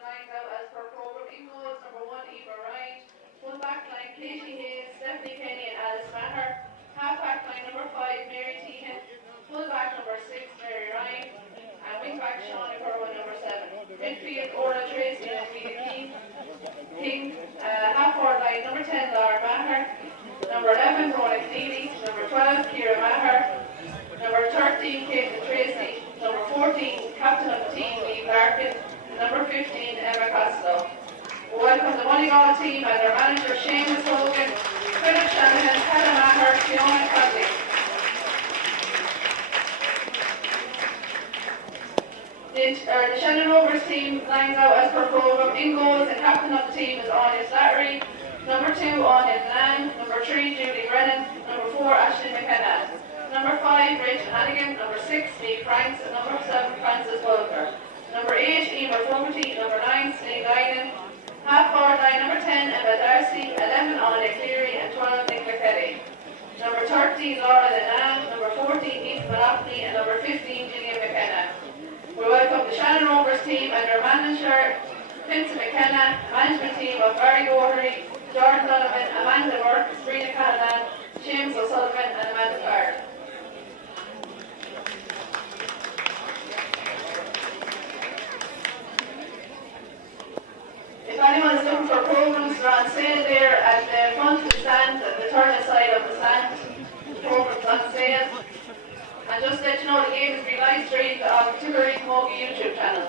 lines out as per program. In goals, number 1, Eva Ryan. Full back line, Katie Hayes, Stephanie Kenny and Alice Maher. Half back line, number 5, Mary Tehan. Full back, number 6, Mary Ryan. And wing back, Sean Curwan, number 7. Midfield, Orla Tracy and Rita King. Half forward line, number 10, Laura Maher. Number 11, Ronan Cleary. Number 12, Kira Maher. Number 13, Caitlin Tracy. Number 14, captain of the team, Lee Larkin. And number 15, Emma Costello. We welcome the Moneygall team and their manager, Seamus Hogan, Philip Shanahan, Helen Maher, Fiona Conley. The Shannon Rovers team lines out as per program. In goals, the captain of the team is Anya Slattery. Number 2, Anya Lang. Number 3, Julie Brennan. Number 4, Ashley McKenna. Number 5, Rachel Hannigan. Number 6, Lee Franks. And number 7, Francis Walker. Number 8, Emer Fogarty. Number 9, Sinead Guinan. Half forward line, number 10, Emma Darcy. 11, Anna Cleary. And 12, Nicola Kelly. Number 13, Laura Lennon. Number 14, Eve Malafny. And number 15, Gillian McKenna. We welcome the Shannon Rovers team and their manager, Vincent McKenna, management team of Barry O'Hary, Jordan Donovan, Amanda Burke, Sabrina Callanan, James O'Sullivan and Amanda Clark. If anyone is looking for programs, they're on sale there at the front of the stand, at the turn side of the stand. Programs on sale. And just to let you know, the game is being live streamed on the Tipperary Camogie YouTube channel.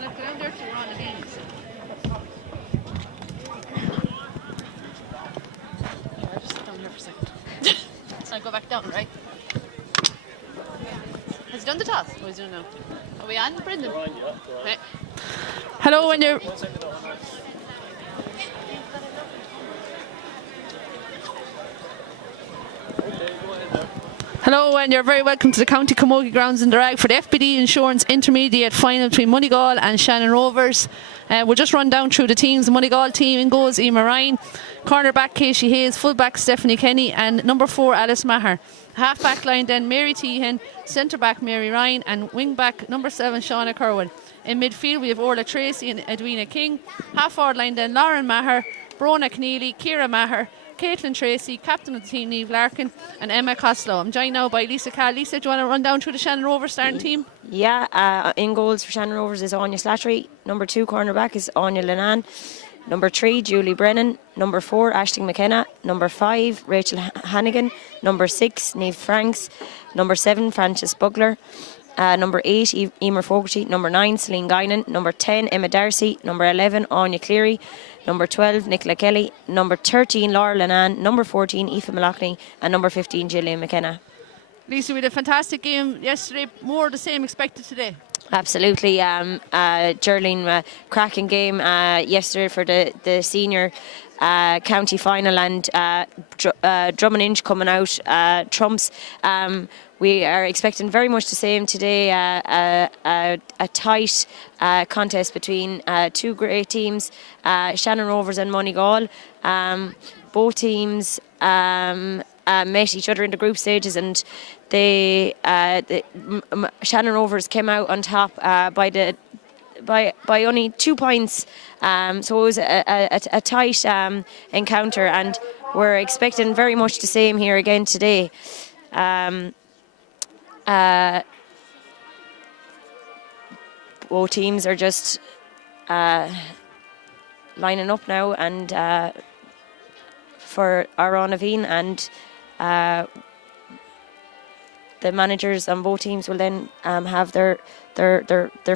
Let's go down there to Ron again. I'll just sit down here for a second. So I go back down, right? Has he done the toss? What is he doing now? Are we on, Brendan? We're on, yeah. We're on. Okay. Hello, when you're... Hello, and you're very welcome to the County Camogie grounds in the Rag for the FBD Insurance Intermediate final between Moneygall and Shannon Rovers. We'll just run down through the teams. The Moneygall team in goals, Emma Ryan, cornerback Casey Hayes, fullback Stephanie Kenny, and number 4 Alice Maher. Half back line then Mary Teehan, centre back Mary Ryan, and wing back number 7 Shauna Kerwin. In midfield we have Orla Tracy and Edwina King. Half forward line then Lauren Maher, Brona Keneally, Ciara Maher, Caitlin Tracy, captain of the team Niamh Larkin, and Emma Costello. I'm joined now by Lisa Cahill. Lisa, do you want to run down through the Shannon Rovers starting team? Yeah, in goals for Shannon Rovers is Anya Slattery. Number 2 cornerback is Anya Linan. Number 3 Julie Brennan. Number 4 Aisling McKenna. Number 5 Rachel Hannigan. Number 6 Niamh Franks. Number 7 Frances Bugler. Number 8 Emer Fogarty. Number 9 Celine Guinan. Number 10 Emma Darcy. Number 11 Anya Cleary. Number 12 Nicola Kelly. Number 13 Laura Linan. Number 14 Aoife Malachney. And number 15 Gillian McKenna. Lisa, we had a fantastic game yesterday. More of the same expected today. Absolutely. Geraldine, cracking game yesterday for the senior county final, and Drummond Inch coming out trumps. We are expecting very much the same today. A tight contest between 2 great teams, Shannon Rovers and Moneygall. Both teams met each other in the group stages, and the Shannon Rovers came out on top by only 2 points. So it was a tight encounter, and we're expecting very much the same here again today. Both teams are just lining up now, and for Aaron Aveen, and the managers on both teams will then have their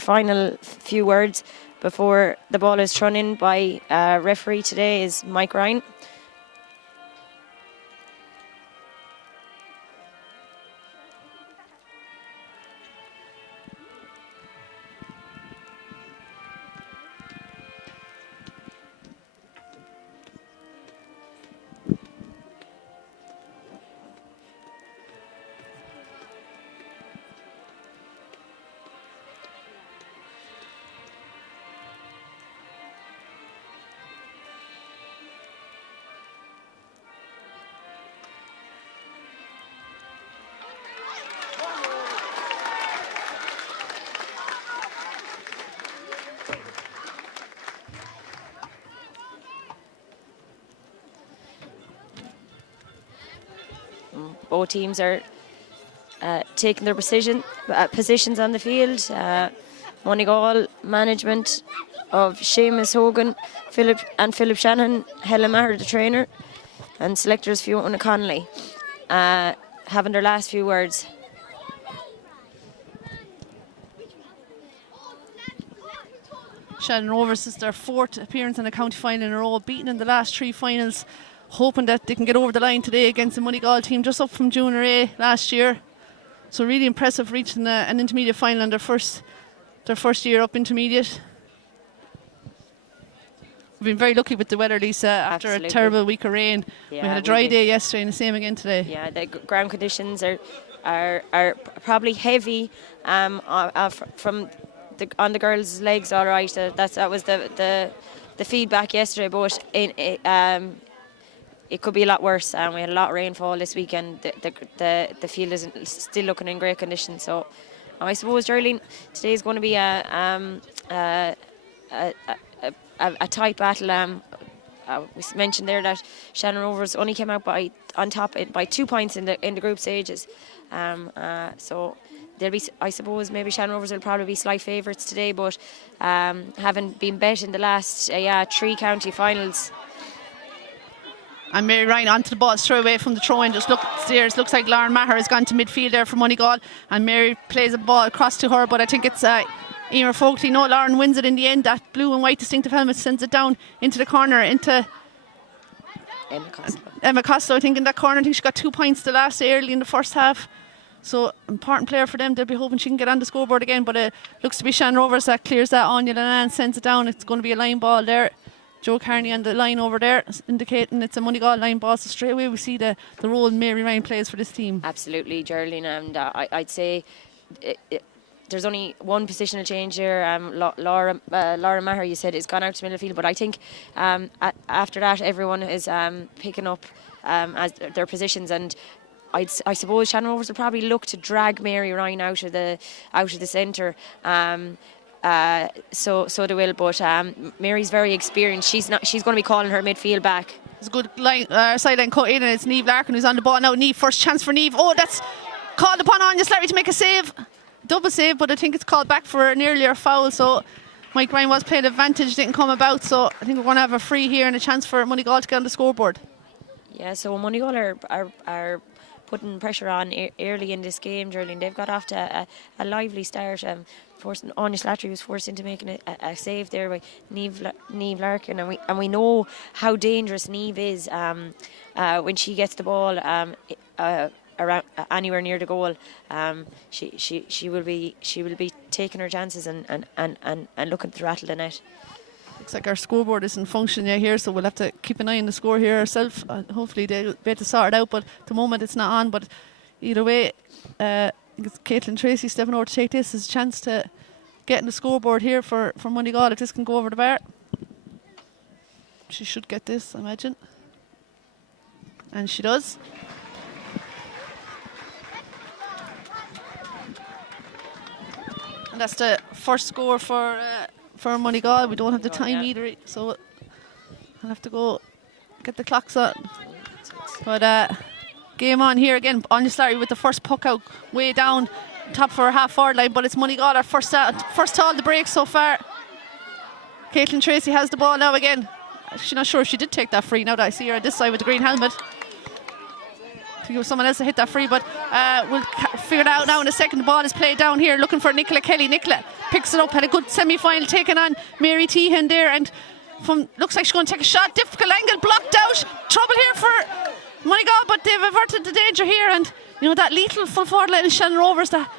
final few words before the ball is thrown in by referee today is Mike Ryan. Both teams are taking their positions on the field. Moneygall management of Seamus Hogan, Philip Shannon, Helen Maher, the trainer, and selectors Fiona Connolly, having their last few words. Shannon Rovers is their 4th appearance in the county final in a row, beaten in the last 3 finals, hoping that they can get over the line today against the Moneygall team just up from Junior A last year. So really impressive reaching an intermediate final in their first year up intermediate. We've been very lucky with the weather, Lisa, after a terrible week of rain. Yeah, we had a dry day yesterday and the same again today. Yeah, the ground conditions are probably heavy from on the girls' legs. All right, that was the feedback yesterday, but it could be a lot worse. We had a lot of rainfall this weekend. The field is still looking in great condition. So I suppose, Geraldine, today is going to be a tight battle. We mentioned there that Shannon Rovers only came out on top by 2 points in the group stages. So there'll be, I suppose, maybe Shannon Rovers will probably be slight favourites today, but having been bet in the last 3 county finals. And Mary Ryan onto the ball straight away from the throw-in. Just look upstairs. Looks like Lauren Maher has gone to midfield there for Moneygall. And Mary plays a ball across to her, but I think it's Emer Fogarty. No, Lauren wins it in the end. That blue and white distinctive helmet sends it down into the corner, into Emma Costello, I think, in that corner. I think she got 2 points the last day early in the first half. So, important player for them. They'll be hoping she can get on the scoreboard again. But it looks to be Shannon Rovers that clears that. Anya Lennon sends it down. It's going to be a line ball there. Joe Carney on the line over there, indicating it's a Moneygall line ball. So straight away we see the role Mary Ryan plays for this team. Absolutely, Geraldine. And I'd say there's only one positional change here. Laura Maher, you said, has gone out to middle field. But I think after that, everyone is picking up as their positions. And I suppose Shannon Rovers will probably look to drag Mary Ryan out of the centre. So they will, but Mary's very experienced. She's going to be calling her midfield back. It's a good sideline cut in, and it's Niamh Larkin who's on the ball now. Niamh, first chance for Niamh. Oh, that's called upon Anya Slattery to make a save. Double save, but I think it's called back for an earlier foul. So Mike Ryan was playing advantage, didn't come about. So I think we're going to have a free here and a chance for Moneygall to get on the scoreboard. Yeah, so Moneygall are putting pressure on early in this game, Geraldine. They've got off to a lively start. Anya Slattery was forced into making a save there by Niamh Larkin, and we know how dangerous Niamh is when she gets the ball around anywhere near the goal. She will be taking her chances and looking to rattle the net. Looks like our scoreboard isn't functioning yet here, so we'll have to keep an eye on the score here ourselves. Hopefully they'll be able to sort it out, but at the moment it's not on. But either way, it's Caitlin Tracy stepping over to take this as a chance to get in the scoreboard here for Moneygall if this can go over the bar. She should get this, I imagine. And she does. And that's the first score for Moneygall. We don't have the time either, so I'll have to go get the clocks on. But game on here again. Anya Slattery with the first puck out way down top for her half forward line, but it's Moneygall our first to all the break so far. Caitlin Tracy has the ball now again. She's not sure if she did take that free now that I see her on this side with the green helmet. I think it was someone else that hit that free, but we'll figure it out now in a second. The ball is played down here, looking for Nicola Kelly. Nicola picks it up, had a good semi-final, taking on Mary Tehan there, and looks like she's going to take a shot. Difficult angle, blocked out. Trouble here for Moneygall, but they've averted the danger here, and you know that lethal full forward line in Shannon Rovers that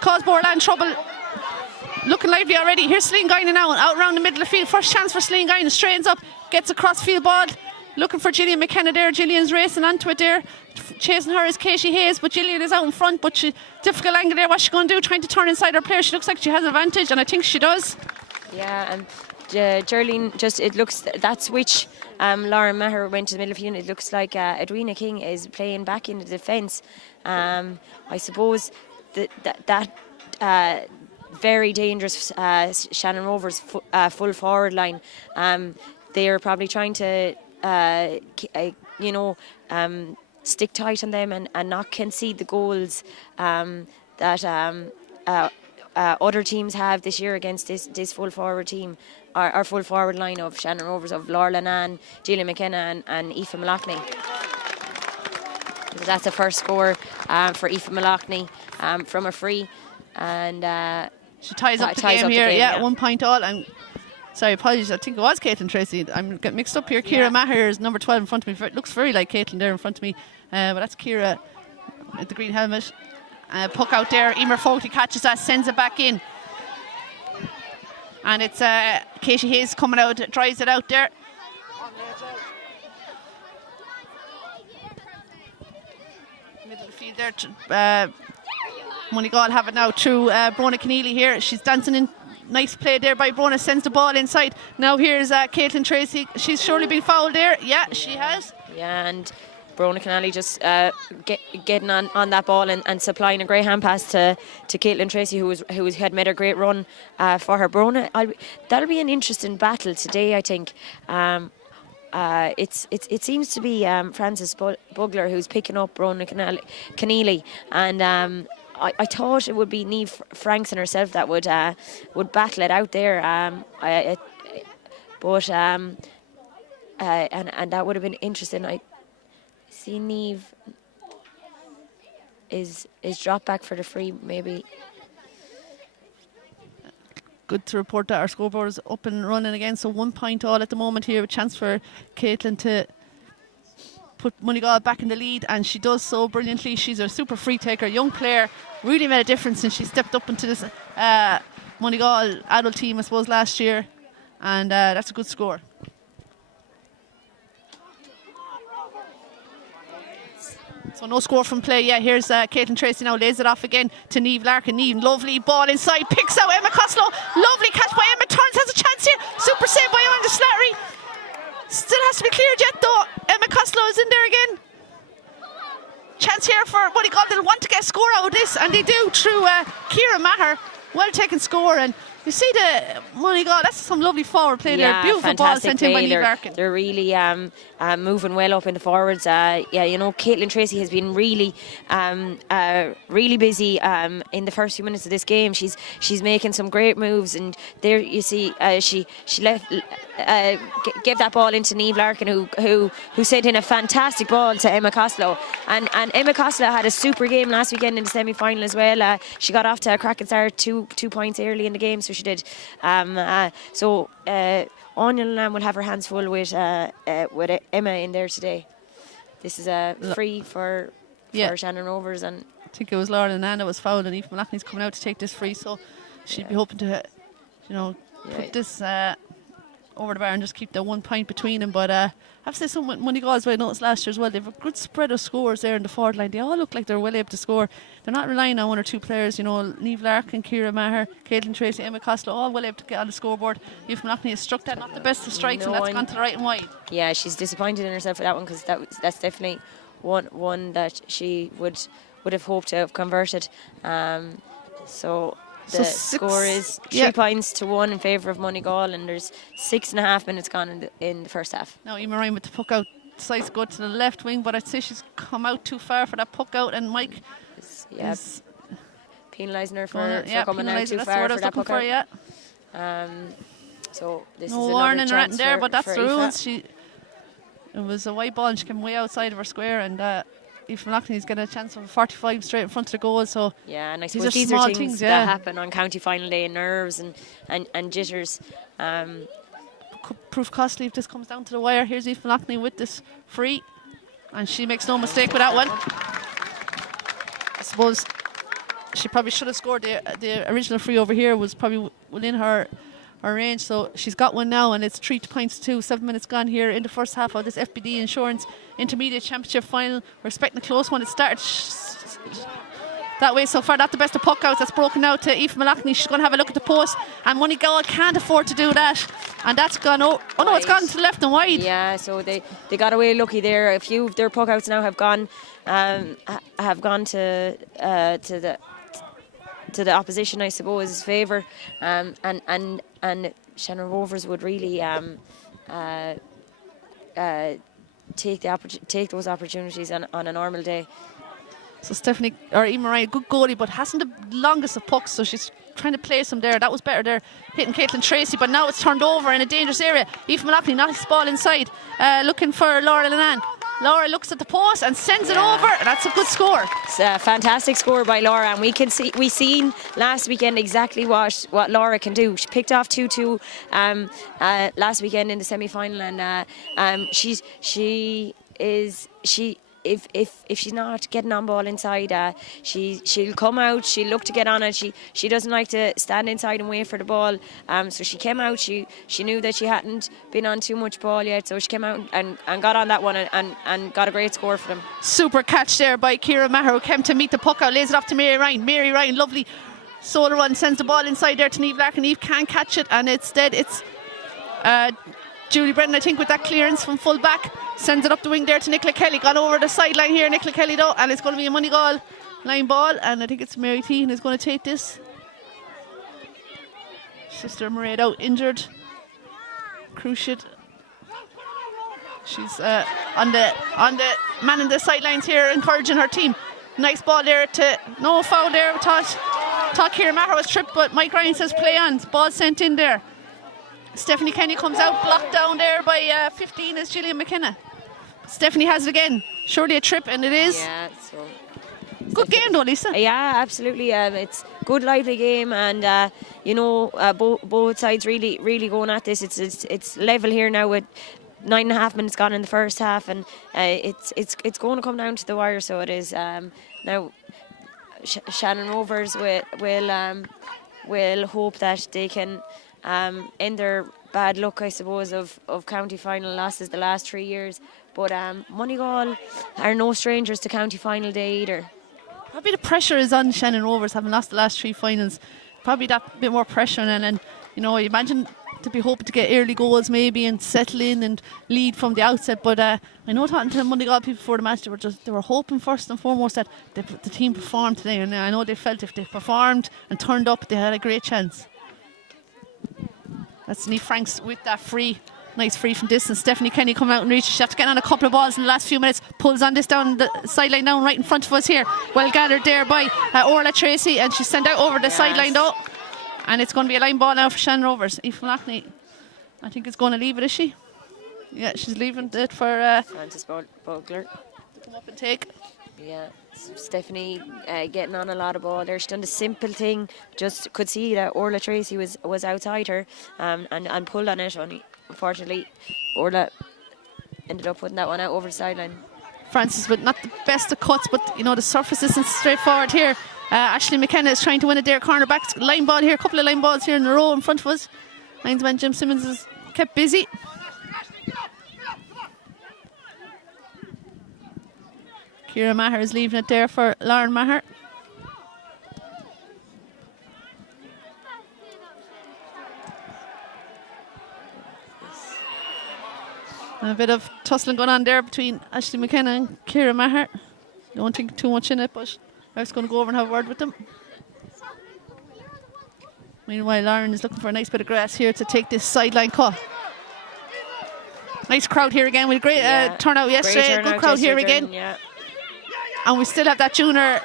caused Borland trouble. Looking lively already. Here's Celine Guinan now, out around the middle of the field. First chance for Celine Guinan, straightens up, gets a cross-field ball. Looking for Gillian McKenna there. Gillian's racing onto it there. Chasing her is Katie Hayes, but Gillian is out in front. But difficult angle there. What's she going to do? Trying to turn inside her player. She looks like she has an advantage, and I think she does. Yeah, and Geraldine, it looks that switch. Lauren Maher went to the middle of the field. It looks like Edwina King is playing back in the defence. I suppose that very dangerous Shannon Rovers full forward line. They are probably trying to stick tight on them and not concede the goals that other teams have this year against this full forward team, our full forward line of Shannon Rovers, of Laura Lannan, Gillian McKenna and Aoife Malachney. So that's a first score for Aoife Malachney from a free, and she ties up the game here. Yeah, 1 point all. And sorry, apologies, I think it was Caitlin Tracy. I'm getting mixed up here. Ciara Maher is number 12 in front of me. It looks very like Caitlin there in front of me. But that's Ciara with the green helmet. Puck out there. Emer Fogarty catches that, sends it back in. And it's Katie Hayes coming out, drives it out there. Middle of the field there. Moneygall have it now through Brona Keneally here. She's dancing in. Nice play there by Brona, sends the ball inside. Now here's Caitlin Tracy. She's surely been fouled there. Yeah, she has. Yeah, and Brona Keneally just getting on that ball and supplying a great hand pass to Caitlin Tracy, who had made a great run for her. Brona, that'll be an interesting battle today, I think. It seems to be Frances Bugler who's picking up Brona Keneally, and I thought it would be Niamh Frankson herself that would battle it out there, and that would have been interesting. See, Neve is dropped back for the free, maybe. Good to report that our scoreboard is up and running again. So 1 point all at the moment here. A chance for Caitlin to put Moneygall back in the lead, and she does so brilliantly. She's a super free taker, young player, really made a difference since she stepped up into this Moneygall adult team, I suppose, last year, and that's a good score. So no score from play yet. Here's Caitlin Tracy now, lays it off again to Neve Larkin. Neve, lovely ball inside, picks out Emma Costello. Lovely catch by Emma, turns, has a chance here. Super save by Amanda Slattery. Still has to be cleared yet though. Emma Costello is in there again. Chance here for Moneygall. They'll want to get a score out of this, and they do through Ciara Maher. Well taken score, and you see the Moneygall, that's some lovely forward play there. Beautiful ball sent in by Neve Larkin. They're really moving well up in the forwards. Caitlin Tracy has been really really busy in the first few minutes of this game. She's making some great moves, and there you see she left gave that ball into Neve Larkin, who sent in a fantastic ball to Emma Costello, and Emma Costello had a super game last weekend in the semi-final as well. She got off to a cracking start, two points early in the game, so she did. Anya Lam will have her hands full with Emma in there today. This is a free for Shannon Rovers, and I think it was Laura and was fouled, and Aoife Malachney's coming out to take this free, so she'd be hoping to put this over the bar and just keep the 1 point between them. But I have to say something with Moneygall as well. I noticed last year as well, they have a good spread of scores there in the forward line. They all look like they're well able to score. They're not relying on one or two players. Neve Larkin, Ciara Maher, Caitlin Tracy, Emma Costello, all well able to get on the scoreboard. Aoife Malachney has struck that, not the best of strikes, and that's gone to the right and wide. Yeah, she's disappointed in herself for that one, because that's definitely one that she would have hoped to have converted. The score is 3 points to 1 in favour of Moneygall, and there's 6.5 minutes gone in the first half. Now Emma Ryan with the puck out, decides to go to the left wing, but I'd say she's come out too far for that puck out, and Mike is penalising her for coming out too far for that puck out. So this no is warning another chance there, but that's the rules. It was a white ball, and she came way outside of her square, and Aoife Malachney's got a chance of a 45 straight in front of the goal. So and I suppose these are things that happen on county final day, nerves and jitters. Could prove costly if this comes down to the wire. Here's Aoife Malachney with this free, and she makes no mistake with that one. I suppose she probably should have scored. The original free over here was probably within her range, so she's got one now, and it's 3 points to 7 minutes gone here in the first half of this FBD Insurance Intermediate Championship final. We're expecting a close one. It started that way so far. Not the best of puck outs. That's broken out to Aoife Malachney. She's going to have a look at the post, and Moneygall can't afford to do that, and that's gone it's gone to the left and wide. Yeah, so they got away lucky there. A few of their puck outs now have gone to the opposition, I suppose, favour, and Shannon Rovers would really take those opportunities on a normal day. So Stephanie, or Emma Ryan, good goalie, but hasn't the longest of pucks, so she's trying to place him there. That was better there, hitting Caitlin Tracy, but now it's turned over in a dangerous area. Aoife Malachney knocks the ball inside, looking for Laura Lenan. Laura looks at the post and sends it over. That's a good score. It's a fantastic score by Laura, and we seen last weekend exactly what Laura can do. She picked off 2-2 last weekend in the semi-final, and if she's not getting on ball inside, she'll come out, she'll look to get on it. She doesn't like to stand inside and wait for the ball. So she came out, she knew that she hadn't been on too much ball yet, so she came out and got on that one and got a great score for them. Super catch there by Ciara Maher, who came to meet the puck out, lays it off to Mary Ryan. Mary Ryan, lovely solo run, sends the ball inside there to Neve Larkin. Neve can't catch it, and instead it's Julie Brennan, I think, with that clearance from full back, sends it up the wing there to Nicola Kelly. Gone over the sideline here, Nicola Kelly though, and it's going to be a Moneygall line ball, and I think it's Mary Teahan who's going to take this. Sister Mairead out injured. Cruciate. She's on the man in the sidelines here, encouraging her team. Nice ball there no foul there. Thought Ciara Maher was tripped, but Mike Ryan says play on. Ball sent in there. Stephanie Kenny comes out, blocked down there by 15 is Gillian McKenna. Stephanie has it again. Surely a trip, and it is. Yeah, so Good game though, Lisa. yeah, absolutely. It's good, lively game, and both sides really going at this. It's level here now with 9.5 minutes gone in the first half, and it's going to come down to the wire. So it is now. Shannon Rovers will hope that they can end their bad luck, I suppose, of county final losses the last 3 years. But Moneygall are no strangers to county final day either. Probably the pressure is on Shannon Rovers, having lost the last 3 finals. Probably that bit more pressure, and you imagine to be hoping to get early goals maybe and settle in and lead from the outset. But I know talking to the Moneygall people before the match, they were hoping first and foremost that the team performed today, and I know they felt if they performed and turned up, they had a great chance. That's Niamh Franks with that free. Nice free from distance. Stephanie Kenny coming out and reaches. She has to get on a couple of balls in the last few minutes. Pulls on this down the sideline down right in front of us here. Well gathered there by Orla Tracy, and she's sent out over the sideline though. And it's going to be a line ball now for Shannon Rovers. Aoife Malachney, I think, is going to leave it, is she? Yeah, she's leaving it for Francis Bugler. Come up and take. Yeah, Stephanie getting on a lot of ball there. She done the simple thing. Just could see that Orla Tracy was outside her and pulled on it. Unfortunately, Orla ended up putting that one out over the sideline. Francis with not the best of cuts, but the surface isn't straightforward here. Ashley McKenna is trying to win it there, cornerback. Line ball here, a couple of line balls here in a row in front of us. Linesman Jim Simmons is kept busy. Ciara Maher is leaving it there for Lauren Maher. And a bit of tussling going on there between Ashley McKenna and Ciara Maher. Don't think too much in it, but I was going to go over and have a word with them. Meanwhile, Lauren is looking for a nice bit of grass here to take this sideline cut. Nice crowd here again. We had a great turnout yesterday. Good crowd here again. Yeah. And we still have that junior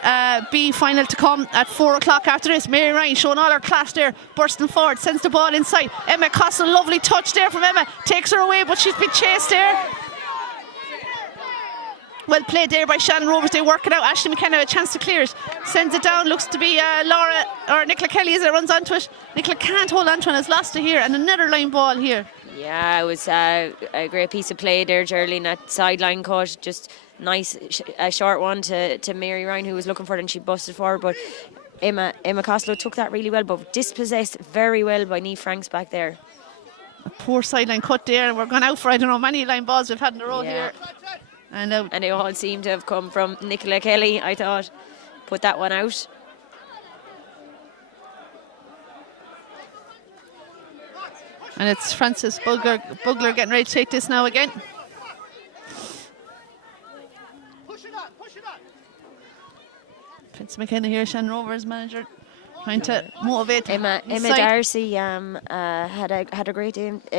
B final to come at 4 o'clock after this. Mary Ryan showing all her class there, bursting forward, sends the ball inside. Emma Costa, lovely touch there from Emma, takes her away, but she's been chased there. Well played there by Shannon Rovers. They work it out. Ashley McKenna a chance to clear it. Sends it down. Looks to be Laura or Nicola Kelly as it runs onto it. Nicola can't hold on to it and has lost it here. And another line ball here. Yeah, it was a great piece of play there, Geraldine. That sideline cut, just nice, a short one to Mary Ryan, who was looking for it, and she busted forward. But Emma Costello took that really well, but dispossessed very well by Niamh Franks back there. A poor sideline cut there, and we're going out for, I don't know, many line balls we've had in a row here. And they all seem to have come from Nicola Kelly, I thought. Put that one out. And it's Francis Bugler getting ready to take this now again. Prince McKenna here, Shannon Rovers manager, trying to motivate Emma Darcy had a great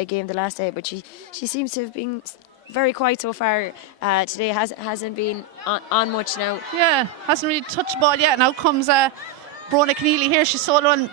game the last day, but she seems to have been very quiet so far today. Hasn't been on much now. Yeah, hasn't really touched the ball yet. Now comes Brona Keneally here. She's solo on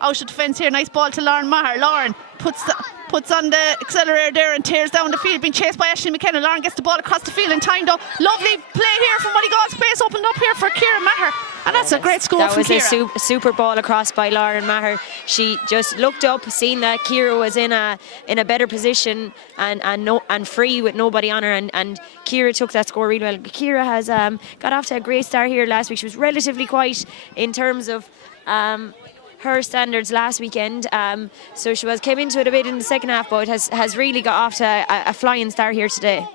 out of defence here. Nice ball to Lauren Maher. Lauren puts on the accelerator there and tears down the field. Being chased by Ashley McKenna. Lauren gets the ball across the field in time though. Lovely play here from Moneygall. Space opened up here for Ciara Maher. And that's a great score from Ciara. That was a super ball across by Lauren Maher. She just looked up, seen that Ciara was in a better position and free with nobody on her, and Ciara took that score really well. Ciara has got off to a great start here last week. She was relatively quiet in terms of her standards last weekend, so she came into it a bit in the second half, but has really got off to a flying start here today.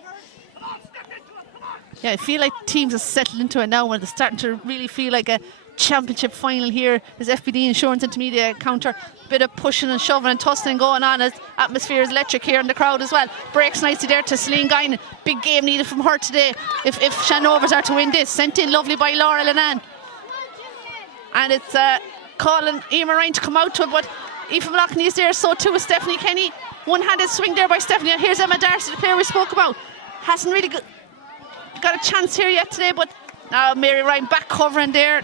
Yeah, I feel like teams are settled into it now when they're starting to really feel like a championship final here. There's FBD Insurance Intermediate counter, bit of pushing and shoving and tussling going on as atmosphere is electric here in the crowd as well. Breaks nicely there to Celine Guinan. Big game needed from her today if Shannon Rovers are to win this. Sent in lovely by Laura Lenan. And it's calling Emma Ryan to come out to it, but Aoife Malachney is there, so too is Stephanie Kenny. One-handed swing there by Stephanie. Here's Emma Darcy, the player we spoke about. Hasn't really got a chance here yet today, but now Mary Ryan back covering there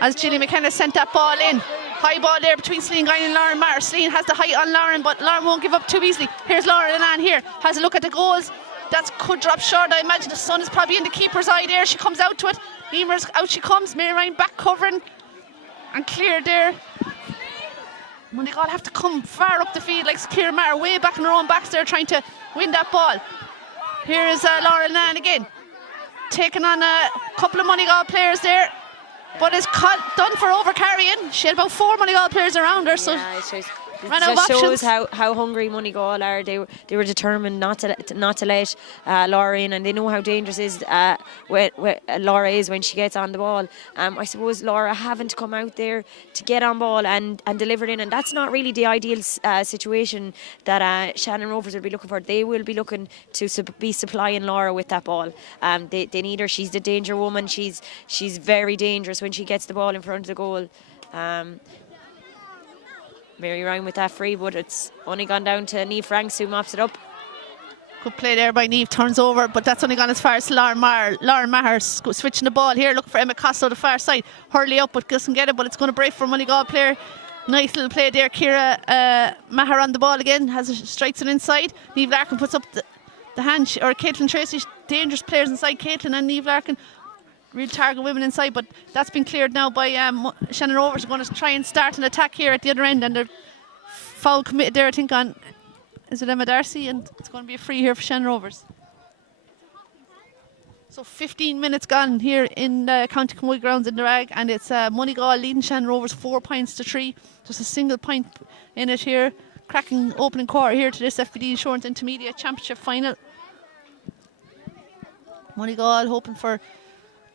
as Gillian McKenna sent that ball in. High ball there between Celine Guinan and Lauren Maher. Celine has the height on Lauren, but Lauren won't give up too easily. Here's Laura Lenan here, has a look at the goals. That could drop short. I imagine the sun is probably in the keeper's eye there. She comes out to it. Emer's out she comes. Mary Ryan back covering and cleared there. Moneygall have to come far up the field, like Ciara Maher way back in her own backs there trying to win that ball. Here is Laura Nan again, taking on a couple of Moneygall players there, but is done for overcarrying. She had about 4 Moneygall players around her, so it just shows how hungry Moneygall are. They were determined not to let Laura in, and they know how dangerous Laura is when she gets on the ball. I suppose Laura having to come out there to get on ball and deliver it in, and that's not really the ideal situation that Shannon Rovers will be looking for. They will be looking to be supplying Laura with that ball. They need her. She's the danger woman. She's very dangerous when she gets the ball in front of the goal. Mary Ryan with that free, but it's only gone down to Niamh Franks, who mops it up. Good play there by Niamh, turns over, but that's only gone as far as Lauren Maher switching the ball here, looking for Emma Costello the far side. Hurley up, but doesn't get it, but it's going to break for a Moneygall player. Nice little play there. Ciara Maher on the ball again, strikes it inside. Niamh Larkin puts up the hand, or Caitlin Tracy, dangerous players inside, Caitlin and Niamh Larkin. Real target women inside, but that's been cleared now by Shannon Rovers. Are going to try and start an attack here at the other end, and they're foul committed there, I think, on, is it Emma Darcy? And it's going to be a free here for Shannon Rovers. So 15 minutes gone here in the County Camogie grounds in the Rag, and it's Moneygall leading Shannon Rovers 4 points to 3. Just a single point in it here. Cracking opening quarter here to this FBD Insurance Intermediate Championship final. Moneygall hoping for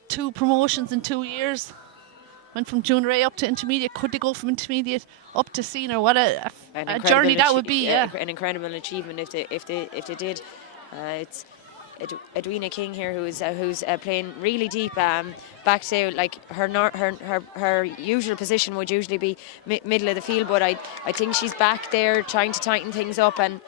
2 promotions in 2 years. Went from junior A up to intermediate. Could they go from intermediate up to senior? What a journey that would be! Yeah, an incredible achievement if they did. It's Edwina King here who's playing really deep. Back to like her usual position would usually be middle of the field, but I think she's back there trying to tighten things up and.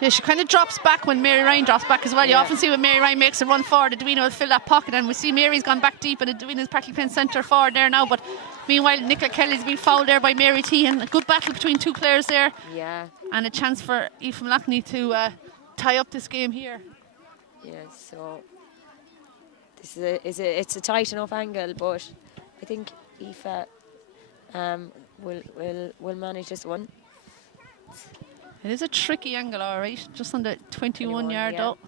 Yeah, she kind of drops back when Mary Ryan drops back as well. You often see when Mary Ryan makes a run forward, Edwina will fill that pocket, and we see Mary's gone back deep, and Edwina's practically playing centre forward there now. But meanwhile, Nicola Kelly's been fouled there by Mary T, and a good battle between 2 players there. Yeah. And a chance for Aoife McLaughlin to tie up this game here. Yeah, so it's a tight enough angle, but I think Aoife will manage this one. It is a tricky angle, all right. Just on the 21 yard out.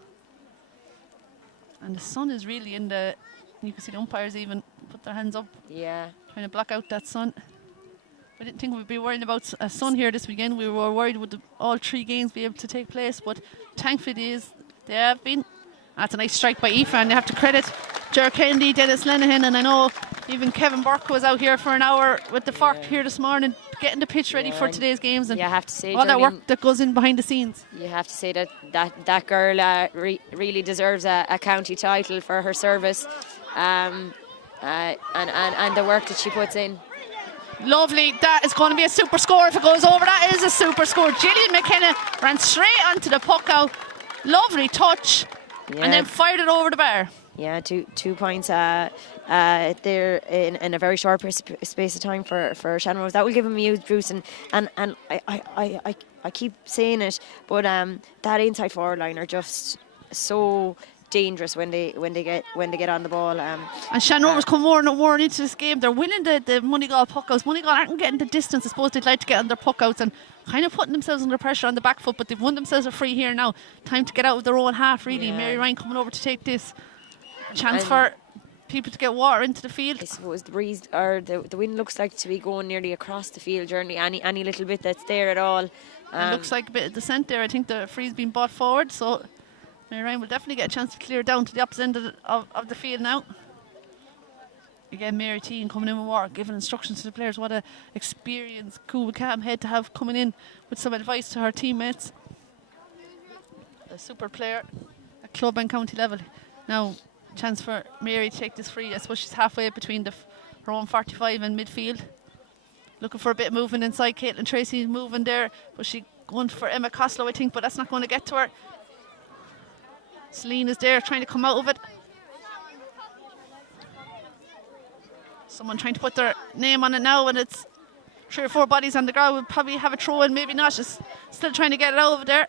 And the sun is really in the. You can see the umpires even put their hands up. Yeah. Trying to block out that sun. I didn't think we'd be worrying about a sun here this weekend. We were worried would all 3 games be able to take place, but thankfully they have been. That's a nice strike by Aoife, and they have to credit Ger Kennedy, Dennis Lenihan, and I know even Kevin Burke was out here for an hour with the fork here this morning, getting the pitch ready for today's games, and you have to say, all that work that goes in behind the scenes. You have to say that girl really deserves a county title for her service and the work that she puts in. Lovely. That is going to be a super score if it goes over. That is a super score. Gillian McKenna ran straight onto the puck out. Lovely touch. And then fired it over the bar. Yeah, 2 points there in a very short space of time for Shannon Rose. That will give him a huge boost, and I keep saying it, but that inside forward line are just so dangerous when they get on the ball. And Shannon Rovers come more and more into this game. They're winning the Moneygall puck outs. Moneygall aren't getting the distance I suppose they'd like to get on their puck outs, and kind of putting themselves under pressure on the back foot, but they've won themselves a free here now. Time to get out of their own half, really. Mary Ryan coming over to take this. Chance for people to get water into the field. I suppose the breeze or the wind looks like to be going nearly across the field, Journey. Any little bit that's there at all. It looks like a bit of descent there. I think the free's been brought forward, so Mary Ryan will definitely get a chance to clear down to the opposite end of the field now. Again, Mary T coming in with water, giving instructions to the players. What a experienced, cool, calm head to have coming in with some advice to her teammates. A super player at club and county level. Now, chance for Mary to take this free. I suppose she's halfway between her own 45 and midfield. Looking for a bit of movement inside. Caitlin Tracy moving there, but she going for Emma Costello, I think, but that's not going to get to her. Celine is there trying to come out of it. Someone trying to put their name on it now, and it's 3 or 4 bodies on the ground. We'll probably have a throw in, maybe not. Just still trying to get it out of there.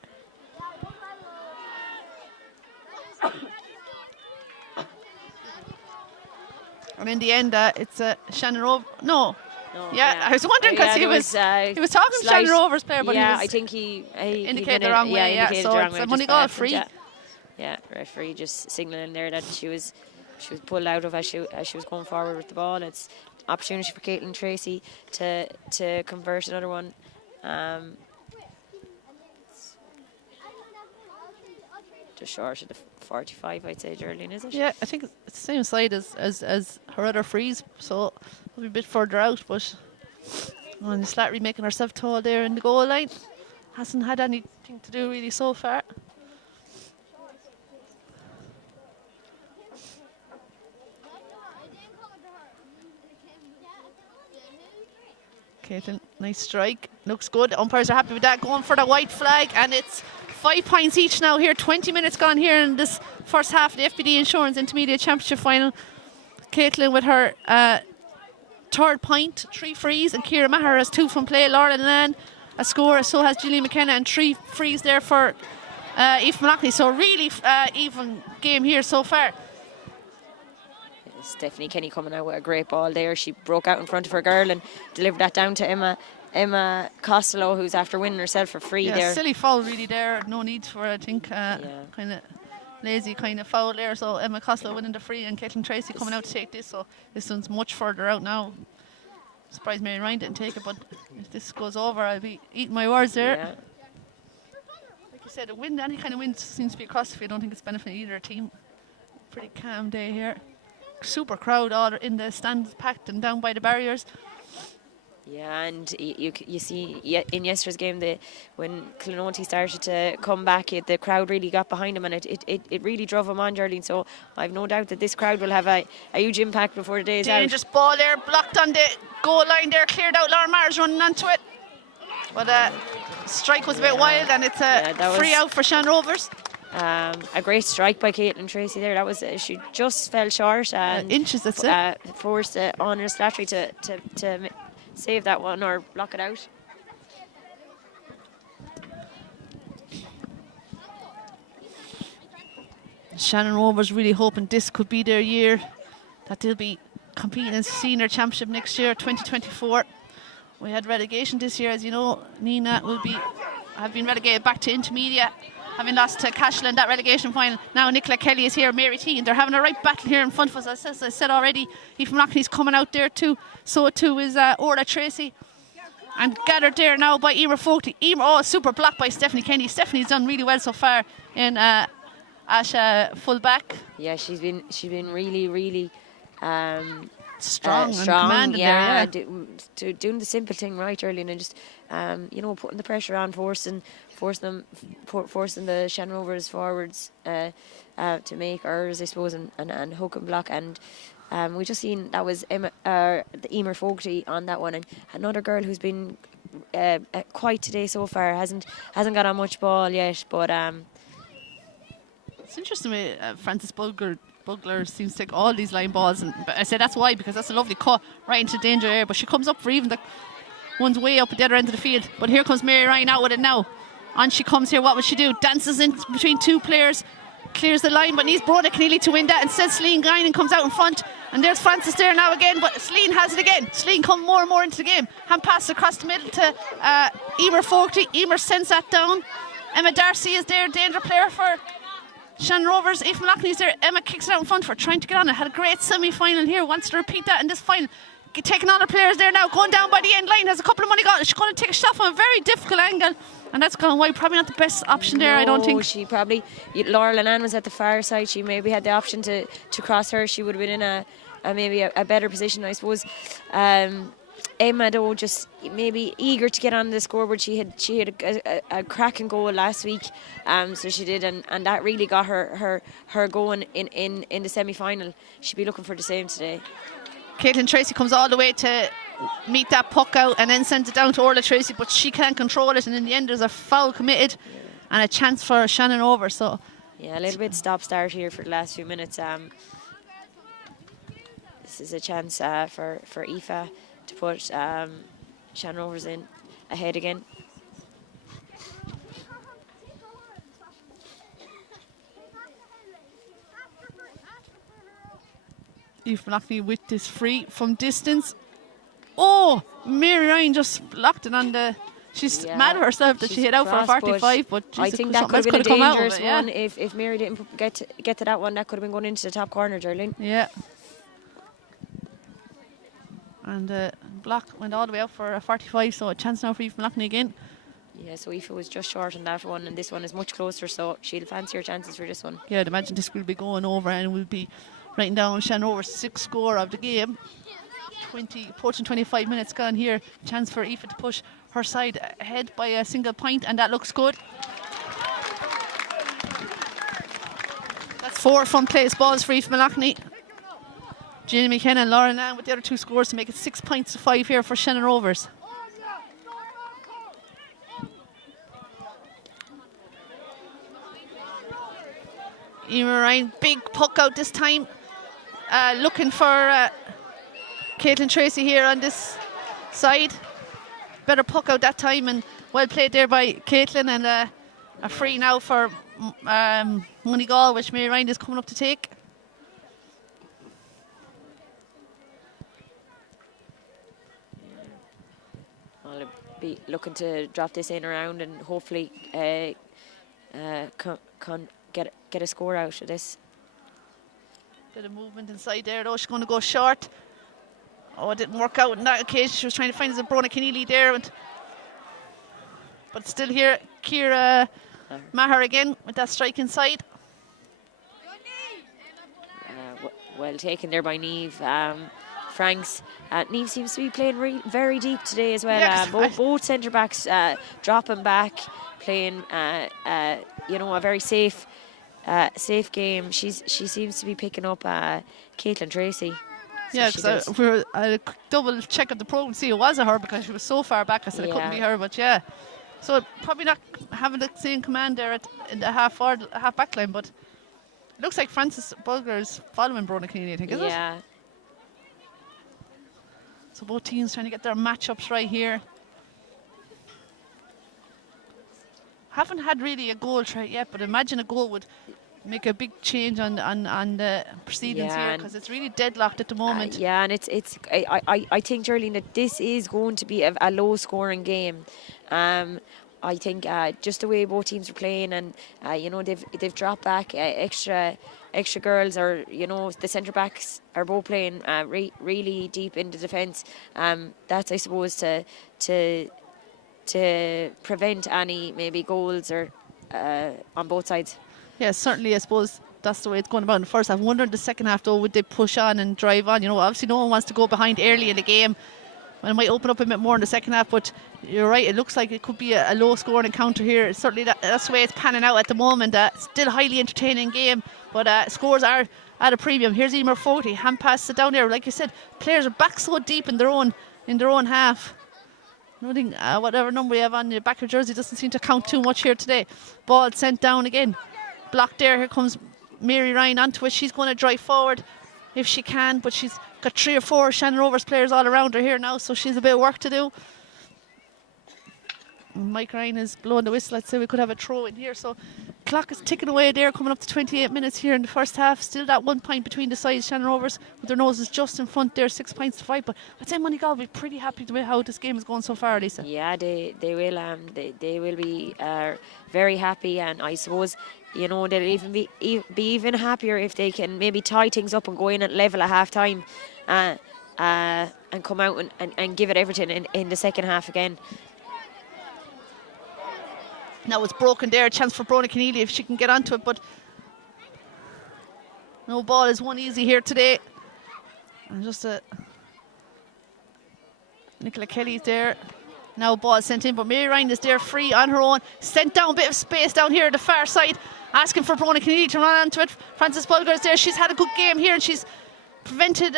And in the end, it's Shannon Rovers. No. No, Yeah, I was wondering because he was talking to Shannon Rovers player, but yeah, he was I think he indicated the wrong way. Yeah, so it's a money goal free. Yeah, referee just signalling there that she was pulled out of as she was going forward with the ball. It's opportunity for Caitlin Tracy to convert another one. Just short of the 45, I'd say, Geraldine, is it? Yeah, I think it's the same side as her other frees, so it'll be a bit further out. But and Slattery making herself tall there in the goal line. Hasn't had anything to do really so far. Caitlin, nice strike. Looks good. Umpires are happy with that. Going for the white flag, and it's 5 points each now here. 20 minutes gone here in this first half of the FBD Insurance Intermediate Championship final. Caitlin with her third point, 3 frees, and Ciara Maher has 2 from play. Laura Lennon a score, so has Julie McKenna, and 3 frees there for Aoife Malachy. So really even game here so far. Stephanie Kenny coming out with a great ball there. She broke out in front of her girl and delivered that down to Emma Costello, who's after winning herself for free there. Silly foul really there. No need for, I think, kind of lazy kind of foul there. So Emma Costello winning the free and Caitlin Tracy coming out to take this. So this one's much further out now. Surprised Mary Ryan didn't take it, but if this goes over, I'll be eating my words there. Yeah. Like you said, any kind of wind seems to be across the field. I don't think it's benefiting either team. Pretty calm day here. Super crowd all in the stands, packed and down by the barriers. Yeah, and you see in yesterday's game, when Clononty started to come back, the crowd really got behind him, and it really drove him on, Geraldine. So I've no doubt that this crowd will have a huge impact before the day is out. Dangerous ball there, blocked on the goal line there, cleared out. Laura Mars running onto it. But strike was a bit wild, and it's a free out for Shan Rovers. A great strike by Caitlin Tracy there. That was she just fell short and inches. That's it. Forced Honor Slattery to save that one or block it out. Shannon Rovers really hoping this could be their year, that they'll be competing in senior championship next year, 2024. We had relegation this year, as you know. Nina have been relegated back to intermediate, having lost to Cashel in that relegation final. Now Nicola Kelly is here, Mary Teagan. They're having a right battle here in front of us. As I said already, Aoife Malachy's coming out there too. So too is Orla Tracy. And gathered there now by Emer Fogarty. Super block by Stephanie Kenny. Stephanie's done really well so far in Asha full back. Yeah, she's been really strong and commanded there. Doing the simple thing right early and just putting the pressure on, forcing the Shan Rovers forwards to make errors, I suppose, and hook and block. And we just seen that was Emer Fogarty on that one, and another girl who's been quiet today so far, hasn't got on much ball yet, but it's interesting way Frances Bugler seems to take all these line balls, and I say that's why, because that's a lovely cut right into danger area, but she comes up for even the one's way up at the other end of the field. But here comes Mary Ryan out with it now. On she comes here. What will she do? Dances in between 2 players, clears the line, but needs Brona Keneally to win that. Instead, Celine Guinan comes out in front, and there's Frances there now again, but Celine has it again. Celine come more and more into the game. Hand pass across the middle to Emer Fogarty. Emer sends that down. Emma Darcy is there, danger player for Shan Rovers. Aoife Malachy is there. Emma kicks it out in front for her, trying to get on it. Had a great semi-final here. Wants to repeat that in this final. Taking on the players there now. Going down by the end line. Has a couple of money got. She's going to take a shot from a very difficult angle. And that's gone wide. Probably not the best option there, I don't think. She probably... Laura Lennon was at the far side. She maybe had the option to cross her. She would have been in maybe a better position, I suppose. Emma, though, just maybe eager to get on the scoreboard. She had a cracking goal last week, so she did, and that really got her going in the semi-final. She'll be looking for the same today. Caitlin Tracy comes all the way to meet that puck out and then sends it down to Orla Tracy, but she can't control it, and in the end there's a foul committed and a chance for Shannon over. So yeah, a little bit stop-start here for the last few minutes. This is a chance for Aoife to put Shan Rovers in ahead again. Eve Malachney with this free from distance. Oh, Mary Ryan just blocked it on the... She's mad at herself that she hit out for a 45, but I think that could have been a dangerous one. If Mary didn't get to that one, that could have been going into the top corner, Geraldine. Yeah. And block went all the way up for a 45, so a chance now for Eve Malachney again. Yeah, so Aoife was just short on that one, and this one is much closer, so she'll fancy her chances for this one. Yeah, I'd imagine this will be going over, and we'll be writing down Shannon Rover's 6th score of the game. Approaching 25 minutes gone here. Chance for Aoife to push her side ahead by a single point, and that looks good. That's 4 front place balls for Aoife Malachney. Jenny McKenna and Laura Nan with the other 2 scores to make it 6 points to 5 here for Shannon Rovers. Emer Ryan, big puck out this time. Looking for Caitlin Tracy here on this side. Better puck out that time, and well played there by Caitlin, and a free now for Moneygall, which Mary Ryan is coming up to take. I'll be looking to drop this in around and hopefully get a score out of this. Bit of movement inside there though. She's going to go short. Oh, it didn't work out on that occasion. She was trying to find Brona Keneally there. But still here, Ciara Maher again with that strike inside. Well taken there by Niamh. Franks. Niamh seems to be playing very deep today as well. Yes. Both centre backs dropping back, playing a very safe game. She seems to be picking up Caitlin Tracy. So yeah, because I double check of the program to see it was her because she was so far back. I said it couldn't be her, but yeah. So probably not having the same command there in the half back line, but it looks like Frances Bulger is following Brona Keneally, I think, is it? Yeah. So both teams trying to get their matchups right here. Haven't had really a goal threat yet, but imagine a goal would make a big change on the proceedings here, because it's really deadlocked at the moment. And I think, Geraldine, that this is going to be a low scoring game. I think just the way both teams are playing, and they've dropped back extra girls, or the centre backs are both playing really deep into defence. That's, I suppose, to prevent any maybe goals or on both sides. Yeah, certainly. I suppose that's the way it's going about in the first half. I wonder in the second half though, would they push on and drive on? Obviously no one wants to go behind early in the game, and it might open up a bit more in the second half. But you're right, it looks like it could be a low scoring encounter here. Certainly that's the way it's panning out at the moment. Still a highly entertaining game, but scores are at a premium. Here's Emer 40, hand pass it down there. Like you said, players are back so deep in their own half. Nothing, whatever number you have on the back of your jersey doesn't seem to count too much here today. Ball sent down again. Blocked there. Here comes Mary Ryan onto it. She's going to drive forward if she can, but she's got 3 or 4 Shannon Rovers players all around her here now, so she's a bit of work to do. Mike Ryan is blowing the whistle. I'd say we could have a throw in here. So clock is ticking away there, coming up to 28 minutes here in the first half. Still that 1 point between the sides. Shannon Rovers with their noses just in front there, 6 points to 5. But I'd say Moneygall will be pretty happy with how this game is going so far, Lisa. Yeah, they will be very happy, and I suppose they'll even be even happier if they can maybe tie things up and go in at level at half time, and come out and give it everything in the second half again. Now it's broken there, a chance for Brona Keneally if she can get onto it, but no ball is won easy here today. And just Nicola Kelly's there. Now ball sent in, but Mary Ryan is there free on her own. Sent down a bit of space down here at the far side, asking for Brona Keneally to run onto it. Frances Bulger is there. She's had a good game here, and she's prevented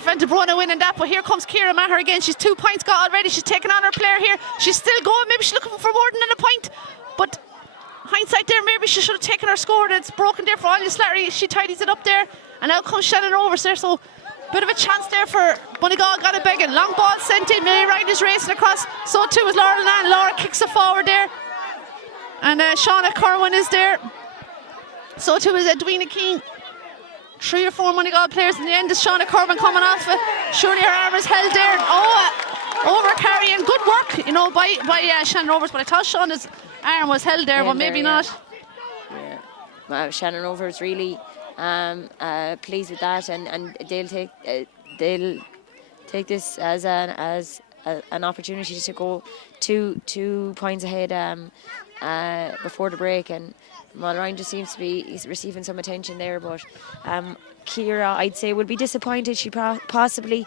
Brona winning that, but here comes Ciara Maher again. She's 2 points got already. She's taken on her player here. She's still going. Maybe she's looking for more than a point, but hindsight there, maybe she should have taken her score. It's broken there for Anya Slattery. She tidies it up there, and now comes Shannon Rovers there, so bit of a chance there for Moneygall. Got it begging. Long ball sent in. Mary Ryan is racing across, so too is Laura Lann. Laura kicks it forward there, and Shauna Corwin is there, so too is Edwina Keane. 3 or 4 Moneygall players in the end. Is Shauna Corbin coming off it? Surely her arm is held there. Over carrying. Good work, by Shannon Rovers. But I thought Shauna's arm was held there, but maybe not. Yeah. Well, Shannon Rovers really pleased with that, and they'll take this as an opportunity to go 2 points ahead before the break. And Mulrine just seems to be receiving some attention there, but Ciara, I'd say, would be disappointed. She possibly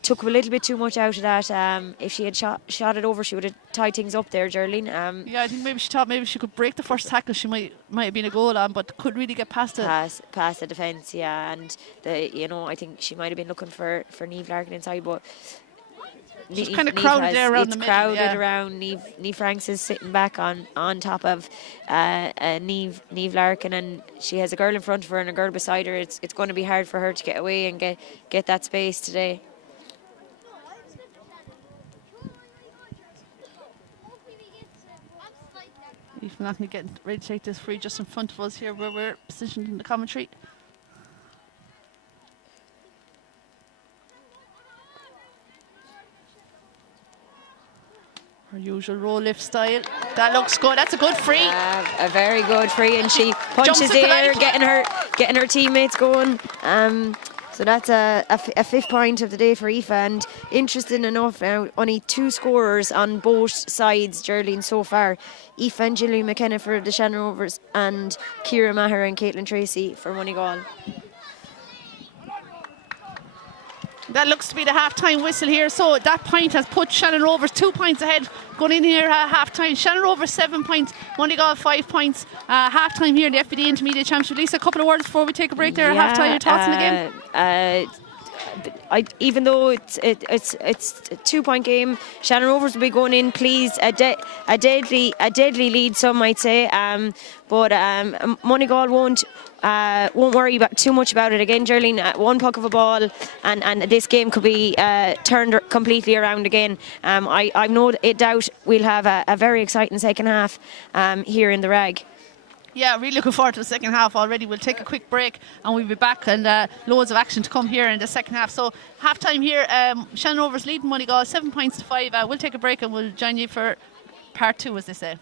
took a little bit too much out of that. If she had shot it over, she would have tied things up there, Geraldine. Yeah, I think maybe she thought maybe she could break the first tackle. She might have been a goal on, but couldn't really get past it. Past the defence, yeah. And I think she might have been looking for Niamh Larkin inside, but she's kind of crowded there around the middle. It's crowded around. Niamh Franks is sitting back on top of Niamh Larkin, and she has a girl in front of her and a girl beside her. It's going to be hard for her to get away and get that space today. Aoife Loughney getting ready to take this free just in front of us here where we're positioned in the commentary. Her usual roll lift style. That looks good. That's a good free. A very good free, and she punches there, getting her teammates going. So that's a 5th point of the day for Aoife, and interesting enough now, only 2 scorers on both sides, Geraldine, so far. Aoife and Gillian McKenna for the Shannon Rovers, and Ciara Maher and Caitlin Tracy for Moneygall. That looks to be the half-time whistle here. So that point has put Shannon Rovers 2 points ahead going in here at half-time. Shannon Rovers 7 points, Moneygall 5 points. Half-time here in the FBD Intermediate Championship. Lisa, a couple of words before we take a break there at half-time. Your thoughts on the game? Even though it's a 2-point game, Shannon Rovers will be going in pleased. A deadly lead, some might say. But Moneygall won't worry too much about it. Again, Geraldine, 1 puck of a ball, and this game could be turned completely around again. I've no doubt we'll have a very exciting second half here in the Rag. Yeah, really looking forward to the second half already. We'll take a quick break and we'll be back, and loads of action to come here in the second half. So half time here, Shannon Rovers leading Moneygall 7 points to 5. We'll take a break and we'll join you for part 2, as they say.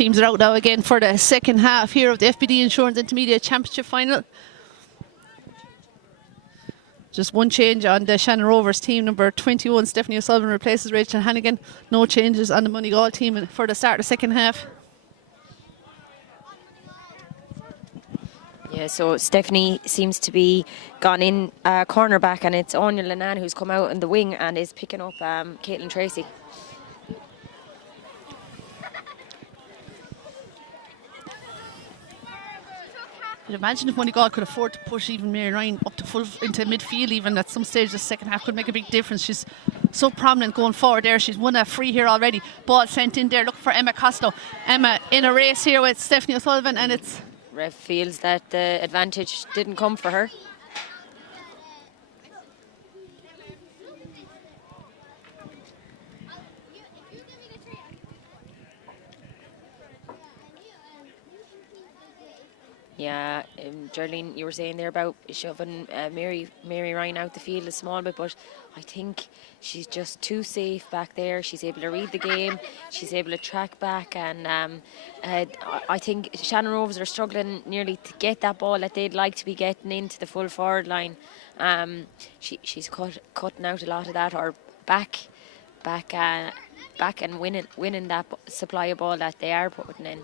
teams are out now again for the second half here of the FBD Insurance Intermediate Championship final. Just one change on the Shannon Rovers team. Number 21, Stephanie O'Sullivan, replaces Rachel Hannigan. No changes on the Moneygall team for the start of the second half. Yeah, so Stephanie seems to be gone in cornerback, and it's Anya Lennon who's come out in the wing and is picking up Caitlin Tracy. I'd imagine if Moneygall could afford to push even Mary Ryan up to full into midfield, even at some stage the second half could make a big difference. She's so prominent going forward there. She's won a free here already. Ball sent in there, looking for Emma Costello. Emma in a race here with Stephanie O'Sullivan, and it's... Ref feels that the advantage didn't come for her. Yeah, Geraldine, you were saying there about shoving Mary Ryan out the field a small bit, but I think she's just too safe back there. She's able to read the game, she's able to track back, and I think Shannon Rovers are struggling nearly to get that ball that they'd like to be getting into the full forward line. She's cutting out a lot of that, or back and winning that supply of ball that they are putting in.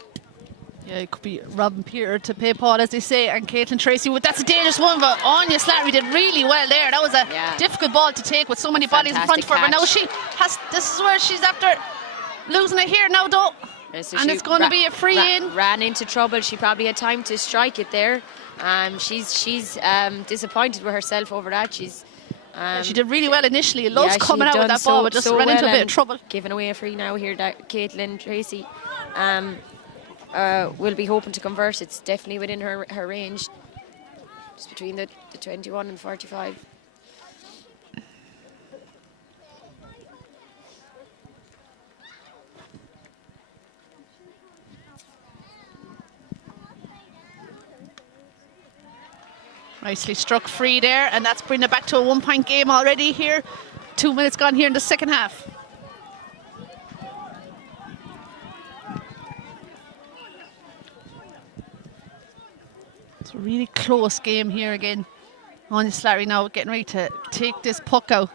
Yeah, it could be Robin Peter to pay Paul, as they say, and Caitlin Tracy. That's a dangerous one, but Anya Slattery did really well there. That was a difficult ball to take with so many bodies in front of her. But now this is where she's after losing it here now, though. So and it's going to be a free in. Ran into trouble. She probably had time to strike it there. She's disappointed with herself over that. She did really well initially. Loves coming out with that ball, but just ran into a bit of trouble. Giving away a free now here, Caitlin Tracy. Will be hoping to convert. It's definitely within her range, just between the 21 and 45. Nicely struck free there, and that's bringing it back to a 1-point game already here. 2 minutes gone here in the second half. It's a really close game here again. Anya Slattery now getting ready to take this puck out.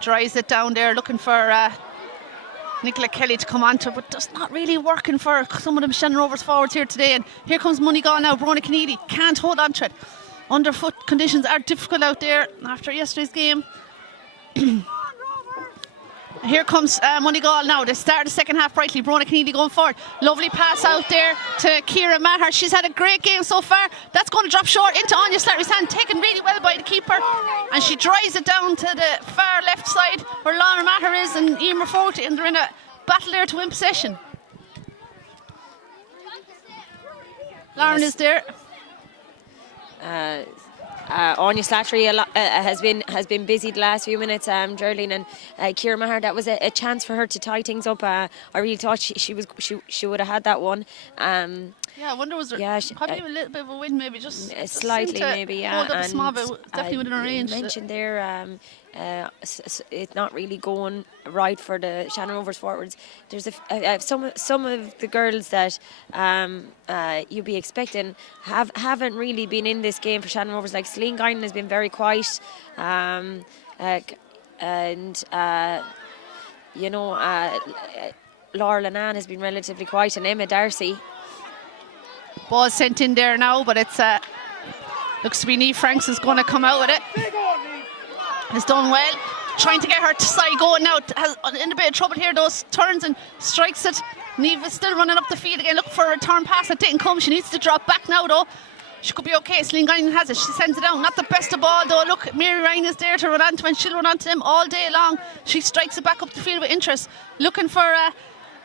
Drives it down there, looking for Nicola Kelly to come onto it, but just not really working for some of them Shannon Rovers forwards here today. And here comes Moneygall now. Brona Kennedy can't hold on to it. Underfoot conditions are difficult out there after yesterday's game. Here comes Moneygall now. They start the second half brightly. Brona Kennedy going forward. Lovely pass out there to Ciara Maher. She's had a great game so far. That's going to drop short into Anya Slattery's hand. Taken really well by the keeper. And she drives it down to the far left side where Laura Maher is and Emer Forte. And they're in a battle there to win possession. Lauren is there. Anya Slattery has been busy the last few minutes, Geraldine, and Ciara Maher. That was a chance for her to tie things up. I really thought she would have had that one. Yeah, I wonder was there probably a little bit of a win, maybe just slightly, maybe. Yeah, hold up a small bit, definitely within her range. You mentioned there, it's not really going right for the Shannon Rovers forwards. There's some of the girls that you'd be expecting haven't really been in this game for Shannon Rovers. Like Celine Guinan has been very quiet, and Laura Lennon has been relatively quiet, and Emma Darcy. Ball sent in there now, but it's looks to be Niamh Franks is going to come out with it. Has done well, trying to get her side going now. Has in a bit of trouble here, those turns and strikes it. Niamh is still running up the field again, looking for a return pass that didn't come. She needs to drop back now though. She could be okay. Celine Guinan has it. She sends it down. Not the best of ball though. Look, Mary Ryan is there to run onto, and she'll run onto them all day long. She strikes it back up the field with interest, looking for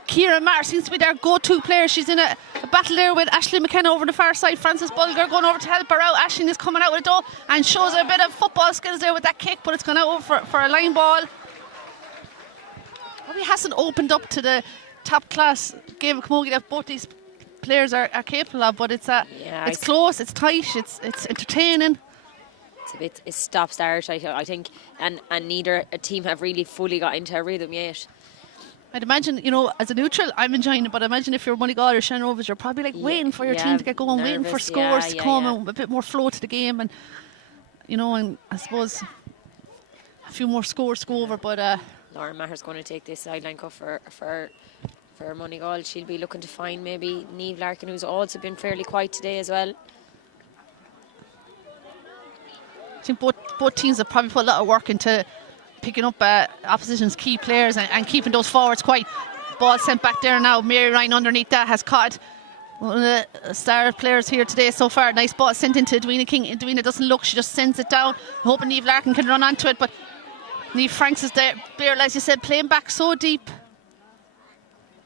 Ciara Maher. Seems to be their go-to player. She's in a battle there with Ashley McKenna over the far side. Frances Bulger going over to help her out. Ashley is coming out with it though and shows a bit of football skills there with that kick, but it's gone out over for a line ball. Probably hasn't opened up to the top class game of camogie that both these players are capable of, but it's close, it's tight, it's entertaining. It's a bit stop-start, I think, and neither team have really fully got into a rhythm yet. I'd imagine, you know, as a neutral, I'm enjoying it, but I imagine if you're Moneygall or Shannon Rovers, you're probably like waiting for your team to get going, waiting for scores to come and a bit more flow to the game, and you know, and I suppose a few more scores to go over. But Lauren Maher's going to take this sideline cut for Moneygall. She'll be looking to find maybe Niamh Larkin, who's also been fairly quiet today as well. I think both teams have probably put a lot of work into picking up opposition's key players and keeping those forwards quiet. Ball sent back there now. Mary Ryan underneath that has caught one of the star players here today so far. Nice ball sent into Edwina King. Edwina doesn't look, she just sends it down, hoping Niamh Larkin can run onto it, but Niamh Franks is there, as you said, playing back so deep.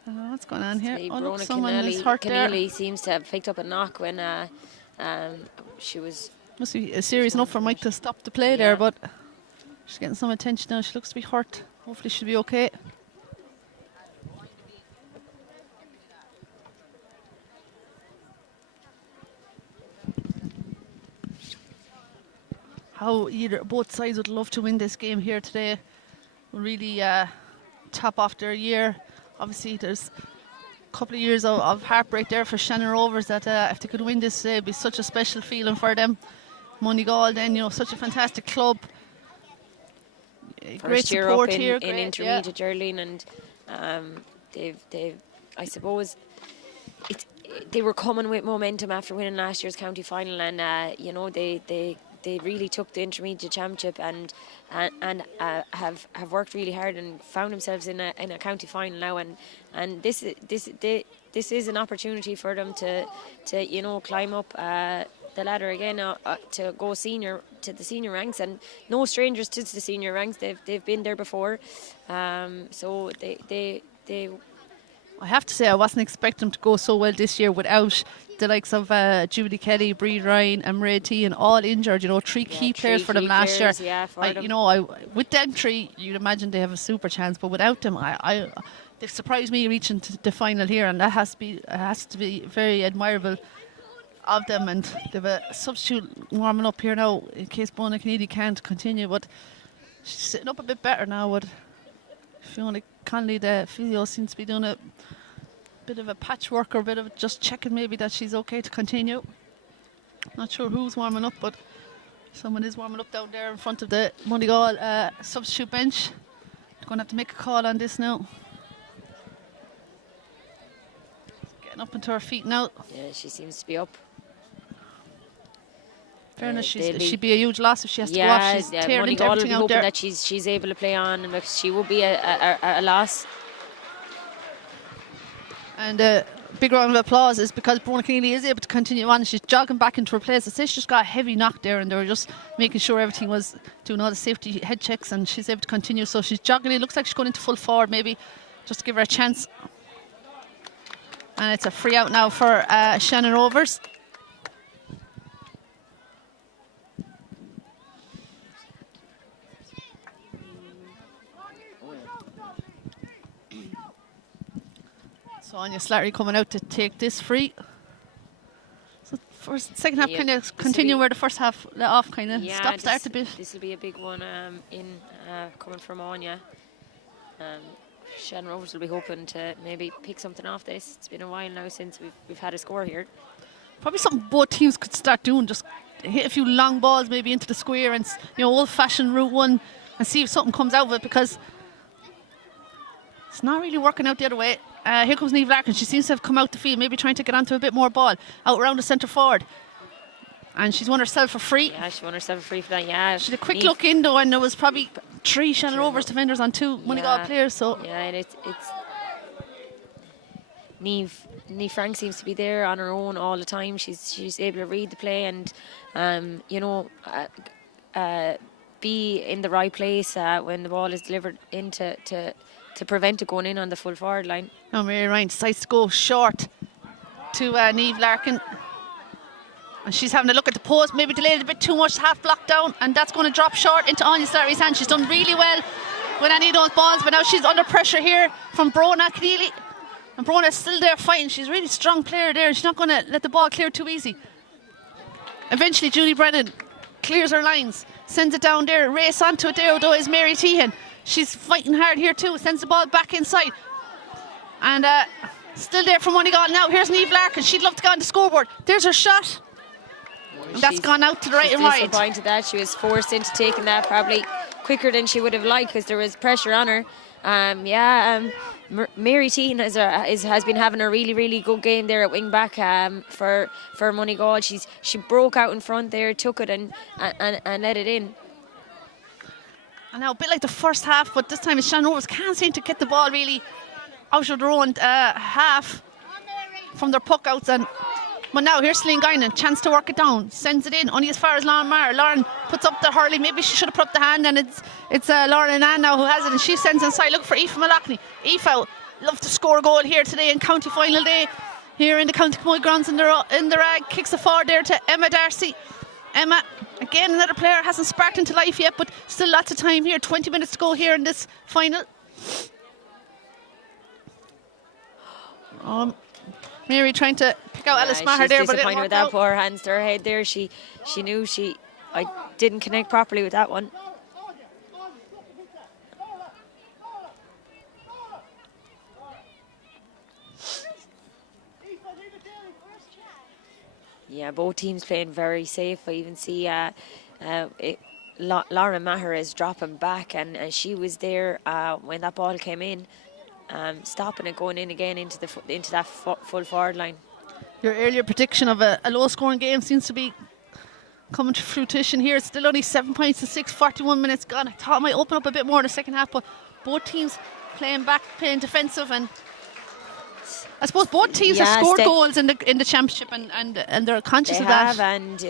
I don't know what's going on here. Oh, look, someone is hurt there. Keneally seems to have picked up a knock when she was... Must be serious enough for Mike to stop the play there, but she's getting some attention now. She looks to be hurt. Hopefully she'll be okay. How both sides would love to win this game here today. Really top off their year. Obviously there's a couple of years of heartbreak there for Shannon Rovers, that if they could win this, it'd be such a special feeling for them. Moneygall then, you know, such a fantastic club. Great support here. In intermediate, Geraldine, and they've I suppose they were coming with momentum after winning last year's county final, and you know, they really took the intermediate championship and have worked really hard and found themselves in a county final now, and this is an opportunity for them to you know, climb up the ladder again, to go senior to the senior ranks, and no strangers to the senior ranks. They've been there before, so they. I have to say, I wasn't expecting them to go so well this year without the likes of Judy Kelly, Bree Ryan, and Mairead T, and all injured. You know, three key players for them last year. Yeah, you know, with them three, you'd imagine they have a super chance. But without them, they've surprised me reaching to the final here, and that has to be very admirable of them. And they've a substitute warming up here now in case Bona Kennedy can't continue. But she's sitting up a bit better now. With Fiona Conley, the physio, seems to be doing a bit of a patchwork, or a bit of just checking maybe that she's okay to continue. Not sure who's warming up, but someone is warming up down there in front of the Moneygall substitute bench. They're going to have to make a call on this now. Getting up into her feet now. Yeah, she seems to be up. Fairness, she'd be a huge loss if she has to go off. She's tearing into everything out there. That she's able to play on, and she will be a loss. And a big round of applause is because Brona Keneally is able to continue on. She's jogging back into her place. She just got a heavy knock there, and they were just making sure everything was doing all the safety head checks, and she's able to continue. So she's jogging. It looks like she's going into full forward, maybe just to give her a chance. And it's a free out now for Shannon Rovers. So Anya Slattery coming out to take this free. So first, second half kind of continue where the first half let off, kind of start a bit. This will be a big one coming from Anya. Shannon Rovers will be hoping to maybe pick something off this. It's been a while now since we've had a score here. Probably something both teams could start doing, just hit a few long balls maybe into the square and, you know, old-fashioned route one, and see if something comes out of it, because it's not really working out the other way. Here comes Niamh Larkin. She seems to have come out the field, maybe trying to get onto a bit more ball, out around the centre forward. And she's won herself a free. Yeah, she won herself a free for that, yeah. She had a quick look in though, and there was probably three Shannon Rovers defenders on two Moneygall players. So yeah, and it's Niamh Frank seems to be there on her own all the time. She's able to read the play and you know, be in the right place when the ball is delivered into to prevent it going in on the full forward line. Now Mary Ryan decides to go short to Niamh Larkin. And she's having a look at the post, maybe delayed a bit too much, half blocked down, and that's going to drop short into Anya Slattery's hand. She's done really well with any of those balls, but now she's under pressure here from Brona Keneally. And Brona's still there fighting. She's a really strong player there. She's not going to let the ball clear too easy. Eventually, Julie Brennan clears her lines, sends it down there, race onto it there, though, is Mary Tehan. She's fighting hard here too, sends the ball back inside. And still there from Moneygall now. Here's Niamh Larkin. She'd love to go on the scoreboard. There's her shot. And that's gone out to the right and wide. Disappointed that she was forced into taking that probably quicker than she would have liked because there was pressure on her. Mary Teahan has been having a really, really good game there at wing back for Moneygall. She broke out in front there, took it and let it in. And now a bit like the first half, but this time Shannon Rovers can't seem to get the ball really out of their own half from their puck outs. But now here's Celine Guinan, chance to work it down, sends it in only as far as Lauren Maher. Lauren puts up the hurley, maybe she should have put up the hand, and it's Lauren Ann now who has it, and she sends inside looking for Aoife Malachney. Aoife love to score a goal here today in county final day here in the County Camogie grounds in the rag. Kicks it forward there to Emma Darcy. Emma, again another player, hasn't sparked into life yet, but still lots of time here. 20 minutes to go here in this final. Mary trying to pick out Alice Maher there, but it didn't work with that out. poor hands to her head there. She knew I didn't connect properly with that one. Yeah, both teams playing very safe. I even see Lauren Maher is dropping back, and she was there when that ball came in. Stopping it going in again into that full forward line. Your earlier prediction of a low-scoring game seems to be coming to fruition here. It's still only 7 points to 6, 41 minutes gone. I thought it might open up a bit more in the second half, but both teams playing back, playing defensive, and I suppose both teams have scored goals in the championship, and they're conscious of that. And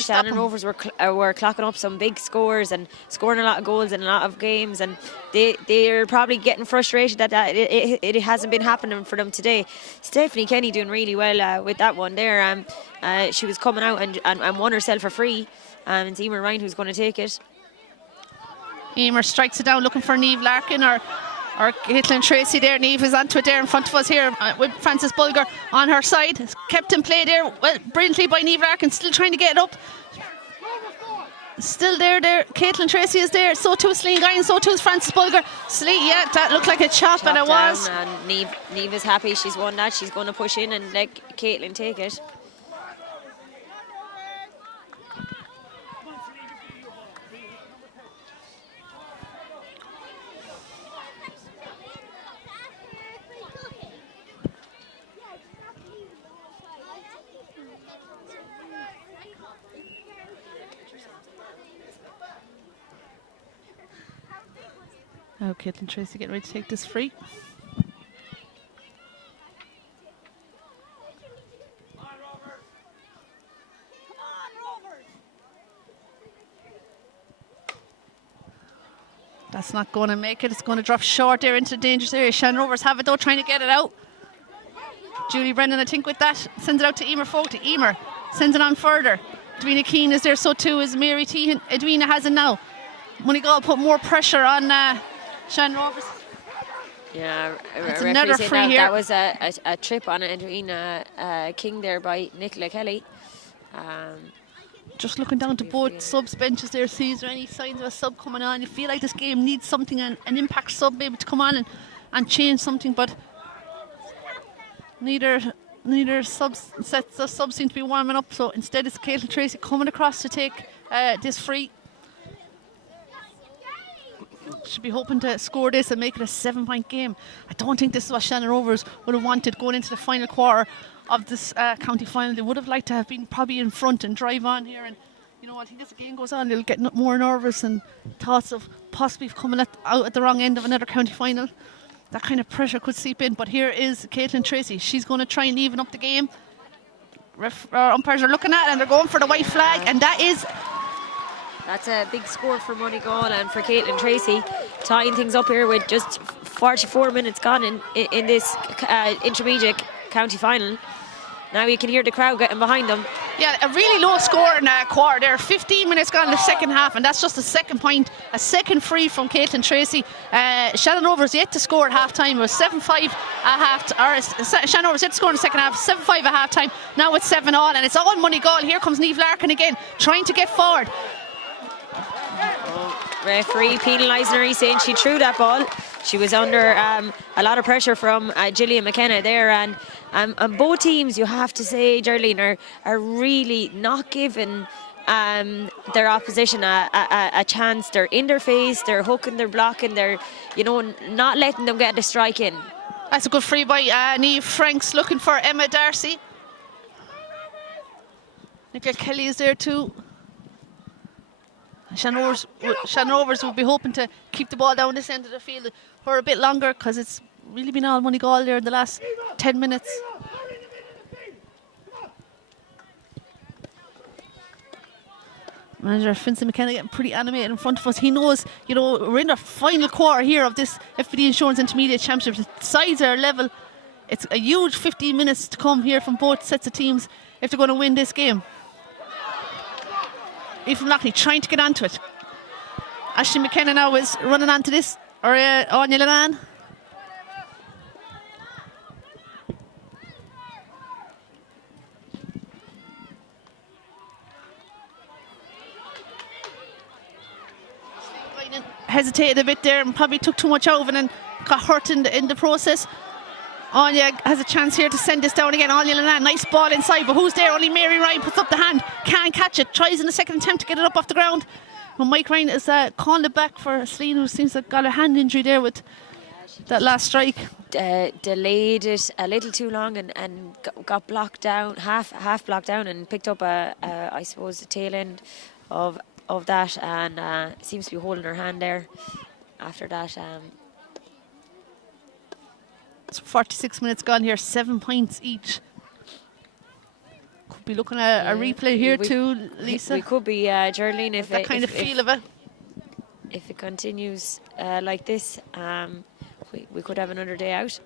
Shannon Rovers were clocking up some big scores and scoring a lot of goals in a lot of games, and they're probably getting frustrated that it hasn't been happening for them today. Stephanie Kenny doing really well with that one there. She was coming out and won herself a free, and it's Emer Ryan who's going to take it. Emer strikes it down looking for Niamh Larkin or Caitlin Tracy there. Niamh is onto it there in front of us here with Frances Bulger on her side. It's kept in play there, well, brilliantly by Niamh Larkin, still trying to get it up. Still there. Caitlin Tracy is there, so too is Celine Guy, and so too is Frances Bulger. Celine, yeah, that looked like a chop and it was. And Niamh is happy she's won that. She's going to push in and let Caitlin take it. Now Caitlin Tracy getting ready to take this free. That's not going to make it. It's going to drop short there into the dangerous area. Shannon Rovers have it though, trying to get it out. Julie Brennan, I think, with that, sends it out to Emer Folk. Emer sends it on further. Edwina Keane is there, so too is Mary Teahan. Edwina has it now. Moneygall put more pressure on Shannon Rovers. Yeah, it's another free here. That was a trip on Edwina King there by Nicola Kelly. Just looking down to both subs benches there, see is there any signs of a sub coming on? You feel like this game needs something, an impact sub maybe to come on and change something, but neither sets of subs seem to be warming up, so instead it's Caitlin Tracy coming across to take this free. Should be hoping to score this and make it a 7-point game. I don't think this is what Shannon Rovers would have wanted going into the final quarter of this county final. They would have liked to have been probably in front and drive on here, and I think as the game goes on they'll get more nervous and thoughts of possibly coming out at the wrong end of another county final. That kind of pressure could seep in, but here is Caitlin Tracy. She's going to try and even up the game. Umpires are looking at it and they're going for the white flag, and that's a big score for Moneygall and for Caitlin Tracy, tying things up here with just 44 minutes gone in this intermediate county final. Now you can hear the crowd getting behind them. Yeah, a really low score in a quarter there. 15 minutes gone in the second half, and that's just a second point, a second free from Caitlin Tracy. Shannon Rovers yet to score at half time. It was 7-5 at Shannon Rovers yet to score in the second half, 7-5 at half time. Now it's 7-all, and it's all Moneygall. Here comes Niamh Larkin again, trying to get forward. Referee penalising her, he's saying she threw that ball. she was under a lot of pressure from Gillian McKenna there, and both teams, you have to say, Geraldine, are really not giving their opposition a chance. They're in their face, they're hooking, they're blocking, they're not letting them get the strike in. That's a good free by Niamh Franks, looking for Emma Darcy. Nicola Kelly is there too. Shannon Rovers will be hoping to keep the ball down this end of the field for a bit longer, because it's really been all Moneygall there in the last 10 minutes. Manager Vincent McKenna getting pretty animated in front of us. He knows, we're in the final quarter here of this FBD Insurance Intermediate Championship. The sides are level. It's a huge 15 minutes to come here from both sets of teams if they're going to win this game. Aoife Loughney trying to get onto it. Ashley McKenna now is running onto this, or Anya Lennon. Hesitated a bit there and probably took too much out of it and got hurt in the process. Anya has a chance here to send this down again. Anya Lennon, nice ball inside, but who's there? Only Mary Ryan puts up the hand, can't catch it, tries in the second attempt to get it up off the ground. Well, Mike Ryan is calling it back for Celine, who seems to have got a hand injury there with that last strike. Delayed it a little too long and got blocked down, half blocked down, and picked up I suppose the tail end of that, and seems to be holding her hand there after that. It's 46 minutes gone here, 7 points each. Could be looking at a replay here too, Lisa. We could be, Geraldine, if that kind of feel of it. If it continues like this, we could have another day out.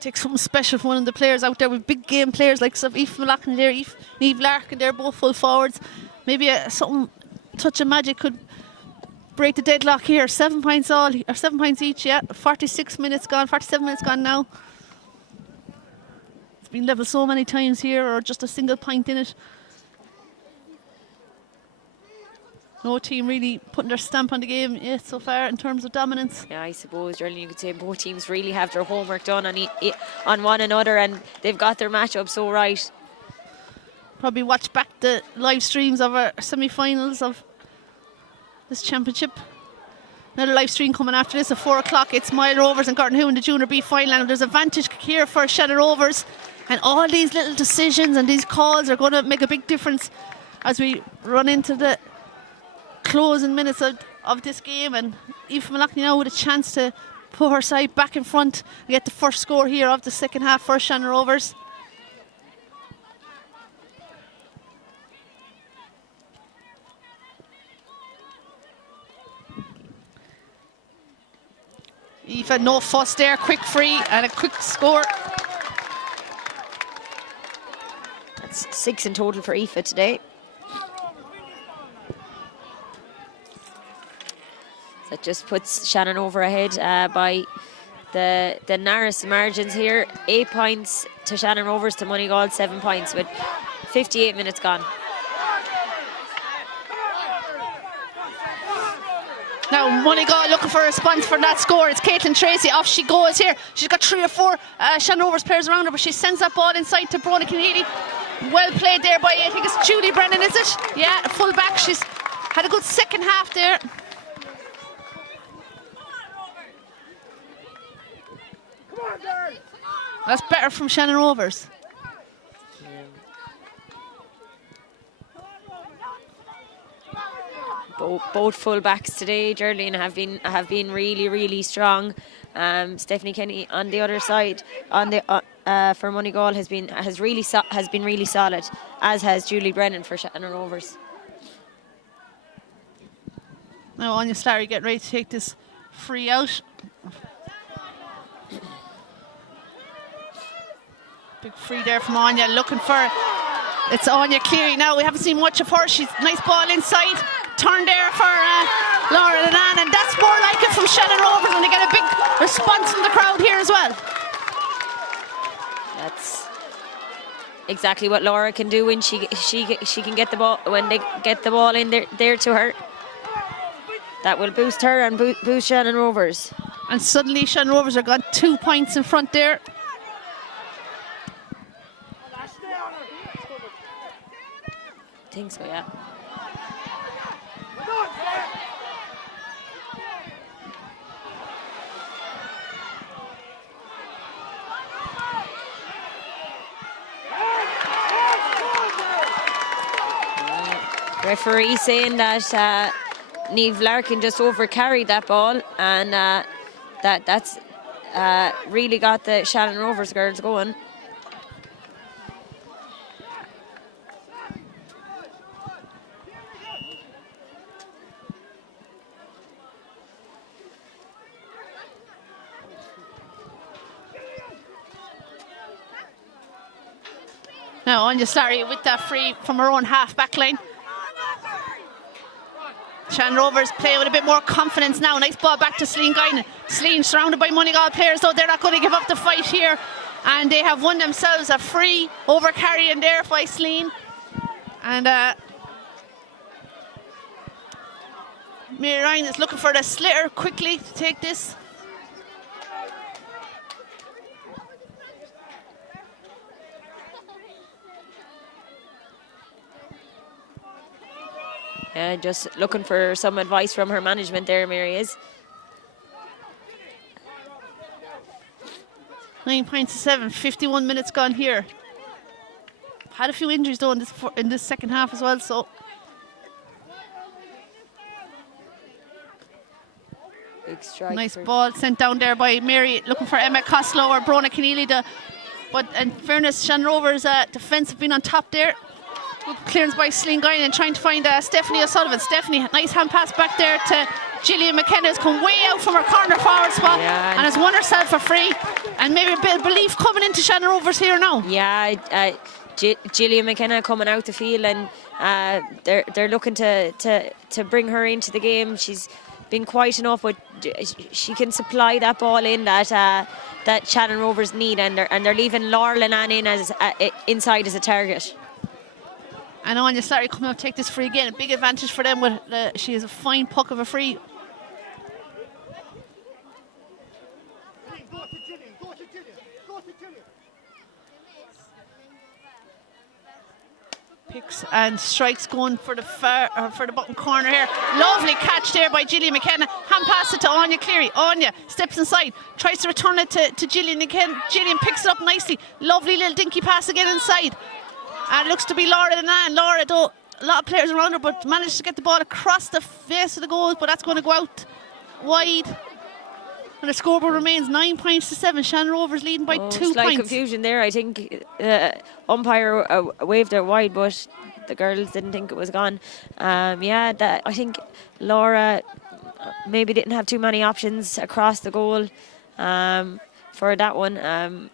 Take something special for one of the players out there with big game players like Aoife Loughney there, Niamh Larkin, they're both full forwards. Maybe something touch of magic could break the deadlock here. 7 points all, or 7 points each, yeah. 46 minutes gone, 47 minutes gone now. It's been level so many times here, or just a single point in it. No team really putting their stamp on the game yet so far in terms of dominance. Yeah, I suppose, Geraldine, you could say both teams really have their homework done on one another, and they've got their matchup so right. Probably watch back the live streams of our semi-finals of this championship. Another live stream coming after this at 4 o'clock. It's Moyle Rovers and Gardenhue in the Junior B final, and there's a vantage here for Shannon Rovers, and all these little decisions and these calls are going to make a big difference as we run into the closing minutes of this game. And Aoife Loughney now with a chance to put her side back in front and get the first score here of the second half for Shannon Rovers. Aoife, no fuss there, quick free and a quick score. That's 6 in total for Aoife today. That just puts Shannon over ahead by the narrowest margins here. 8 points to Shannon Rovers to Moneygall, 7 points with 58 minutes gone. Now Moneygall looking for a response for that score. It's Caitlin Tracy, off she goes here. She's got 3 or 4 Shannon Rovers players around her, but she sends that ball inside to Brona Keneally. Well played there by, I think it's Julie Brennan, is it? Yeah, full back. She's had a good second half there. That's better from Shannon Rovers. Both full backs today, Geraldine, have been really strong. Stephanie Kenny on the other side, on the for Moneygall has been really solid, as has Julie Brennan for Shannon Rovers. Now Anya Slarry getting ready to take this free out. Big free there from Anya, looking for, it's Anya Cleary now. We haven't seen much of her. She's nice ball inside, turn there for Laura Lennon, and that's more like it from Shannon Rovers, and they get a big response from the crowd here as well. That's exactly what Laura can do when she can get the ball, when they get the ball in there to her. That will boost her and boost Shannon Rovers. And suddenly Shannon Rovers are got 2 points in front there. I think so, yeah. Referee saying that Niamh Larkin just overcarried that ball, and that's really got the Shannon Rovers girls going. Now Anya Slarry with that free from her own half-back line. Shannon Rovers play with a bit more confidence now. Nice ball back to Celine Guinan. Celine surrounded by Moneygall players, though they're not going to give up the fight here. And they have won themselves a free over carrying there by Celine. And Mary Ryan is looking for the slitter quickly to take this. Just looking for some advice from her management there, Mary is. 9 points to 7, 51 minutes gone here. Had a few injuries though in this second half as well, so. Big strike. Nice ball sent down there by Mary, looking for Emma Costello or Brona Keneally. But in fairness, Shannon Rovers' defence have been on top there. Good clearance by Celine Guinan and trying to find Stephanie O'Sullivan. Stephanie, nice hand pass back there to Gillian McKenna, who's come way out from her corner forward spot and has won herself a free. And maybe a bit of belief coming into Shannon Rovers here now. Yeah, Gillian McKenna coming out the field, and they're looking to bring her into the game. She's been quiet enough, but she can supply that ball in that Shannon Rovers need, and they're leaving Laura Lennon in as inside as a target. And Anya Slarry coming up to take this free again. A big advantage for them. She has a fine puck of a free. Picks and strikes going for the bottom corner here. Lovely catch there by Gillian McKenna. Hand pass it to Anya Cleary. Anya steps inside, tries to return it to Gillian McKenna. Gillian picks it up nicely. Lovely little dinky pass again inside. And it looks to be Laura Lennon. Laura, though, a lot of players around her, but managed to get the ball across the face of the goals, but that's going to go out wide. And the scoreboard remains 9 points to 7. Shannon Rovers leading by 2 points. Slight confusion there. I think umpire waved it wide, but the girls didn't think it was gone. I think Laura maybe didn't have too many options across the goal for that one.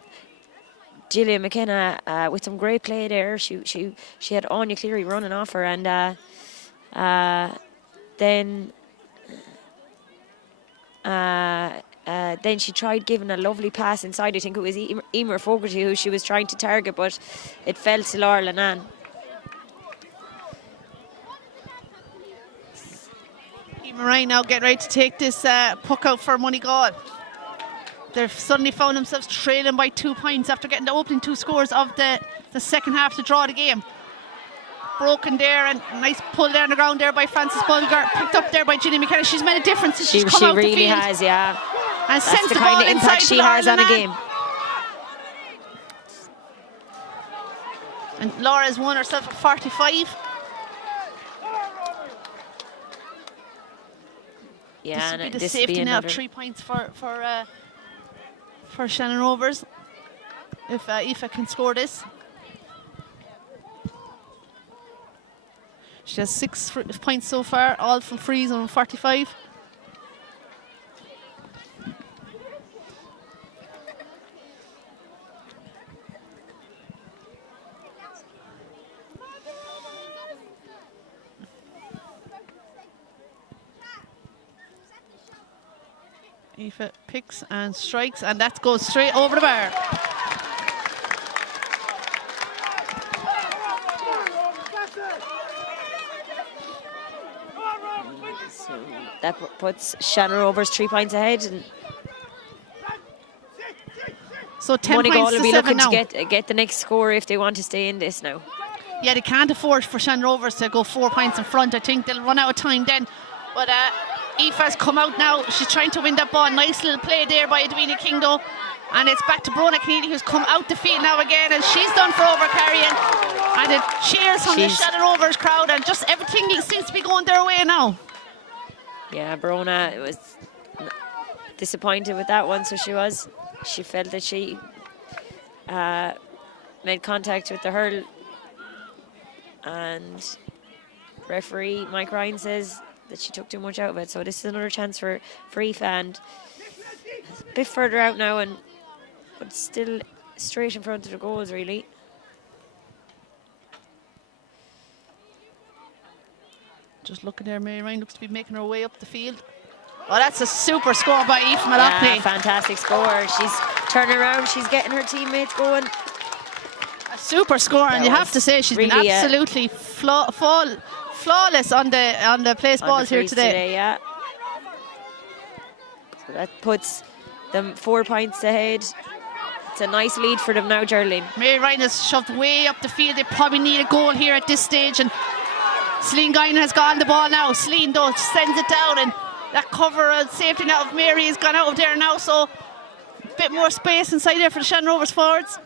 Gillian McKenna with some great play there. She had Anya Cleary running off her, and then she tried giving a lovely pass inside. I think it was Emer Fogarty who she was trying to target, but it fell to Laura Lennon. Emer Ryan now getting ready to take this puck out for Moneygall. They've suddenly found themselves trailing by 2 points after getting the opening 2 scores of the second half to draw the game. Broken there, and nice pull down the ground there by Frances Bulgar. Picked up there by Gillian McKenna. She's made a difference since she's come out really the field. Has, yeah. And that's sends the the kind ball of inside impact she has on a game. And Laura's won herself a 45. Yeah, this will be the safety now of 3 points for Shannon Rovers if Aoife can score this. She has 6 points so far, all from frees on 45. Aoife picks and strikes, and that goes straight over the bar. that puts Shannon Rovers 3 points ahead. And So 10 Moneygall points will to be 7 looking now. to get the next score if they want to stay in this now. Yeah, they can't afford for Shannon Rovers to go 4 points in front. I think they'll run out of time then. But Aoife's come out now. She's trying to win that ball. Nice little play there by Edwina King though. And it's back to Brona Keneally, who's come out the field now again, and she's done for overcarrying. And the cheers from the Shannon Rovers crowd, and just everything seems to be going their way now. Yeah, Brona was disappointed with that one, so she was. She felt that she made contact with the hurl, and referee Mike Ryan says that she took too much out of it. So this is another chance for Aoife, and a bit further out now, but still straight in front of the goals really. Just looking there, Mary Ryan looks to be making her way up the field. Oh, that's a super score by Aoife Malachney. Yeah, fantastic score. She's turning around, she's getting her teammates going. A super score, and you have to say she's really, been absolutely flawless on the place balls here today. Yeah. So that puts them 4 points ahead. It's a nice lead for them now, Geraldine. Mary Ryan has shoved way up the field. They probably need a goal here at this stage, and Celine Guinan has got the ball now. Celine though sends it down, and that cover and safety now of Mary has gone out of there now, so a bit more space inside there for the Shannon Rovers forwards.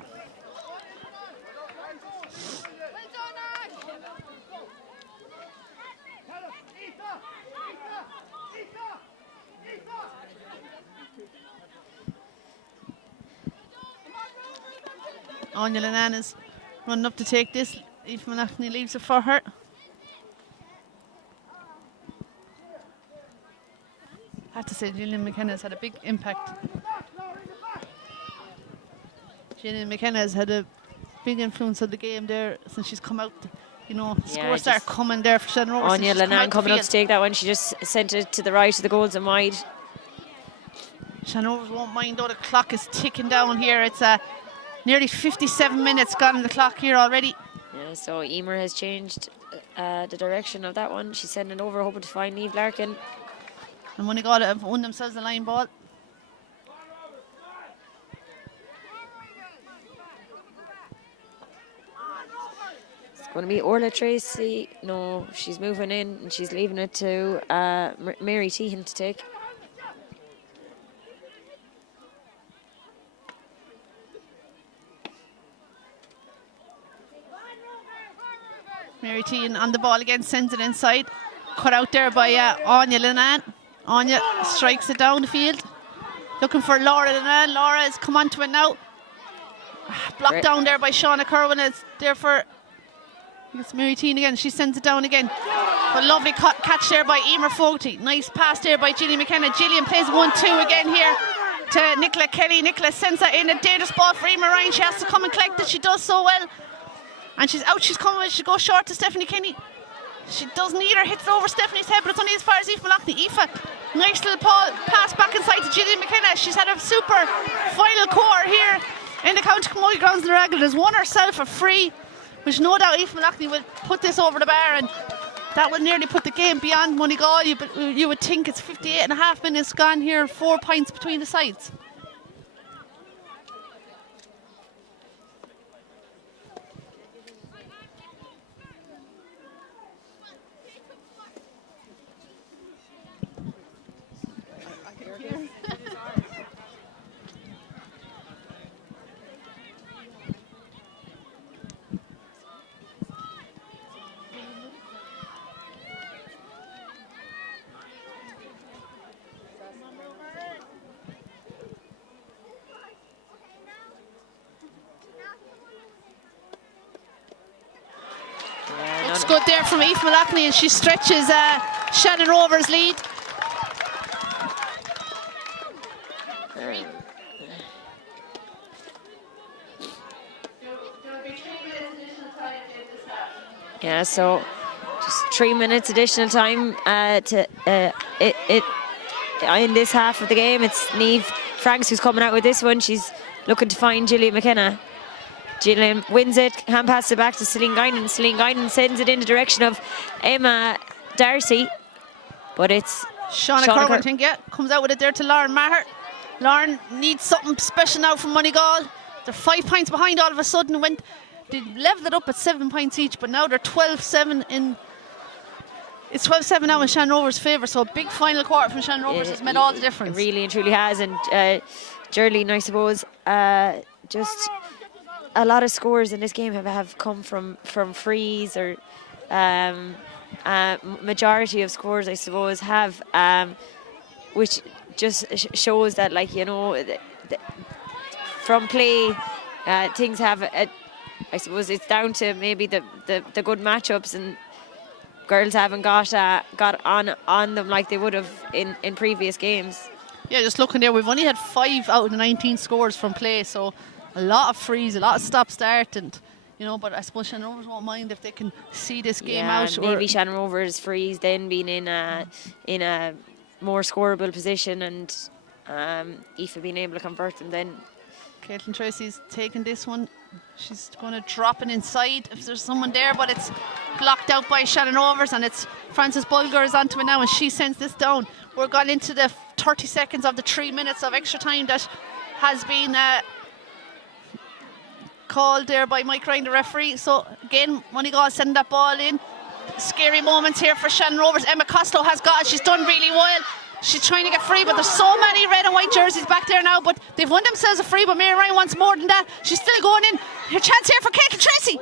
Anya Lennon is running up to take this. Aoife Malachney leaves it for her. I have to say, Gillian McKenna has had a big impact. Gillian McKenna has had a big influence on the game there since she's come out. You know, scores start coming there for Shannon Rovers. Anya Lennon coming up to take that one. She just sent it to the right of the goals and wide. Shannon Rovers won't mind though. The clock is ticking down here. It's nearly 57 minutes gone on the clock here already. Yeah, so Emer has changed the direction of that one. She's sending it over, hoping to find Niamh Larkin. And Moneygall have won themselves a line ball. It's going to be Orla Tracy. No, she's moving in and she's leaving it to Mary Tehan to take. Mary Tehan on the ball again, sends it inside. Cut out there by Anya Lennon. Anya strikes it down the field. Looking for Laura Lennon. Laura has come onto it now. Blocked down there by Shauna Kerwin. It's there for, it's Mary Tehan again. She sends it down again. A lovely catch there by Emer Fogarty. Nice pass there by Gillian McKenna. Gillian plays 1-2 again here to Nicola Kelly. Nicola sends it in, a dangerous ball for Emer Ryan. She has to come and collect it. She does so well. And she's out, she's coming, she goes short to Stephanie Kinney. She doesn't either, hits it over Stephanie's head, but it's only as far as Aoife Malachney. Aoife, nice little pass back inside to Gillian McKenna. She's had a super final quarter here in the County Camogie grounds in the Raglan. Has won herself a free, which no doubt Aoife Malachney will put this over the bar, and that would nearly put the game beyond Moneygall. You would think it's 58.5 minutes gone here, 4 points between the sides. Looks good there from Aoife Malachney, and she stretches Shannon Rovers' lead. Yeah, so just 3 minutes additional time in this half of the game. It's Niamh Franks who's coming out with this one. She's looking to find Gillian McKenna. Gillian wins it, hand passes it back to Celine Guinan. Celine Guinan sends it in the direction of Emma Darcy, but it's Shauna Curran, I think, comes out with it there to Lauren Maher. Lauren needs something special now from Moneygall. They're 5 points behind all of a sudden. They levelled it up at 7 points each, but now they're 12-7 in. It's 12-7 now in Shannon Rovers' favour, so a big final quarter from Shannon Rovers has made all the difference. It really and truly has, and Geraldine, I suppose, just a lot of scores in this game have come from frees, or majority of scores, I suppose, have, which just shows that, like, you know, from play, things have, I suppose it's down to maybe the good matchups, and girls haven't got on them like they would have in previous games. Yeah, just looking there, we've only had 5 out of the 19 scores from play, so a lot of frees, a lot of stop-start, and you know, but I suppose Shannon Rovers won't mind if they can see this game out. Maybe Shannon Rovers frees then being in a more scoreable position, and Aoife being able to convert them then. Caitlin Tracy's taking this one. She's going to drop it inside if there's someone there, but it's blocked out by Shannon Rovers, and it's Frances Bulger is onto it now, and she sends this down. We're gone into the 30 seconds of the 3 minutes of extra time that has been called there by Mike Ryan, the referee. So again, Moneygall sending that ball in. Scary moments here for Shannon Rovers. Emma Costello has got it. She's done really well. She's trying to get free, but there's so many red and white jerseys back there now, but they've won themselves a free, but Mary Ryan wants more than that. She's still going in. Her chance here for Caitlin Tracy.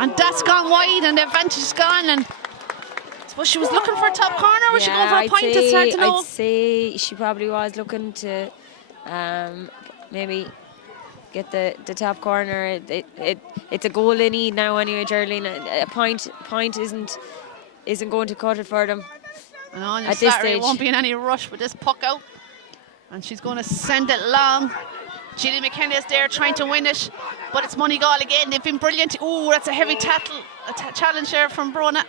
And that's gone wide, and the advantage is gone, and I suppose she was looking for a top corner, or was she going for a point? It's hard to know. I'd say she probably was looking to maybe get the top corner. It's a goal they need now anyway, Geraldine. A point isn't going to cut it for them. And on at this stage, won't be in any rush with this puck out, and she's going to send it long. Gilly McKenna is there trying to win it, but it's Moneygall again. They've been brilliant. Oh, that's a heavy tackle, challenge there from Brona.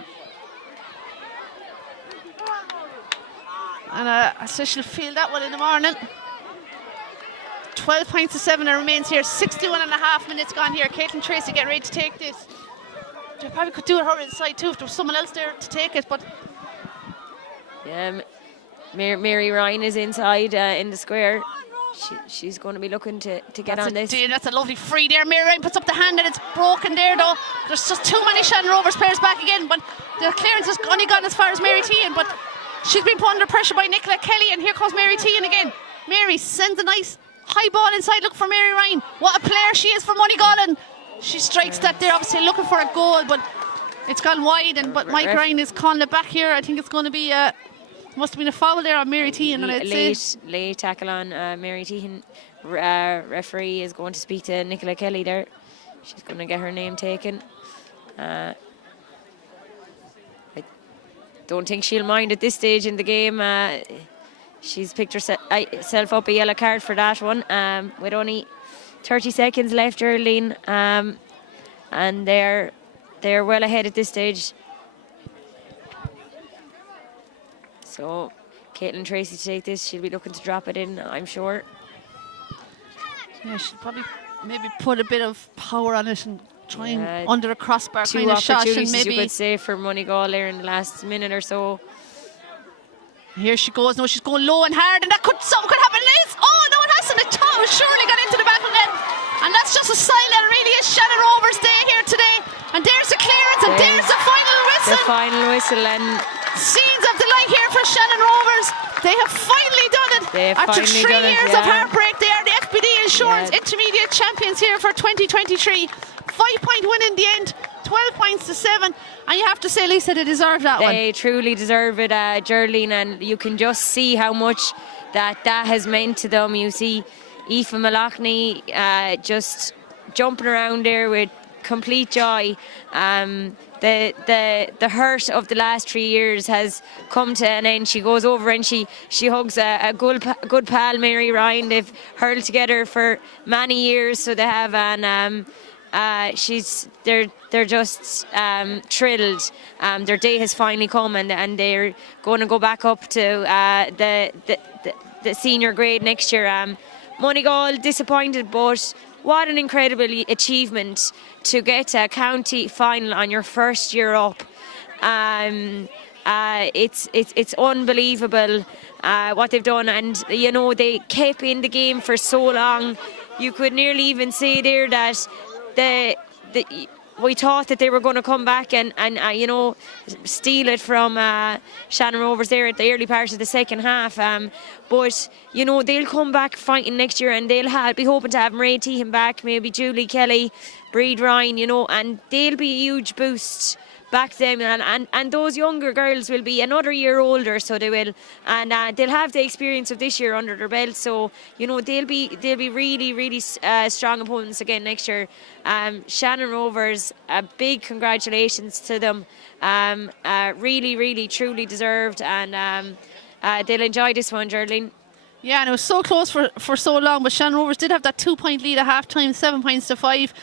And I say she'll feel that one in the morning. 12 points to 7 and remains here. 61.5 minutes gone here. Caitlin Tracy getting ready to take this. They probably could do it her inside too if there was someone else there to take it, but yeah, Mary Ryan is inside in the square. She's going to be looking to get on this. That's a lovely free there. Mary Ryan puts up the hand, and it's broken there though. There's just too many Shannon Rovers players back again, but the clearance has only gone as far as Mary Tehan, but she's been put under pressure by Nicola Kelly, and here comes Mary Tehan again. Mary sends a nice high ball inside. Look for Mary Ryan. What a player she is for Moneygall, and she strikes that there, obviously looking for a goal, but it's gone wide, and but Mike Ryan is calling it back here. I think it's going to be must have been a foul there on Mary Tehan, and I'd say late tackle on Mary Tehan. Referee is going to speak to Nicola Kelly there. She's going to get her name taken. I don't think she'll mind at this stage in the game. She's picked herself up a yellow card for that one, with only 30 seconds left, Geraldine, and they're well ahead at this stage. So Caitlin Tracy to take this, she'll be looking to drop it in, I'm sure. Yeah, she'll probably maybe put a bit of power on it and try and under a crossbar kind of shot, and maybe you could say for Moneygall there in the last minute or so. Here she goes. No, she's going low and hard, and something could happen. Oh no, it hasn't. It surely got into the back of the net, and that's just a sign that it really is Shannon Rovers' day here today. And there's the clearance, and there's the final whistle. The final whistle, and scenes of delight here for Shannon Rovers. They have finally done it. After 3 years of heartbreak, they are the FBD Insurance Intermediate Champions here for 2023. 5-point win in the end, 12 points to 7. And you have to say, Lisa, they deserve that one. They truly deserve it, Geraldine, and you can just see how much that has meant to them. You see Aoife Malachny just jumping around there with complete joy. The hurt of the last 3 years has come to an end. She goes over and she hugs a good pal, Mary Ryan. They've hurled together for many years, so they have, and they're just thrilled. Their day has finally come, and they're going to go back up to the senior grade next year. Moneygall disappointed, but what an incredible achievement to get a county final on your first year up. It's unbelievable what they've done, and you know they kept in the game for so long. You could nearly even say there that the we thought that they were going to come back and you know, steal it from Shannon Rovers there at the early part of the second half. But you know they'll come back fighting next year, and they'll be hoping to have Mairead Tehan back, maybe Julie Kelly, Breed Ryan, you know, and they'll be a huge boost back them, and those younger girls will be another year older, so they will, and they'll have the experience of this year under their belt, so you know they'll be really strong opponents again next year. Shannon Rovers, a big congratulations to them. Really truly deserved, and they'll enjoy this one, Geraldine. Yeah, and it was so close for so long, but Shannon Rovers did have that 2-point lead at half time, 7 points to 5.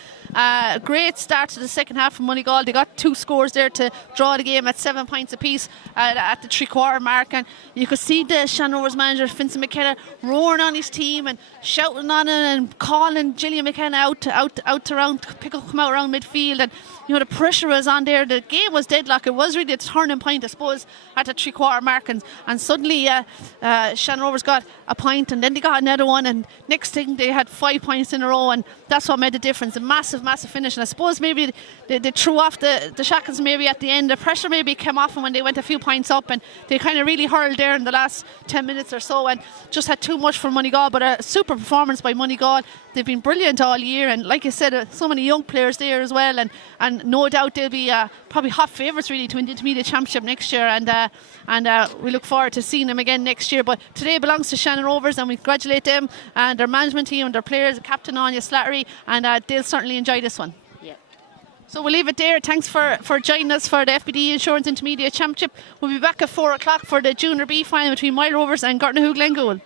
Great start to the second half from Moneygall. They got 2 scores there to draw the game at 7 points apiece at the 3-quarter mark, and you could see the Shannon Rovers manager Vincent McKenna roaring on his team and shouting on it and calling Gillian McKenna out to around, come out around midfield, and you know the pressure was on there. The game was deadlock. It was really a turning point, I suppose, at the 3-quarter mark, and suddenly Shannon Rovers got a point, and then they got another one, and next thing they had 5 points in a row, and that's what made the difference. A massive finish, and I suppose maybe they threw off the shackles maybe at the end. The pressure maybe came off them when they went a few points up, and they kind of really hurled there in the last 10 minutes or so, and just had too much for Moneygall. But a super performance by Moneygall. They've been brilliant all year, and like you said, so many young players there as well, and no doubt they'll be probably hot favourites really to win the Intermediate Championship next year, and we look forward to seeing them again next year. But today belongs to Shannon Rovers, and we congratulate them and their management team and their players, Captain Anya Slattery, and they'll certainly enjoy this one. Yeah. So we'll leave it there. Thanks for joining us for the FBD Insurance Intermediate Championship. We'll be back at 4 o'clock for the Junior B final between Moyle Rovers and Gartnahoe Glengool.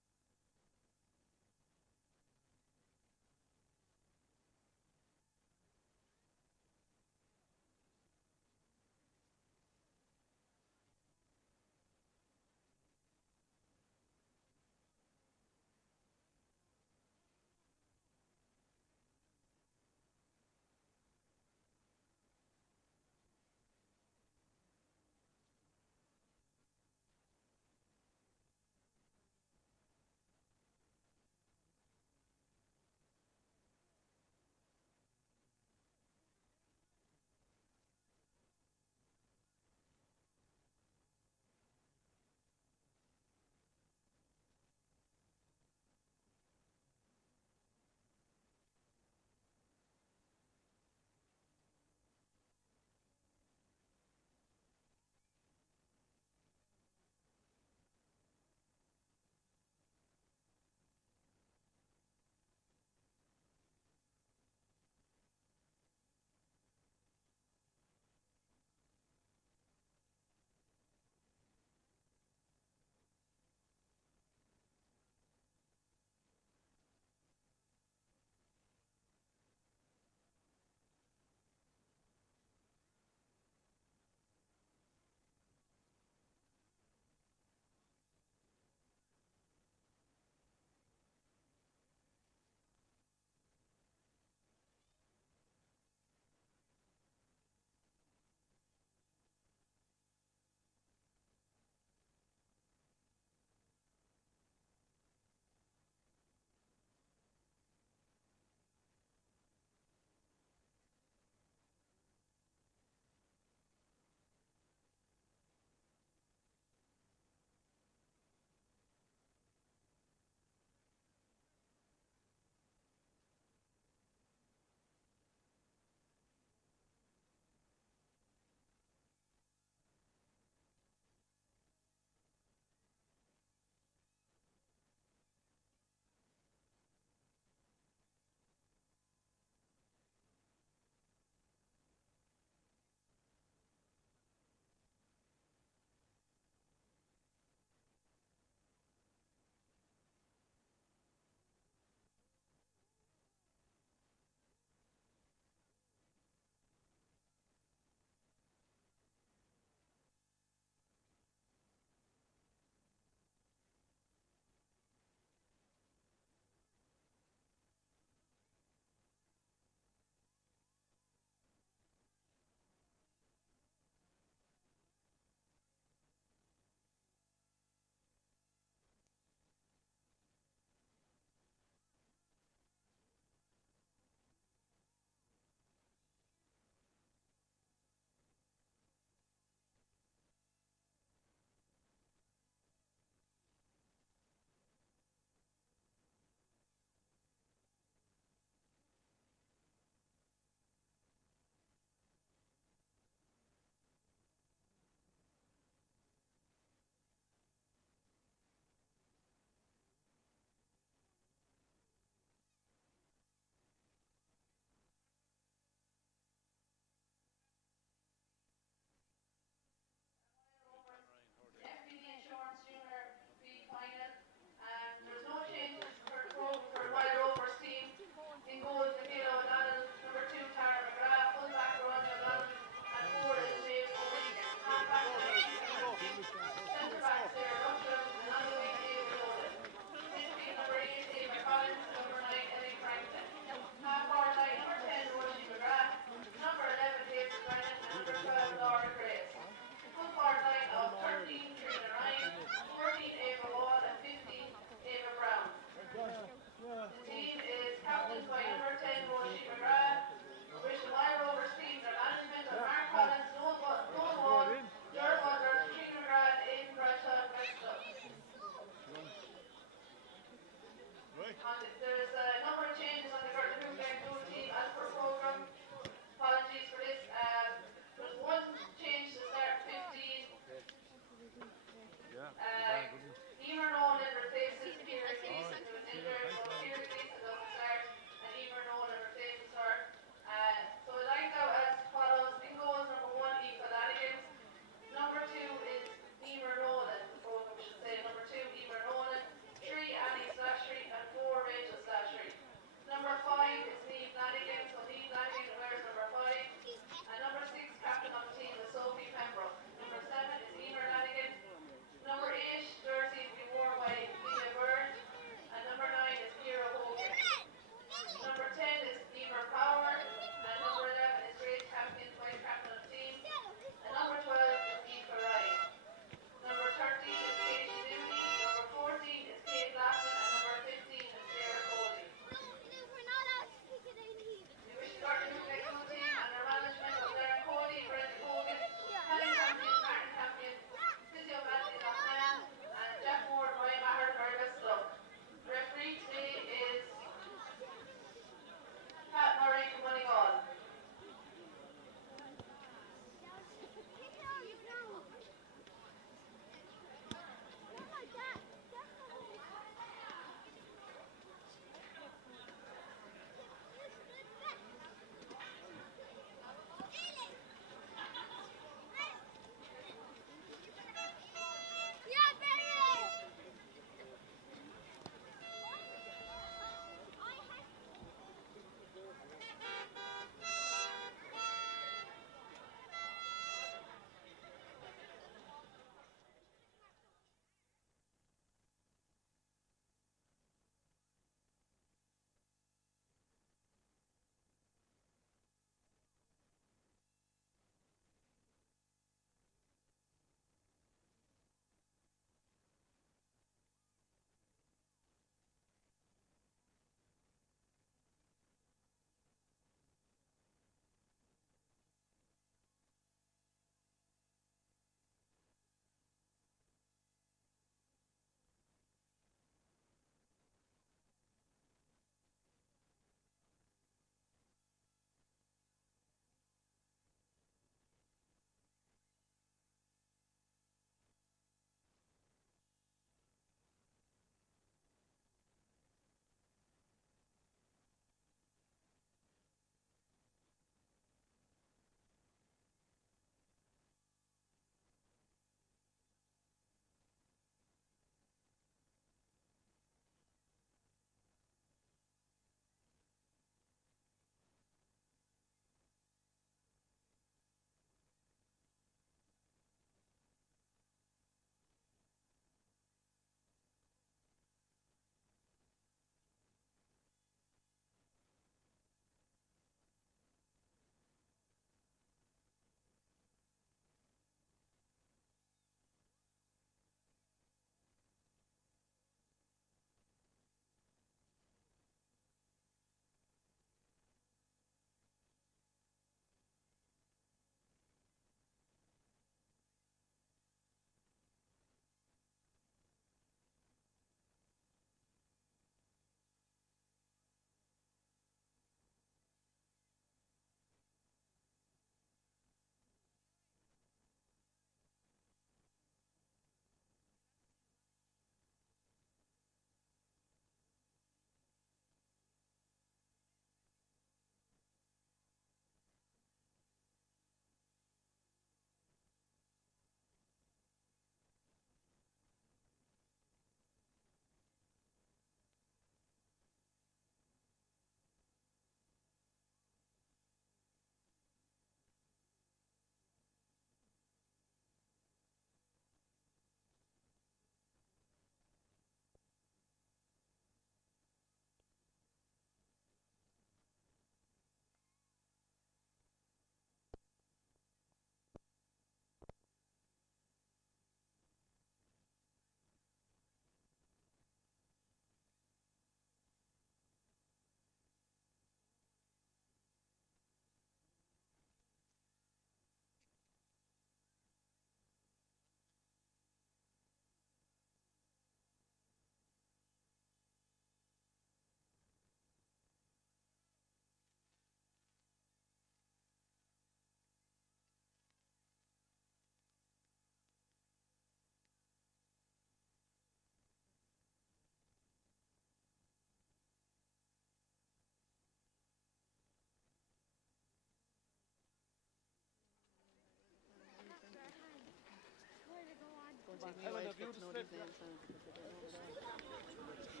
these names now because they don't know what they are.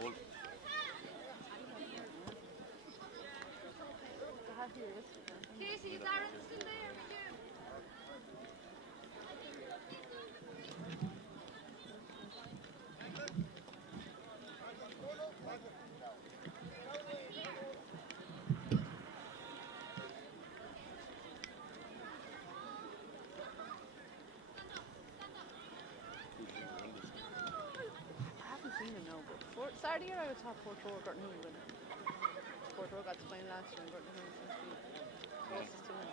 Goal. They have here yesterday. Casey, is Aaron still there with you? I haven't seen him now, but before start of the year I would top Port Road, Gurton Hoon winner. Port Road got to play last year and Gurton Hoon seems to be closest to him.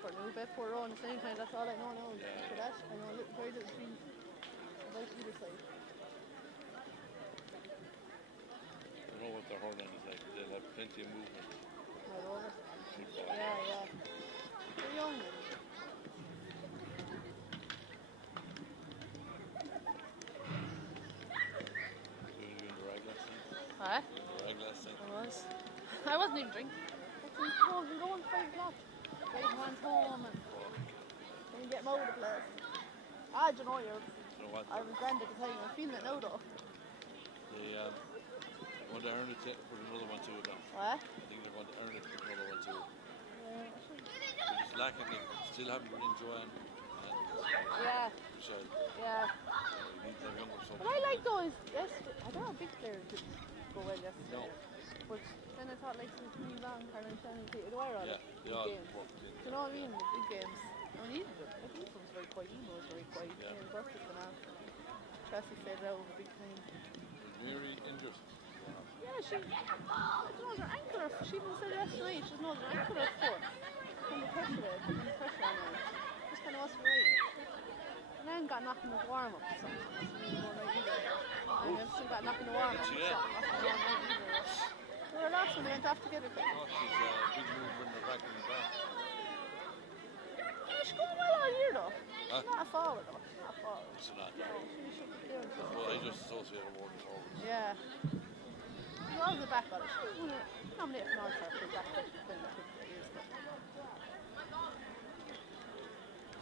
Gurton Hoon bet Port Road in the same time, that's all I know now. Yeah. For that, I know a little, very little thing about either side. I don't know what their hurling is like. They'll have plenty of movement. Right over. Football. Yeah. They're young then. So you're doing the rag last night? Huh? The rag last night? I wasn't even drinking. You're going 5 o'clock. Take one's home and then you get them out of the place. Ah, do you know, You know what? I was grand at the time. I'm feeling it now though. They want to earn it to put another one to it now. What? I think they want to earn it to put another one to it. Yeah. They're just lacking it. Still haven't been Joanne and Yeah. Michelle. Yeah. You need them younger so But I like those. Yes, I don't know big players didn't go well yesterday. No. But then I thought like some Tony Long, Caroline Shannon, it were all Yeah, big they all games. worked in. Do you know what I mean? The big games. I mean, even I think it was very quiet. Emo was very quiet. Yeah. Yeah, Burke has been out. Tracy faded out over big time. Very injured. Yeah, she. I don't know, her ankle. She even said yesterday. She knows her ankle or foot. From the pressure there, putting the pressure on her. Just kind of wasn't right. And then got knocked in the warm up. So and then still got knocked in the warm up. So Yeah. we were last when they went off together. Oh, she's a big mover in the back and the back. Yeah, she's going well all year though. Huh? She's not a forward though. She's not a forward. It's not. No, she should be clear. Well, I just associate her more with forwards. Yeah. She was the back on it. She was nominated for an All-Star for back for years ago.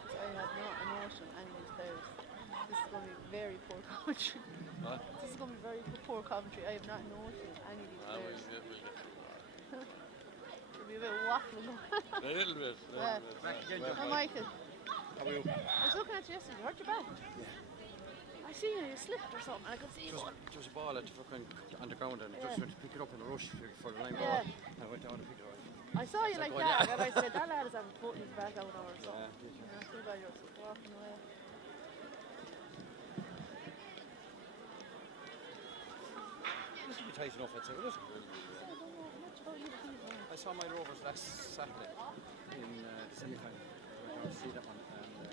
So I have no emotion on any of these players. This is going to be very poor commentary. Huh? This is going to be very poor commentary. I have not noticed any of these We'll players. get through that. It'll be a bit waffling. A little bit. Yeah. Well, Oh, Michael. how are you? I was looking at you yesterday. You hurt your back. I seen you slipped or something. I could see you going. There was a ball at the fucking underground and I Yeah. just went to pick it up in a rush for the line Yeah. ball. I went down and picked it up. I saw you like going, that, yeah. and I said, that lad is having putting his back out now or something. Yeah. Yeah, too bad you're walking away. It should be tight enough, I'd say. It isn't really. I don't know much about you, please. I saw my Rovers last Saturday in the semi-final. I went down to see that one. And Did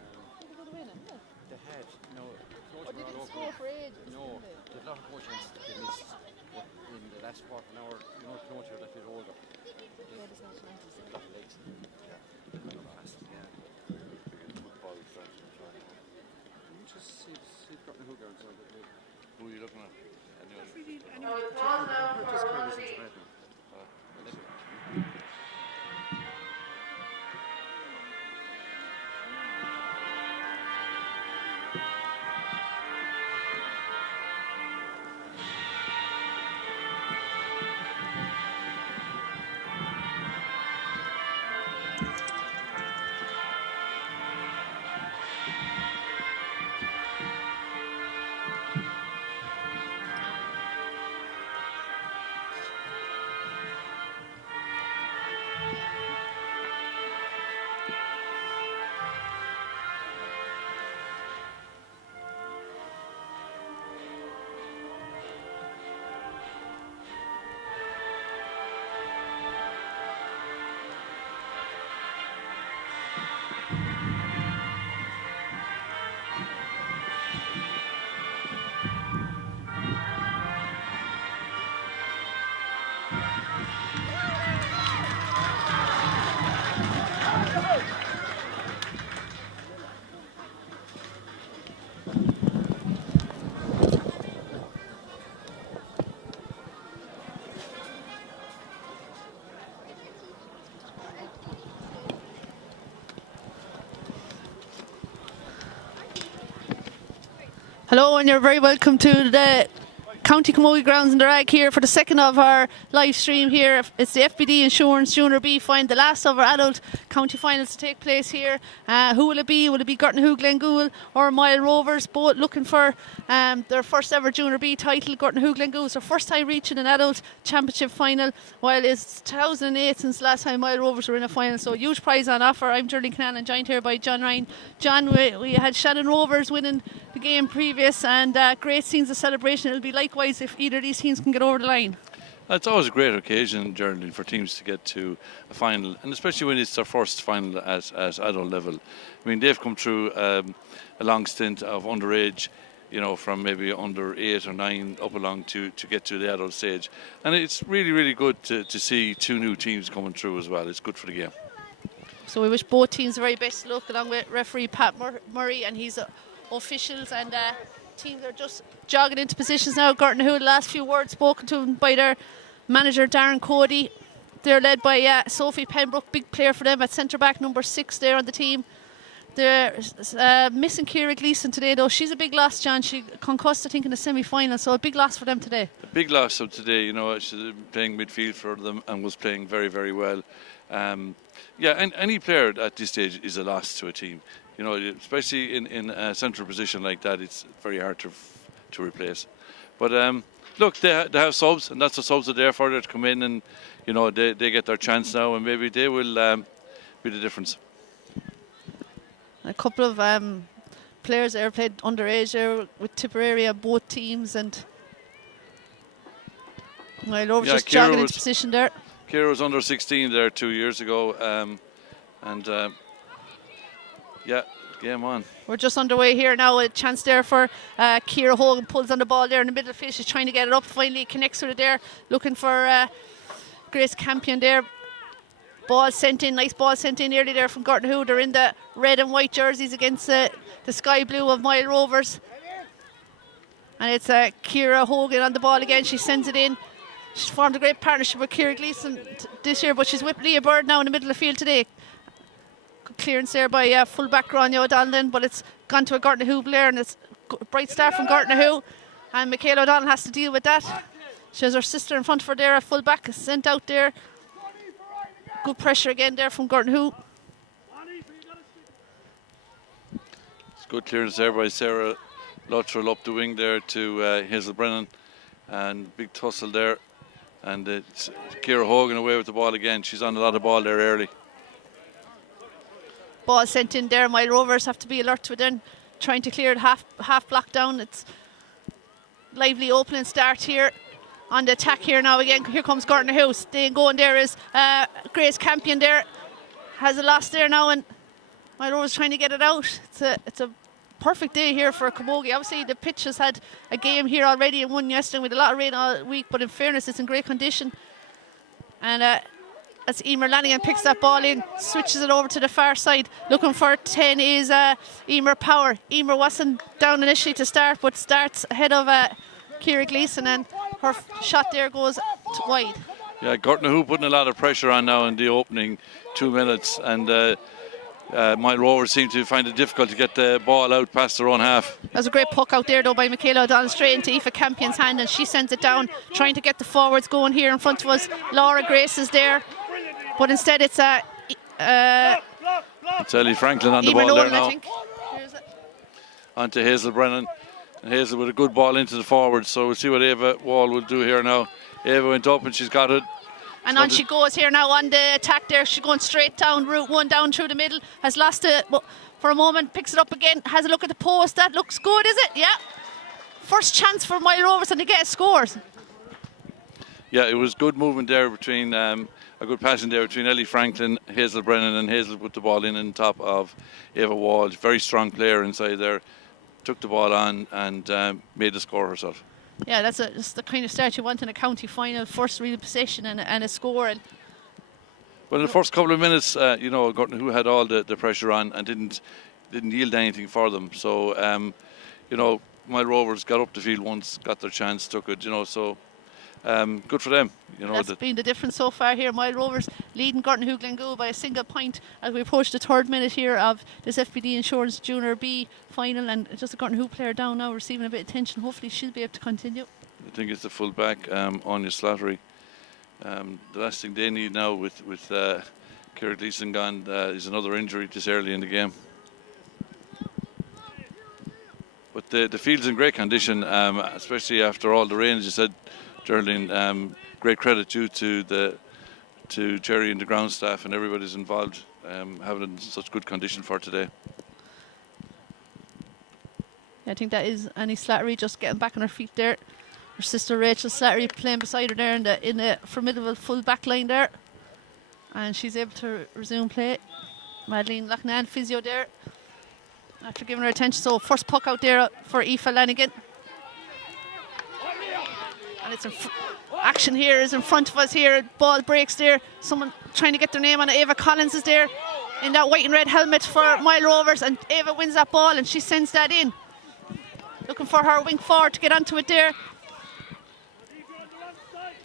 they go to win it? Yeah. they had, Or coach they were all didn't over. score for ages. No, did they? there's a lot of coaches they missed. But in the last quarter of an hour, you know, coach are that bit older. Yeah, there's no chance. A lot of legs. Yeah. Kind of fast. Yeah. Football friends and so on. Just see Gurton Hook out. So Who are you looking at? Anyone? No, the pause now just for crazy Rossi. to read now. Hello, and you're very welcome to the County Camogie grounds in the Rag here for the second of our live stream here. It's the FBD Insurance Junior B final, the last of our adult county finals to take place here. Who will it be? Will it be Gortonhoe Glengoole or Mile Rovers? Both looking for their first ever Junior B title. Gortonhoe Glengoole is their first time reaching an adult championship final, while it's 2008 since the last time Mile Rovers were in a final. So huge prize on offer. I'm Geraldine Canal and joined here by John Ryan. John, we had Shannon Rovers winning the game previous, and great scenes of celebration. It'll be likewise if either of these teams can get over the line. It's always a great occasion, Geraldine, for teams to get to a final, and especially when it's their first final at adult level. I mean, they've come through a long stint of underage, you know, from maybe under 8 or 9 up along to get to the adult stage. And it's really, really good to see two new teams coming through as well. It's good for the game. So we wish both teams the very best luck, along with referee Pat Murray and his officials, and teams are just jogging into positions now. Gortonhoe, the last few words spoken to them by their manager Darren Cody. They're led by Sophie Pembroke, big player for them at centre back, number 6 there on the team. They're missing Ciara Gleeson today, though. She's a big loss, John. She concussed, I think, in the semi-final, so a big loss for them today. A big loss of today, you know. She's playing midfield for them and was playing very, very well. Yeah, and any player at this stage is a loss to a team. You know, especially in a central position like that, it's very hard to replace. But look, they have subs, and that's what subs are there for. They're to come in and, you know, they get their chance now, and maybe they will be the difference. A couple of players there played underage there with Tipperary, both teams, and Mile Rovers just jogging into position there. Ciara was under 16 there 2 years ago, yeah, game on. We're just underway here now. A chance there for Ciara Hogan, pulls on the ball there in the middle of the field. She's trying to get it up. Finally connects with it there, looking for Grace Campion there. Ball sent in, nice ball sent in early there from Gortonhoe. They're in the red and white jerseys against the sky blue of Mile Rovers. And it's Ciara Hogan on the ball again. She sends it in. She's formed a great partnership with Ciara Gleeson this year, but she's with Leah Bird now in the middle of the field today. Good clearance there by full-back Grania O'Donnell, but it's gone to a Gortonhoe player, and it's a bright start from Gortonhoe. And Michaela O'Donnell has to deal with that. She has her sister in front of her there at full-back, sent out there. Good pressure again there from Gortonhoe. It's good clearance there by Sarah Luttrell up the wing there to Hazel Brennan, and big tussle there. And it's Ciara Hogan away with the ball again. She's on a lot of ball there early. Ball sent in there. Mile Rovers have to be alert to it then, trying to clear it half block down. It's lively opening start here on the attack here now again. Here comes Gortonhoe. Staying going there is Grace Campion there. Has a loss there now, and Mile Rovers trying to get it out. It's a perfect day here for Camogie. Obviously the pitch has had a game here already and won yesterday with a lot of rain all week, but in fairness it's in great condition. And that's Emer Lanigan, picks that ball in, switches it over to the far side. Looking for 10 is Emer Power. Emer wasn't down initially to start, but starts ahead of Ciara Gleeson, and her shot there goes wide. Yeah, Gortonhoe putting a lot of pressure on now in the opening 2 minutes, and Mile Rovers seem to find it difficult to get the ball out past their own half. There's a great puck out there though by Michaela O'Donnell, straight into Aoife Campion's hand, and she sends it down, trying to get the forwards going here in front of us. Laura Grace is there, but instead it's Ellie Franklin on the ball there now. On to Hazel Brennan. And Hazel with a good ball into the forward, so we'll see what Ava Wall will do here now. Ava went up and she's got it. And on she goes here now on the attack there. She's going straight down Route 1, down through the middle. Has lost it for a moment, picks it up again, has a look at the post. That looks good, is it? Yeah. First chance for Mile Rovers, and they get scores. Yeah, it was good movement there between, a good passing there between Ellie Franklin, Hazel Brennan, and Hazel put the ball in on top of Ava Wall. Very strong player inside there. Took the ball on and made the score herself. Yeah, that's the kind of start you want in a county final. First real possession and a score. And well, in the first couple of minutes, you know, Gortonhoe had all the pressure on and didn't yield anything for them. So, you know, Mile Rovers got up the field once, got their chance, took it. You know, so good for them. That's been the difference so far here. Mile Rovers leading Gortonhu Glengoe by a single point as we approach the 3rd minute here of this FBD Insurance Junior B final, and just a Gortonhu player down now receiving a bit of attention. Hopefully she'll be able to continue. I think it's the full back, Anya Slattery. The last thing they need now with Ciara Gleeson gone is another injury this early in the game. But the field's in great condition, especially after all the rain, as you said, Geraldine. Great credit due to Jerry and the ground staff and everybody's involved, having it in such good condition for today. I think that is Annie Slattery just getting back on her feet there. Her sister Rachel Slattery playing beside her there in the formidable full back line there. And she's able to resume play. Madeleine Loughnane, physio there, after giving her attention. So first puck out there for Aoife Lanigan. And it's action here is in front of us here. Ball breaks there. Someone trying to get their name on it. Ava Collins is there in that white and red helmet for Mile Rovers, and Ava wins that ball and she sends that in. Looking for her wing forward to get onto it there.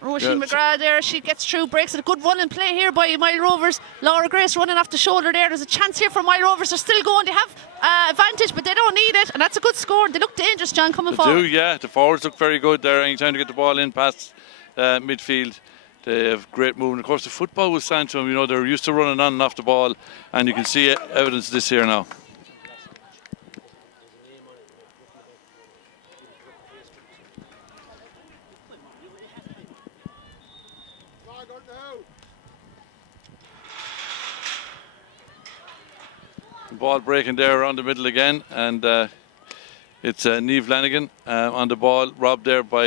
Roisin McGrath there, she gets through, breaks it. A good run and play here by Mile Rovers. Laura Grace running off the shoulder there. There's a chance here for Mile Rovers. They're still going. They have advantage, but they don't need it. And that's a good score. They look dangerous, John, coming forward. They do, yeah. The forwards look very good there. Anytime to get the ball in past midfield, they have great movement. Of course, the football will stand to them. They're used to running on and off the ball, and you can see evidence of this here now. Ball breaking there around the middle again, and it's Niamh Lanigan on the ball, robbed there by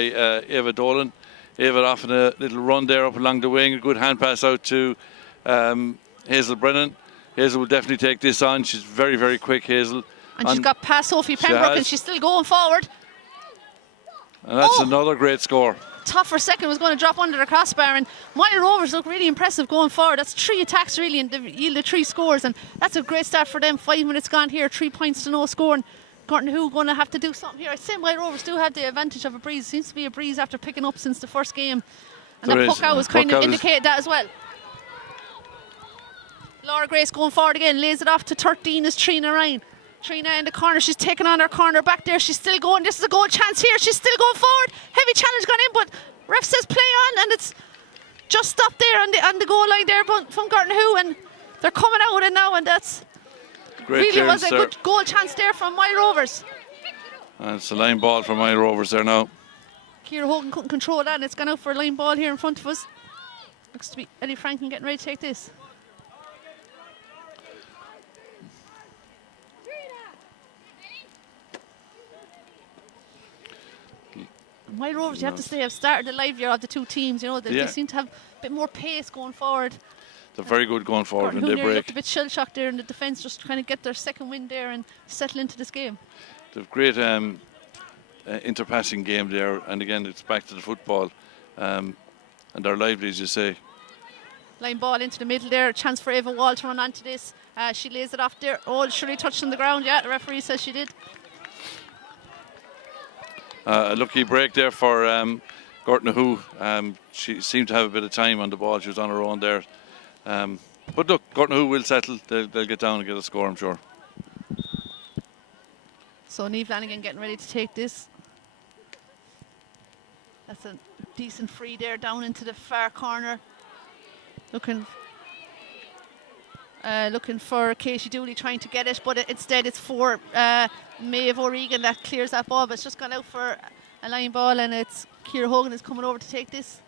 Ava Dolan. Ava off in a little run there up along the wing. A good hand pass out to Hazel Brennan. Hazel will definitely take this on. She's very, very quick, Hazel. And she's got past Sophie Pembroke, and she's still going forward. And that's another great score. Tough for a second, was going to drop under the crossbar, and Mile Rovers look really impressive going forward. That's 3 attacks really, and they've yielded 3 scores, and that's a great start for them. 5 minutes gone here, 3 points to no score, and Gortonhu going to have to do something here. I'd say Mile Rovers do have the advantage of a breeze. Seems to be a breeze after picking up since the first game, and that puck out was kind of indicated that as well. Laura Grace going forward again, lays it off to 13 is Trina Ryan. Trina in the corner, she's taking on her corner back there, she's still going. This is a goal chance here, she's still going forward. Heavy challenge gone in, but ref says play on, and it's just stopped there on the goal line there from Gortonhu, and they're coming out with it now, and that's great really was a good goal chance there from Mile Rovers. And it's a line ball for Mile Rovers there now. Ciara Hogan couldn't control that, and it's gone out for a line ball here in front of us. Looks to be Eddie Franklin getting ready to take this. Mile Rovers, you have to say, have started the livelier of the 2 teams. They seem to have a bit more pace going forward. They're very good going forward when they break. Looked a bit shell-shocked there in the defence, just trying to get their second win there and settle into this game. They've great interpassing game there, and again it's back to the football, and they're lively, as you say. Line ball into the middle there, a chance for Ava Wall to run onto this. She lays it off there. Oh, surely touched on the ground. Yeah, the referee says she did. A lucky break there for Gortonhu. She seemed to have a bit of time on the ball. She was on her own there. But look, Gortonhu will settle. They'll get down and get a score, I'm sure. So Niamh Lanigan getting ready to take this. That's a decent free there down into the far corner. Looking for Casey Dooley trying to get it, but instead it's for Maeve O'Regan that clears that ball, but it's just gone out for a line ball, and it's Ciara Hogan is coming over to take this.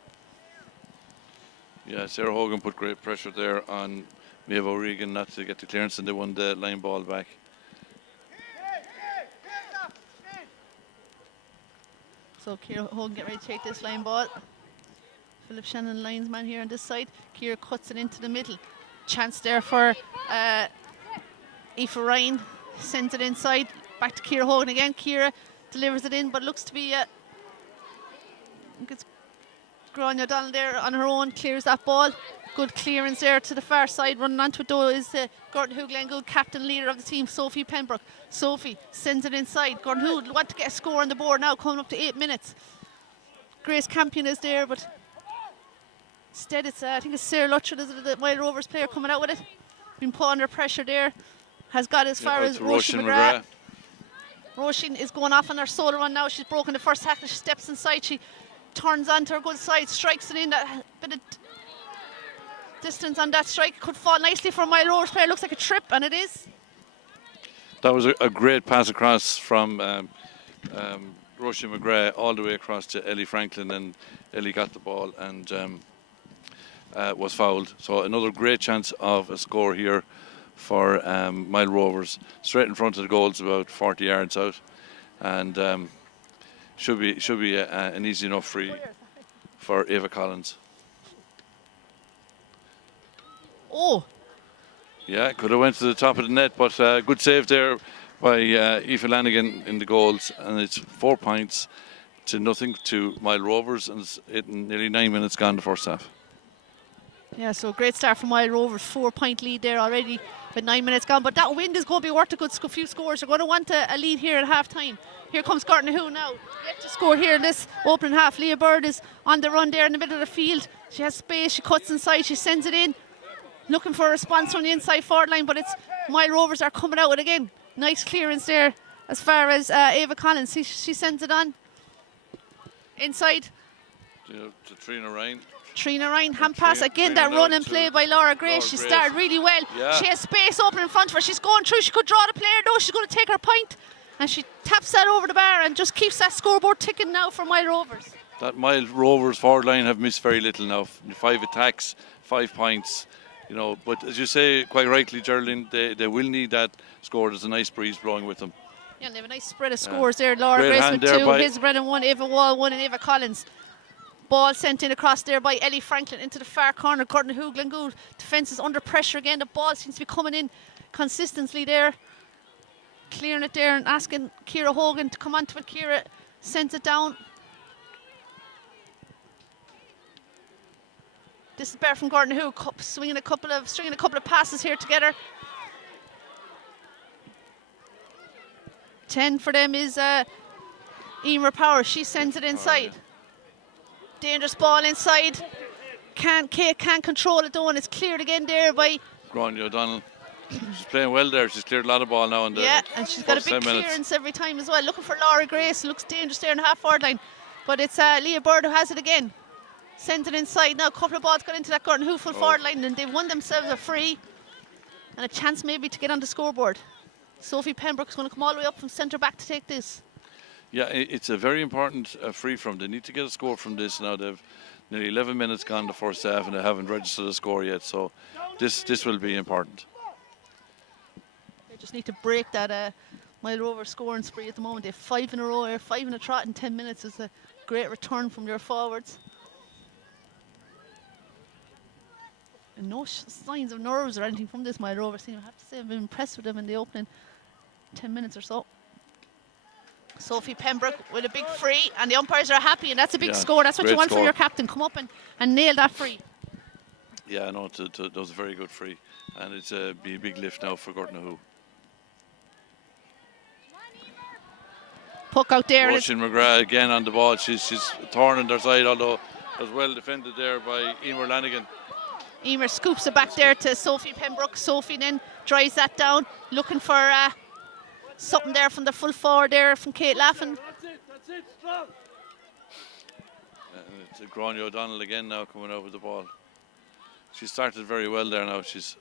Yeah, Sarah Hogan put great pressure there on Maeve O'Regan not to get the clearance, and they won the line ball back. So Ciara Hogan get ready to take this line ball. Philip Shannon, linesman here on this side. Ciara cuts it into the middle. Chance there for Aoife Ryan, sends it inside, back to Ciara Hogan again. Ciara delivers it in, but looks to be it's Grania O'Donnell there on her own, clears that ball. Good clearance there to the far side. Running onto it though is Gortonhu Glengoe, captain leader of the team, Sophie Pembroke. Sophie sends it inside. Gortonhu want to get a score on the board now, coming up to 8 minutes. Grace Campion is there, but instead it's I think it's Sarah Luttrell, is it, the Wild Rovers player coming out with it. Been put under pressure there. Has got as far as Roisin McGrath. Roisin is going off on her solo run now. She's broken the first tackle. She steps inside. She turns onto her good side, strikes it in. That bit of distance on that strike could fall nicely for a Wild Rovers player. Looks like a trip, and it is. That was a great pass across from Roisin McGrath all the way across to Ellie Franklin, and Ellie got the ball and was fouled. So another great chance of a score here for Wild Rovers, straight in front of the goals, about 40 yards out, and should be an easy enough free for Ava Collins. Oh. Yeah, could have went to the top of the net, but good save there by Aoife Lanigan in the goals, and it's 4 points to nothing to Wild Rovers, and it's nearly 9 minutes gone the first half. Yeah, so a great start from Wild Rovers, 4-point lead there already with 9 minutes gone, but that wind is going to be worth a good few scores. They're going to want a lead here at half time. Here comes Gartnahoe now, yet to score here in this opening half. Leah Bird is on the run there in the middle of the field. She has space, she cuts inside, she sends it in, looking for a response from the inside forward line, but it's Wild Rovers are coming out with again. Nice clearance there as far as Ava Collins. She sends it on inside. To Trina Ryan. Trina Ryan, hand pass again. That run and play by Laura Gray. She started really well. Yeah. She has space open in front of her. She's going through. She could draw the player. No, she's going to take her point, and she taps that over the bar and just keeps that scoreboard ticking now for Wild Rovers. That Wild Rovers forward line have missed very little now. 5 attacks, 5 points. You know, but as you say quite rightly, Geraldine, they will need that score. There's a nice breeze blowing with them. Yeah, and they have a nice spread of scores there. Laura Great Grace with 2, Hazel Brennan 1, Ava Wall 1, and Ava Collins. Ball sent in across there by Ellie Franklin into the far corner. Gartnahoe Glengould defence is under pressure again. The ball seems to be coming in consistently there. Clearing it there and asking Ciara Hogan to come onto it. Ciara sends it down. This is better from Gartnahoe, stringing a couple of passes here together. 10 for them is Emer Power. She sends it inside. Dangerous ball inside. Kate can't control it though, and it's cleared again there by Grania O'Donnell. She's playing well there. She's cleared a lot of ball now. Yeah, and she's got a big clearance every time as well. Looking for Laura Grace. Looks dangerous there in the half-forward line. But it's Leah Bird who has it again. Sends it inside. Now a couple of balls got into that Gartnahoe full forward line, and they've won themselves a free and a chance maybe to get on the scoreboard. Sophie Pembroke's going to come all the way up from centre back to take this. Yeah, it's a very important free from. They need to get a score from this now. They've nearly 11 minutes gone the first half, and they haven't registered a score yet. So this will be important. They just need to break that Wild Rovers scoring spree at the moment. They have 5 in a row, 5 in a trot in 10 minutes. Is a great return from their forwards. And no signs of nerves or anything from this Wild Rovers team. I have to say I've been impressed with them in the opening 10 minutes or so. Sophie Pembroke with a big free, and the umpires are happy, and that's a big score. That's what you want from your captain. Come up and nail that free. Yeah, no, that was a very good free, and it's be a big lift now for Gartnahoe. Puck out there. Roisin McGrath again on the ball. She's torn on their side, although it was well defended there by Emer Lanigan. Emer scoops it back there to Sophie Pembroke. Sophie then drives that down, looking for something there from the full forward there from Kate Laffin. That's it, strong. It's Grania O'Donnell again now coming out with the ball. She started very well there now. She's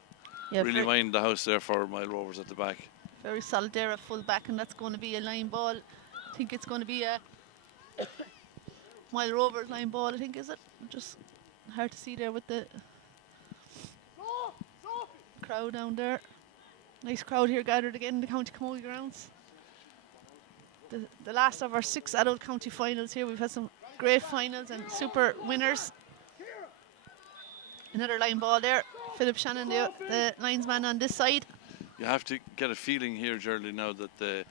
really minding the house there for Wild Rovers at the back. Very solid there at full back, and that's going to be a line ball. I think it's going to be a Wild Rovers line ball, I think, is it? Just hard to see there with the crowd down there. Nice crowd here gathered again in the County Camogie grounds. The last of our 6 adult county finals here. We've had some great finals and super winners. Another line ball there. Philip Shannon, the linesman on this side. You have to get a feeling here, Geraldine, now that the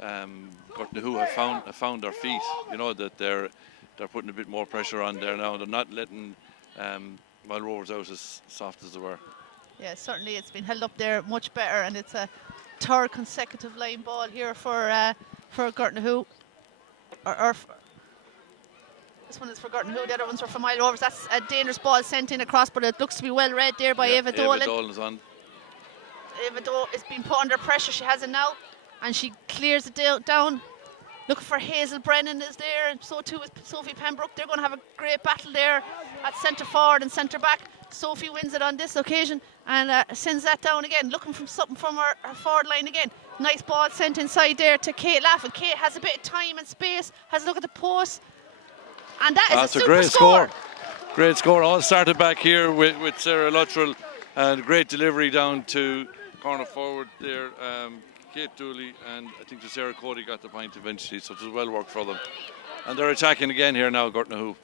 Gartnahoe have found their feet. You know that they're putting a bit more pressure on there now. They're not letting Wild Rovers out as soft as they were. Yeah, certainly it's been held up there much better, and it's a 3rd consecutive line ball here for Gartnahoe. This one is for Gorton Who, the other ones are for Mile Rovers. That's a dangerous ball sent in across, but it looks to be well read there by Eva Dolan. Eva Dolan's on. Eva Dolan is being put under pressure. She has it now, and she clears it down. Looking for Hazel Brennan is there, and so too is Sophie Pembroke. They're going to have a great battle there at centre forward and centre back. Sophie wins it on this occasion and sends that down again, looking from something from her forward line again. Nice ball sent inside there to Kate Laffin. Kate has a bit of time and space, has a look at the post, and that's a great score. Great score. All started back here with Sarah Luttrell, and great delivery down to corner forward there. Kate Dooley and I think the Sarah Cody got the point eventually, so it was well worked for them. And they're attacking again here now, Gorton Who.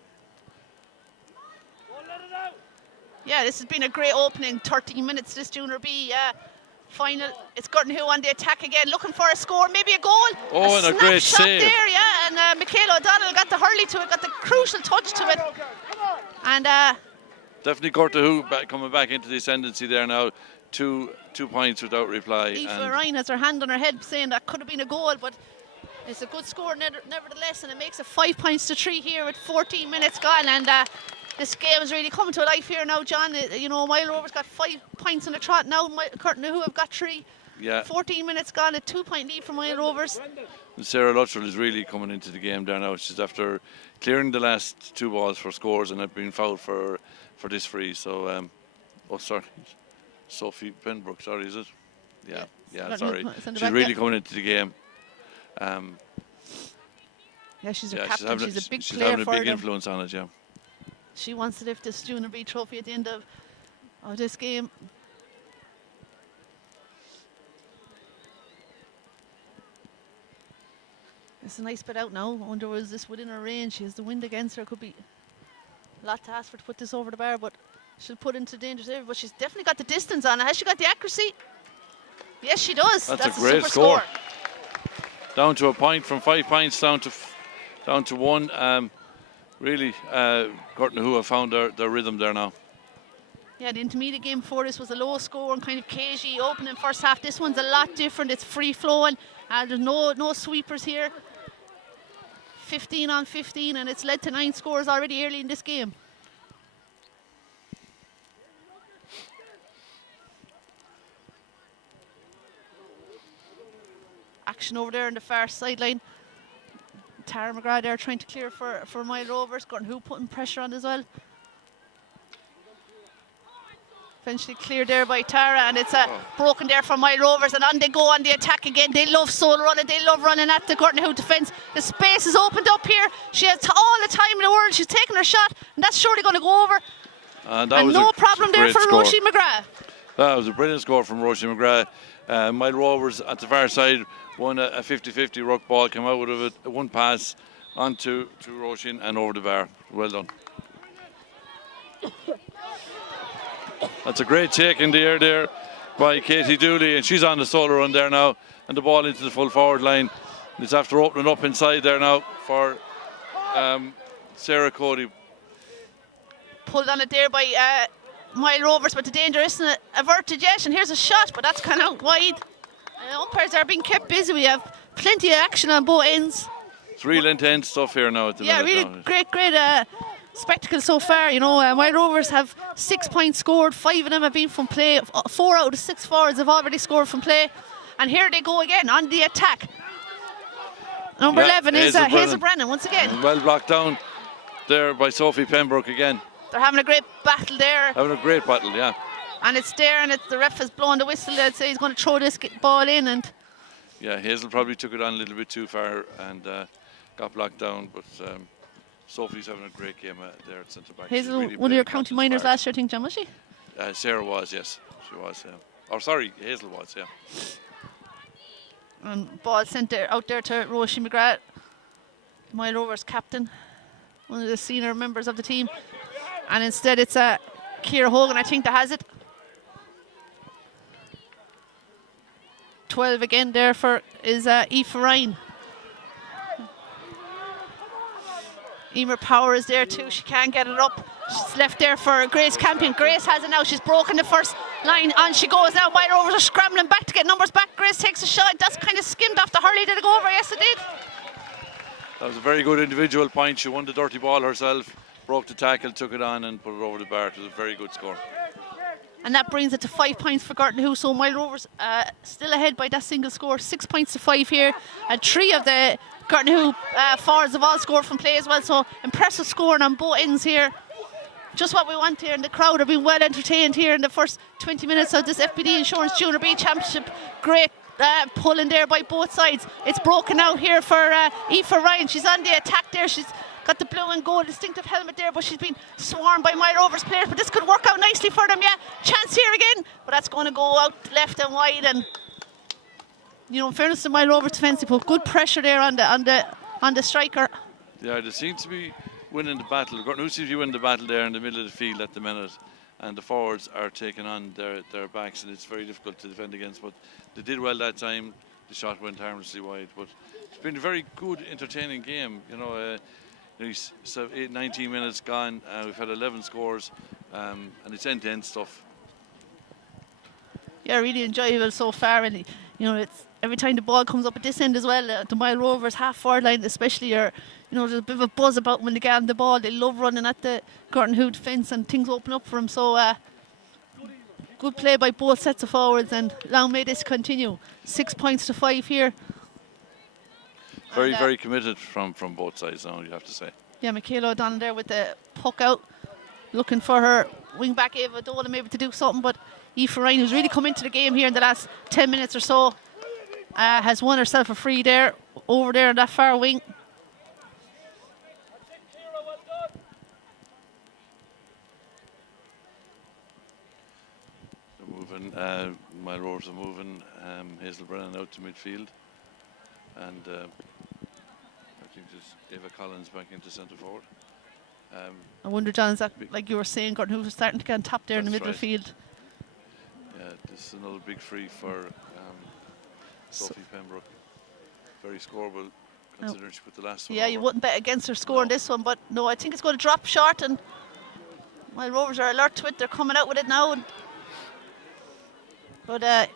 Yeah, this has been a great opening 13 minutes this Junior B final. It's Gorton Who on the attack again, looking for a score, maybe a goal. Oh, and a great shot save there, yeah, and Michaela O'Donnell got the hurley to it, got the crucial touch to it. And definitely Gorton Who coming back into the ascendancy there now. Two points without reply. Aoife Ryan has her hand on her head saying that could have been a goal, but it's a good score nevertheless, and it makes it 5 points to 3 here with 14 minutes gone. And this game is really coming to life here now, John. You know, Mile Rovers got 5 points on the trot now. Gorton Who have got 3. Yeah. 14 minutes gone, a 2-point lead for Mile Rovers. And Sarah Luttrell is really coming into the game there now. She's after clearing the last 2 balls for scores and have been fouled for this free. So, sorry. Sophie Pembroke, sorry, is it? Yeah, sorry. She's really coming into the game. Yeah, she's a captain. She's a big player for them. She's having a big influence on it, yeah. She wants to lift this Junior B trophy at the end of this game. It's a nice bit out now. I wonder, was this within her range? She has the wind against her. Could be a lot to ask for to put this over the bar, but she'll put into dangerous area. But she's definitely got the distance on it. Has she got the accuracy? Yes, she does. That's a great score. Down to a point, from 5 points down to 1. Really, Gorton Who have found their rhythm there now. Yeah, the intermediate game before this was a low score and kind of cagey opening first half. This one's a lot different. It's free flowing. There's no sweepers here. 15 on 15, and it's led to 9 scores already early in this game. Action over there on the far sideline. Tara McGrath there trying to clear for Mile Rovers. Gorton Who putting pressure on as well. Eventually cleared there by Tara, and it's broken there for Mile Rovers, and on they go on the attack again. They love solo running, they love running at the Gorton Who defence. The space is opened up here. She has all the time in the world. She's taking her shot, and that's surely going to go over. And no problem there for Roisin McGrath. That was a brilliant score from Roisin McGrath. Mile Rovers at the far side won a 50-50 ruck ball, came out with it, one pass onto Roisin and over the bar. Well done. That's a great take in the air there by Katie Dooley, and she's on the solo run there now, and the ball into the full forward line. It's after opening up inside there now for Sarah Cody. Pulled on it there by Mile Rovers, but the danger isn't averted yet, and here's a shot, but that's kind of out wide. Umpires are being kept busy. We have plenty of action on both ends. It's real intense stuff here now at the minute. Yeah, really great spectacle so far. You know, Mile Rovers have 6 points scored. 5 of them have been from play. 4 out of 6 forwards have already scored from play. And here they go again on the attack. Number 11 is Hazel Brennan once again. Well blocked down there by Sophie Pembroke again. They're having a great battle there. Having a great battle, yeah. And it's there, and the ref has blown the whistle. They'd say he's going to throw this ball in. And yeah, Hazel probably took it on a little bit too far and got blocked down, but Sophie's having a great game there at centre back. Hazel, really one of your county minors last year, I think, John, was she? Sarah was, yes. She was, yeah. Or sorry, Hazel was, yeah. And ball sent out there to Roisin McGrath, Mile Rovers captain, one of the senior members of the team. And instead it's Ciara Hogan, I think, that has it. 12 again there is Aoife Ryan. Emer Power is there too. She can't get it up. She's left there for Grace Campion. Grace has it now. She's broken the first line. On she goes now. Mile Rovers are scrambling back to get numbers back. Grace takes a shot. That's kind of skimmed off the hurley. Did it go over? Yes, it did. That was a very good individual point. She won the dirty ball herself, broke the tackle, took it on and put it over the bar. It was a very good score. And that brings it to 5 points for Gartnahoe. So Mile Rovers still ahead by that single score. 6 points to 5 here. And 3 of the Gartnahoe forwards have all scored from play as well. So impressive scoring on both ends here. Just what we want here. And the crowd are being well entertained here in the first 20 minutes of this FBD Insurance Junior B Championship. Great pulling there by both sides. It's broken out here for Aoife Ryan. She's on the attack there. She's got the blue and gold distinctive helmet there, but she's been swarmed by Mile Rovers players. But this could work out nicely for them, yeah. Chance here again, but that's going to go out left and wide. And you know, in fairness to Mile Rovers defence, they put good pressure there on the striker. Yeah, they seem to be winning the battle. Gartnahoe seems to be winning the battle there in the middle of the field at the minute, and the forwards are taking on their backs, and it's very difficult to defend against. But they did well that time. The shot went harmlessly wide, but it's been a very good, entertaining game. You know. 19 minutes gone, we've had 11 scores, and it's end-to-end stuff. Yeah, really enjoyable so far, and you know, it's every time the ball comes up at this end as well, the Mile Rovers half-forward line especially, you know, there's a bit of a buzz about when they get on the ball. They love running at the Gartnahoe defence and things open up for them. So good play by both sets of forwards, and long may this continue. 6 points to 5 here. Very committed from both sides now, you have to say. Yeah, Michaela O'Donnell there with the puck out, looking for her wing back Ava Dolan maybe to do something, but Aoife Ryan, who's really come into the game here in the last 10 minutes or so, has won herself a free there, over there in that far wing. They're moving, Mile Rovers are moving Hazel Brennan out to midfield, and I think there's Eva Collins back into centre forward. I wonder, John, is that, like you were saying, Gartnahoe was starting to get on top there in the middle of the field? Yeah, this is another big free for Sophie Pembroke. Very scoreable, considering she put the last one Yeah, over. you wouldn't bet against her scoring this one, but no, I think it's going to drop short, and Mile Rovers are alert to it. They're coming out with it now. But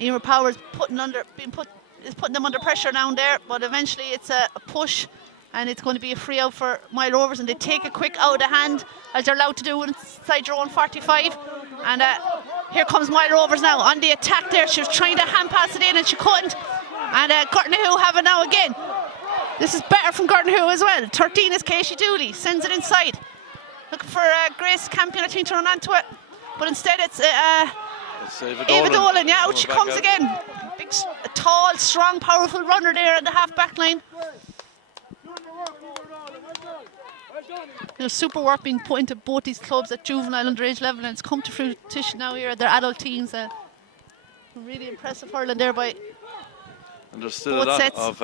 Emer Power is putting them under pressure down there, but eventually it's a push, and it's going to be a free out for Mile Rovers, and they take a quick out of hand as they're allowed to do inside your own 45. And here comes Mile Rovers now on the attack there. She was trying to hand pass it in and she couldn't. And Gartnahoe have it now again. This is better from Gartnahoe as well. 13 is Casey Dooley, sends it inside. Looking for Grace Campion, I think, to run onto it. But instead it's Ava Dolan, yeah, out she comes again. Big, tall, strong, powerful runner there at the half-back line. You know, super work being put into both these clubs at juvenile underage level, and it's come to fruition now here at their adult teams. Really impressive hurling there by and there's still a lot sets of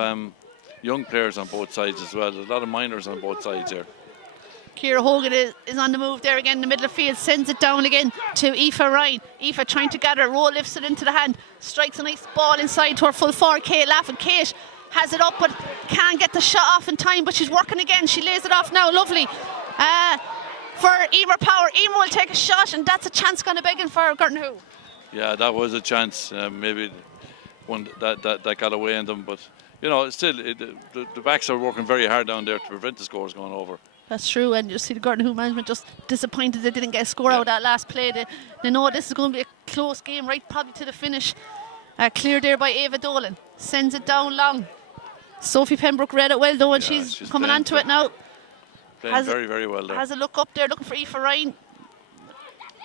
young players on both sides as well. There's a lot of minors on both sides here. Ciara Hogan is on the move there again in the middle of the field, sends it down again to Aoife Ryan. Aoife trying to gather, roll, lifts it into the hand, strikes a nice ball inside to her full forward, Kate Laffin. Kate has it up but can't get the shot off in time, but she's working again. She lays it off now, lovely. For Emer Power, Emer will take a shot, and that's a chance kind of begging for Gartnahoe. Yeah, that was a chance. Maybe one that got away in them, but you know, still the backs are working very hard down there to prevent the scores going over. That's true, and you see the Gartnahoe management just disappointed they didn't get a score out of that last play. They know this is going to be a close game, right, probably to the finish. Cleared there by Ava Dolan, sends it down long. Sophie Pembroke read it well though, and she's coming onto it now. Playing very well there. Has a look up there, looking for Aoife Ryan.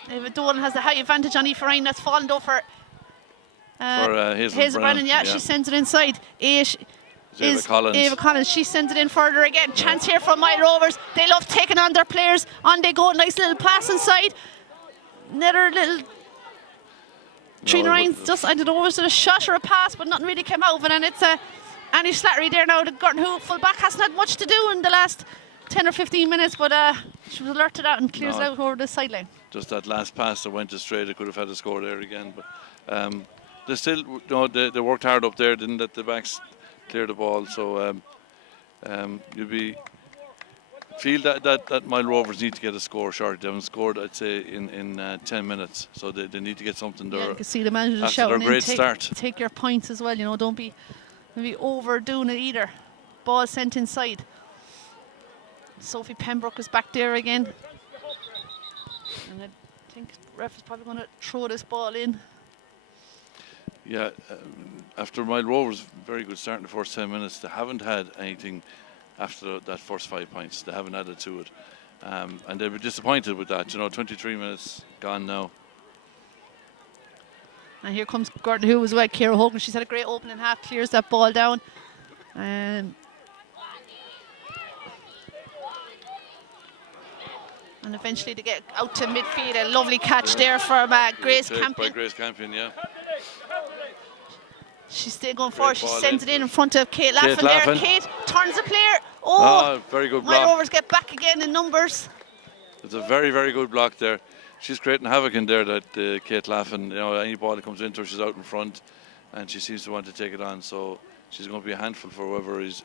Ava Dolan has the high advantage on Aoife Ryan. That's fallen though for Hazel Brennan. Yeah, she sends it inside. Ava Collins. She sends it in further again. Chance here from Mile Rovers. They love taking on their players. On they go. Nice little pass inside. Another little. Trina Ryan's just, I don't know, was it a shot or a pass, but nothing really came out of it. And it's Annie Slattery there now. The Gartnahoe full back hasn't had much to do in the last 10 or 15 minutes, but she was alert to that and clears it out over the sideline. Just that last pass that went straight, they could have had a score there again. But they still, they worked hard up there, didn't let the backs clear the ball. So you'd feel that Mile Rovers need to get a score short. They haven't scored, I'd say, in 10 minutes. So they need to get something there. Yeah, you can see the manager after shouting their great in, start. Take your points as well. You know, don't be maybe overdoing it either. Ball sent inside. Sophie Pembroke is back there again. And I think ref is probably going to throw this ball in. Yeah, after Mile Rovers, very good start in the first 10 minutes. They haven't had anything after that first 5 points. They haven't added to it. And they were disappointed with that. 23 minutes gone now. And here comes Gordon Who as well. Ciara Hogan, she's had a great opening half, clears that ball down. And eventually they get out to midfield. A lovely catch there from Grace Campion. By Grace Campion, yeah. She's still going forward. She sends it in front of Kate Laffin there. Kate turns the player. Very good block. Mile Rovers get back again in numbers. It's a very, very good block there. She's creating havoc in there, that Kate Laffin. Any ball that comes into her, she's out in front, and she seems to want to take it on. So she's going to be a handful for whoever is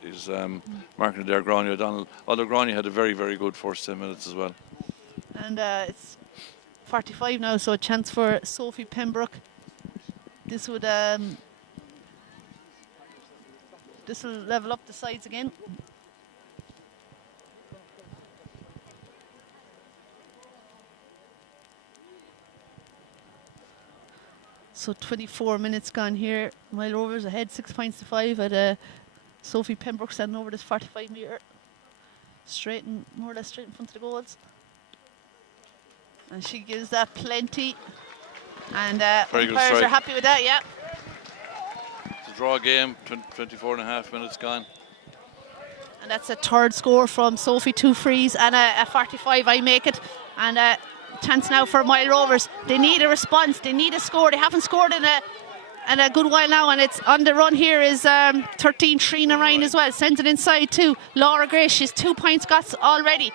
marking it there. Gráinne O'Donnell. Although Gráinne had a very, very good first 10 minutes as well. And it's 45 now, so a chance for Sophie Pembroke. This would this will level up the sides again. So 24 minutes gone here. Mile Rovers ahead 6 points to 5 at Sophie Pembroke standing over this 45 metre. More or less straight in front of the goals. And she gives that plenty. And umpires are happy with that, yeah. It's a draw game, 24 and a half minutes gone. And that's a third score from Sophie, 2 frees and a 45, I make it. And a chance now for Mile Rovers. They need a response, they need a score. They haven't scored in a good while now, and it's on the run here is 13 Trina Ryan as well. Sends it inside to Laura Gray. She's 2 points got already.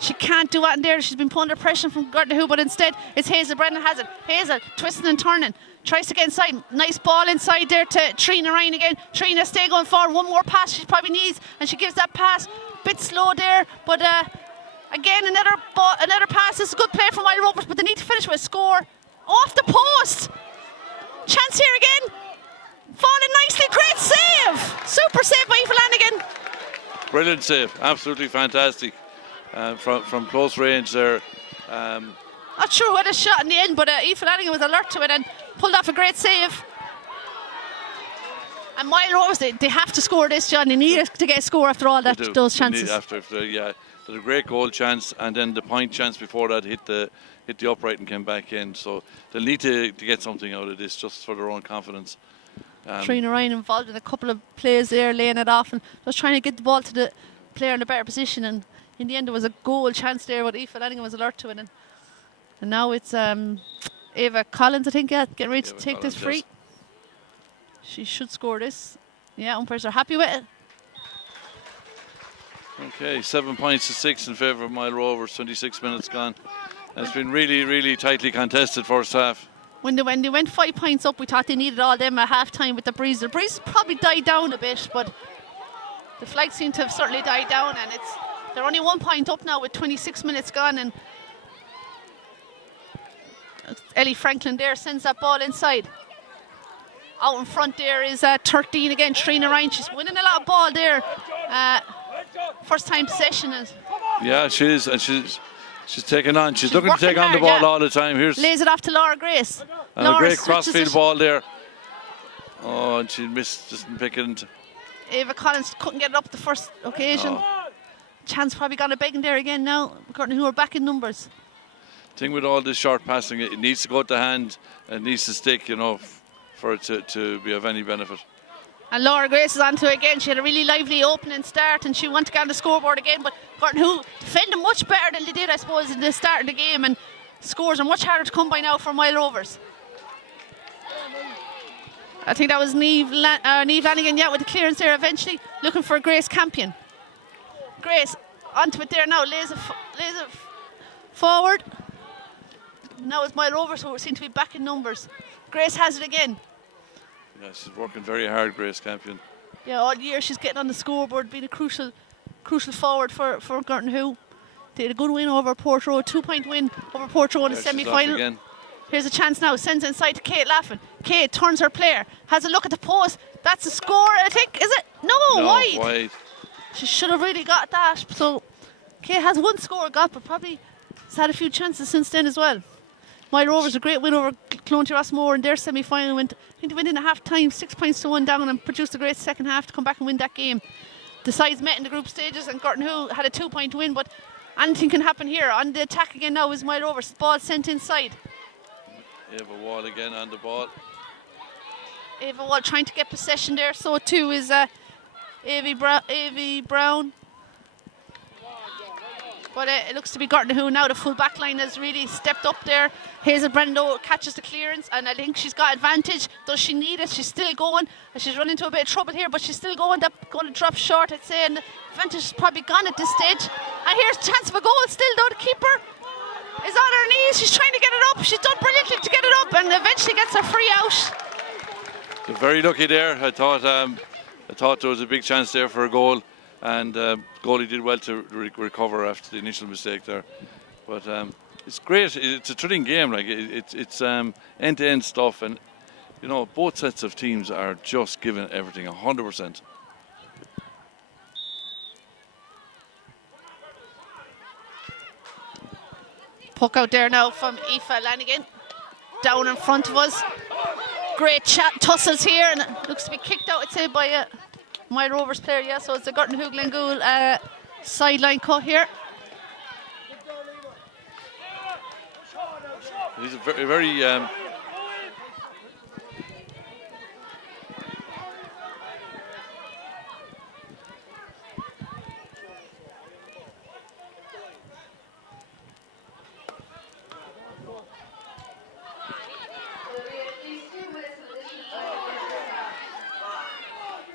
She can't do it in there. She's been put under pressure from Gordon Who, but instead it's Hazel Brennan has it. Hazel twisting and turning. Tries to get inside. Nice ball inside there to Trina Ryan again. Trina stay going forward. One more pass she probably needs, and she gives that pass. Bit slow there, but again another pass. It's a good play from Mile Rovers, but they need to finish with a score. Off the post. Chance here again. Falling nicely. Great save. Super save by Aoife Lanigan. Brilliant save. Absolutely fantastic. From close range there. Not sure what a shot in the end, but Aoife Lanigan was alert to it and pulled off a great save. And Mile Rovers, they have to score this, John. They need to get a score after all those chances. There's a great goal chance, and then the point chance before that hit the upright and came back in. So they'll need to get something out of this just for their own confidence. Trina Ryan involved in a couple of plays there, laying it off and just trying to get the ball to the player in a better position. And in the end, there was a goal chance there, but Aoife Lanigan was alert to it. And now it's Ava Collins, I think, getting ready to take this free. Yes. She should score this. Yeah, umpires are happy with it. Okay, 7 points to 6 in favour of Mile Rovers, 26 minutes gone. And it's been really, really tightly contested first half. When they went 5 points up, we thought they needed all them at half time with the breeze. The breeze probably died down a bit, but the flags seem to have certainly died down, and they're only 1 point up now with 26 minutes gone. And Ellie Franklin there sends that ball inside. Out in front there is 13 again, Trina Ryan. She's winning a lot of ball there. First time possession. Yeah, she is, and she's taking on. She's looking to take on the ball all the time. Lays it off to Laura Grace. And Laura, a great crossfield ball there. Oh, and she missed, just didn't pick it into. Ava Collins couldn't get it up the first occasion. Chance probably gone a begging there again now. Gordon Who are back in numbers. Thing with all this short passing, it needs to go to hand, it needs to stick, for it to be of any benefit. And Laura Grace is onto it again. She had a really lively opening start and she wanted to get on the scoreboard again, but Gordon Who defended much better than they did, I suppose, in the start of the game, and scores are much harder to come by now for Mile Rovers. I think that was Niamh Lanigan, with the clearance there eventually, looking for Grace Campion. Grace onto it there now, lays it forward. Now it's Mile Rovers who seem to be back in numbers. Grace has it again. Yeah, she's working very hard, Grace Campion. Yeah, all year she's getting on the scoreboard, being a crucial forward for Gordon Who. They had a good win over Portroe, 2 point win over Portroe in the semi-final. Here's a chance now, sends it inside to Kate Laffin. Kate turns her player, has a look at the post, That's a score, I think, is it? No, wide. She should have really got that. So Kate has one score got, but probably has had a few chances since then as well. My Rovers a great win over Clonty Rossmore in their semi-final. I think they went in at half-time, 6 points to 1 down, and produced a great second half to come back and win that game. The sides met in the group stages, and Gortonhu had a 2-point win, but anything can happen here. On the attack again now is My Rovers. Ball sent inside. Eva Wall again on the ball. Ava Wall trying to get possession there. So too is Avie Brown. But it looks to be Gortonhu now. The full back line has really stepped up there. Hazel Brendo catches the clearance, and I think she's got advantage. Does she need it? She's still going. She's run into a bit of trouble here, but she's still going. That's going to drop short, I'd say, and the advantage is probably gone at this stage. And here's a chance of a goal still, though. The keeper is on her knees. She's trying to get it up. She's done brilliantly to get it up, and eventually gets her free out. They're very lucky there. I thought there was a big chance there for a goal, and goalie did well to recover after the initial mistake there. But it's great. It's a thrilling game. Like it's end-to-end stuff, and you know both sets of teams are just giving everything 100%. Puck out there now from Aoife Lanigan, down in front of us. Great tussles here, and it looks to be kicked out, I'd say, by a My Rovers player. Yeah, so it's a Gortonhu Glengool sideline cut here. He's a very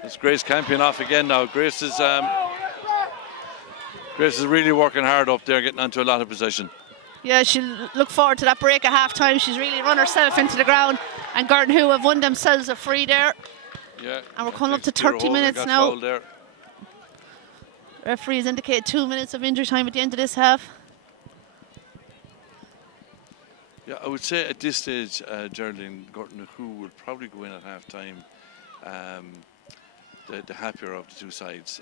It's Grace Campion off again now. Grace is really working hard up there, getting onto a lot of possession. Yeah, she'll look forward to that break at half time. She's really run herself into the ground, and Gortonhu have won themselves a free there. Yeah. And we're coming up to 30 minutes now. Referees indicate 2 minutes of injury time at the end of this half. Yeah, I would say at this stage, Geraldine, Gortonhu will probably go in at half time. The happier of the two sides.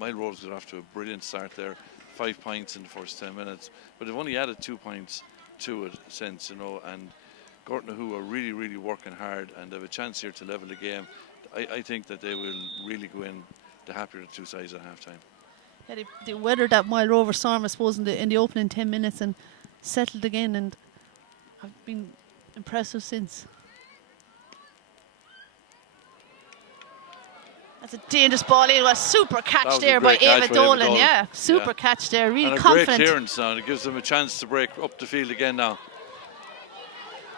Mile Rovers got off to a brilliant start there, 5 points in the first 10 minutes, but they've only added 2 points to it since, you know, and Gortonhu are really working hard, and they have a chance here to level the game. I think that they will really go in the happier of the two sides at half time. Yeah, they weathered that Mile Rover storm, I suppose, in the opening 10 minutes and settled again, and have been impressive since. That's a dangerous ball in. A super catch there by Ava Dolan. Yeah, super catch there. Really and confident. A great clearance now. It gives them a chance to break up the field again now.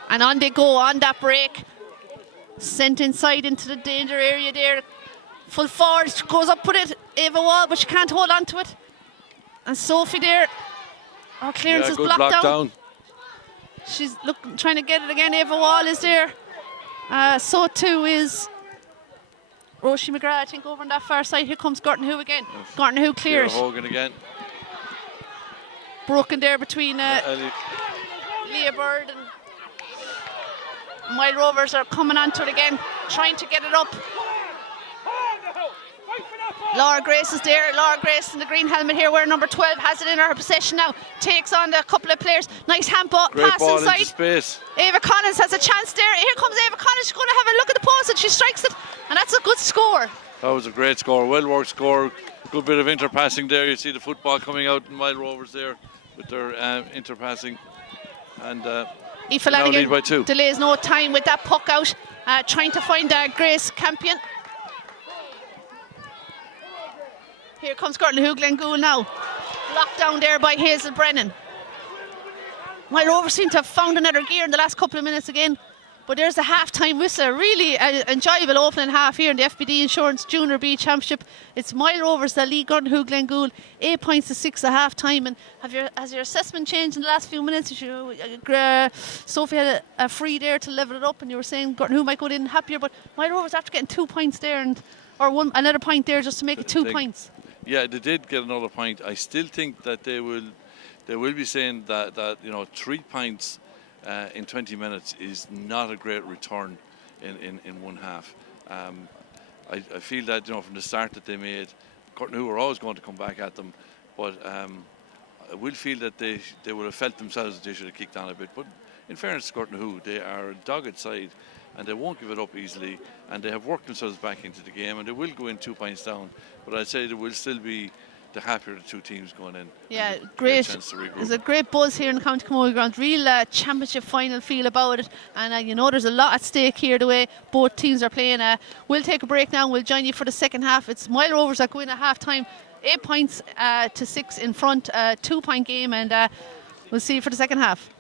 And on they go on that break. Sent inside into the danger area there. Full forward, goes up with it. Ava Wall, but she can't hold on to it. And Sophie there. Our clearance is blocked down. She's trying to get it again. Ava Wall is there. So too is Roisin McGrath, I think, over on that far side. Here comes Gortonhu again. Yes. Gortonhu clears. Hogan again. Broken there between Leah Bird and Mile Rovers are coming onto it again, trying to get it up. Laura Grace is there. Laura Grace in the green helmet here, wearing number 12, has it in her possession now. Takes on a couple of players. Nice handball, pass ball inside. Into space. Ava Collins has a chance there. Here comes Ava Collins. She's going to have a look at the post, and she strikes it, and that's a good score. That was a great score. Well worked score. Good bit of interpassing there. You see the football coming out in Mile Rovers there with their interpassing, and Aoife Lanigan delays no time with that puck out, trying to find Grace Campion. Here comes Gortonhu Glengool now. Locked down there by Hazel Brennan. Mile Rovers seem to have found another gear in the last couple of minutes again. But there's a half-time whistle. Really enjoyable opening half here in the FBD Insurance Junior B Championship. It's Mile Rovers that lead Gortonhu Glengool 8 points to 6 at half-time. And has your assessment changed in the last few minutes? Sophie had a free there to level it up, and you were saying Gortonhu might go in happier. But Mile Rovers, after getting 2 points there, or another point there just to make it 2 points. Yeah, they did get another point. I still think that they will be saying that you know 3 points in 20 minutes is not a great return in one half. I feel that, from the start that they made, Courtney were always going to come back at them, but I will feel that they would have felt themselves that they should have kicked on a bit. But in fairness to Courtney, they are a dogged side, and they won't give it up easily, and they have worked themselves back into the game, and they will go in 2 points down, but I'd say they will still be the happier of the two teams going in. Yeah, great. There's a great buzz here in the County Camogie ground. Real championship final feel about it, and there's a lot at stake here the way both teams are playing. We'll take a break now and we'll join you for the second half. It's Mile Rovers that go in at half time, 8 points to 6 in front, 2 point game, and we'll see you for the second half.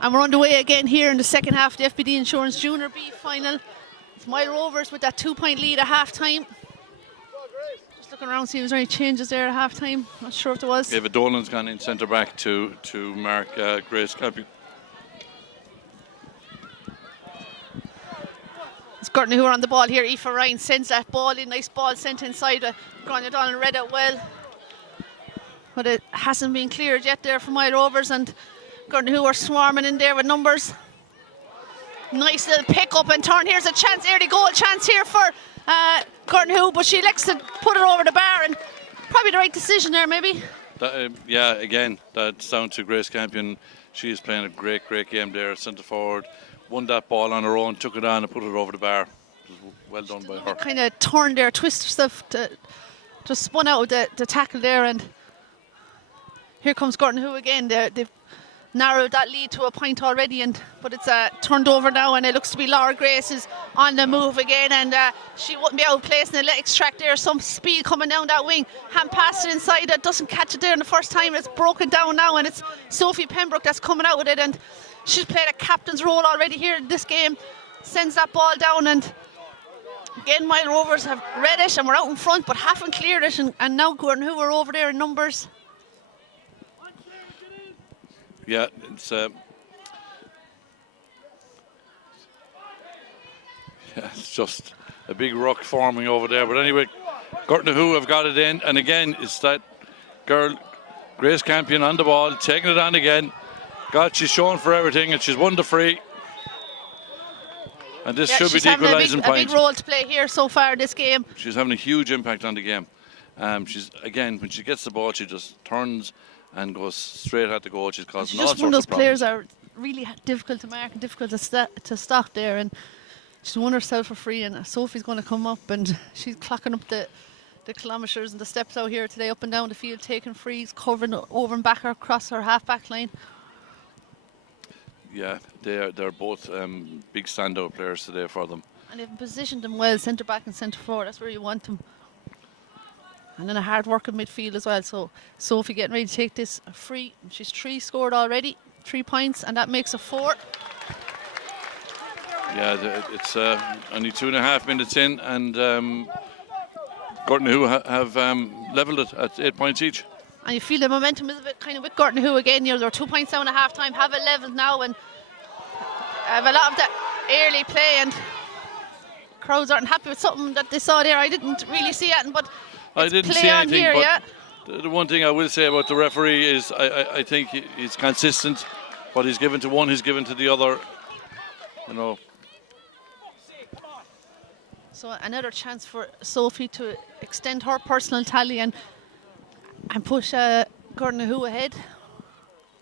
And we're underway again here in the second half of the FBD Insurance Junior B final. It's Mile Rovers with that 2-point lead at half time. Just looking around, see if there's any changes there at half time. Not sure if there was. David Dolan's gone in centre back to mark Grace Campion. It's Gurton who are on the ball here. Aoife Ryan sends that ball in. Nice ball sent inside. Grania Donald read it well. But it hasn't been cleared yet there for Mile Rovers, and Gurton who are swarming in there with numbers. Nice little pick up and turn. Here's a chance, early goal chance here for Gurton who, but she elects to put it over the bar, and probably the right decision there maybe. Yeah, again, that's down to Grace Campion. She is playing a great game there, centre forward. Won that ball on her own, took it on and put it over the bar. It was well done by her. Kind of turned there, twist herself, just spun out with the tackle there, and here comes Gurton who again. They've narrowed that lead to a point already, but it's turned over now, and it looks to be Laura Grace is on the move again, and she wouldn't be outplaced in the legs track there. Some speed coming down that wing. Hand passed it inside, it doesn't catch it there in the first time. It's broken down now, and it's Sophie Pembroke that's coming out with it, and she's played a captain's role already here in this game. Sends that ball down, and again Mile Rovers have read it and we're out in front but haven't cleared it, and now Gurton who are over there in numbers. Yeah, it's just a big rock forming over there. But anyway, Gurton who have got it in, and again it's that girl Grace Campion on the ball, taking it on again. She's shown for everything, and she's won the free. And this should be the equalising point. A big role to play here so far this game. She's having a huge impact on the game. She's again, when she gets the ball, she just turns and goes straight at the goal. She's causing all sorts of problems. Just one of those players that are really difficult to mark and difficult to stop there, and she's won herself a free, and Sophie's going to come up, and she's clocking up the kilometres and the steps out here today, up and down the field, taking frees, covering over and back across her half-back line. Yeah, they're both big standout players today for them. And they've positioned them well, centre back and centre forward. That's where you want them. And then a hard work in midfield as well. So Sophie getting ready to take this free. She's 3 scored already, 3 points, and that makes a 4. Yeah, it's only 2.5 minutes in, and Gurton who have levelled it at 8 points each. And you feel the momentum is a bit kind of with Gurton who again, they're 2 points down at half time, have it levelled now, and have a lot of that early play, and crowds aren't happy with something that they saw there. I didn't really see it, but I didn't see anything here, but the one thing I will say about the referee is I think he's consistent. What he's given to one, he's given to the other. You know. So another chance for Sophie to extend her personal tally and push Gurton who ahead.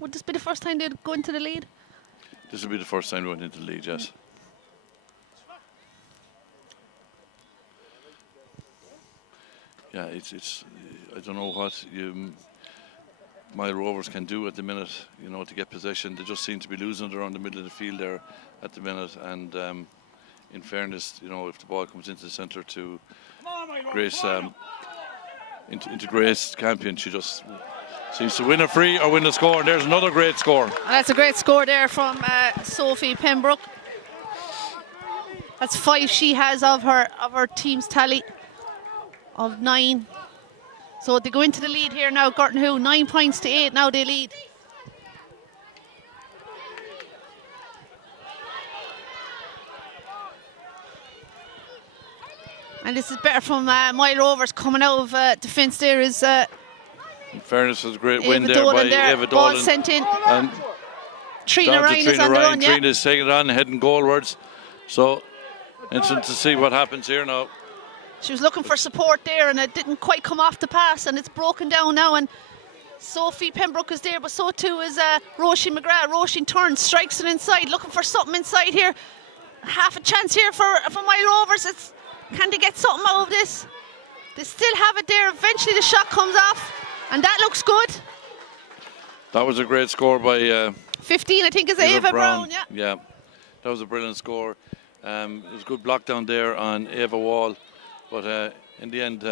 Would this be the first time they'd go into the lead? This will be the first time we went into the lead, yes. Yeah, it's I don't know what Mile Rovers can do at the minute, you know, to get possession. They just seem to be losing it around the middle of the field there at the minute. And in fairness, you know, if the ball comes into the centre to Grace, into Grace Campion, she just seems to win a free or win a score. And there's another great score. And that's a great score there from Sophie Pembroke. That's 5 she has of her team's tally of 9. So they go into the lead here now. Gurton who 9 points to 8. Now they lead. And this is better from Mile Rovers coming out of defence there is in fairness, was a great win there by Eva Dolan. Ball sent in. And Trina Ryan is on the run, yeah. Trina's taking it on, heading goalwards. So interesting to see what happens here now. She was looking for support there, and it didn't quite come off the pass, and it's broken down now, and Sophie Pembroke is there, but so too is Roisin McGrath. Roisin turns, strikes it inside, looking for something inside here. Half a chance here for Mile Rovers. Can they get something out of this? They still have it there. Eventually the shot comes off, and that looks good. That was a great score by 15, I think, is Eva Brown. Yeah, that was a brilliant score. It was a good block down there on Eva Wall. But in the end,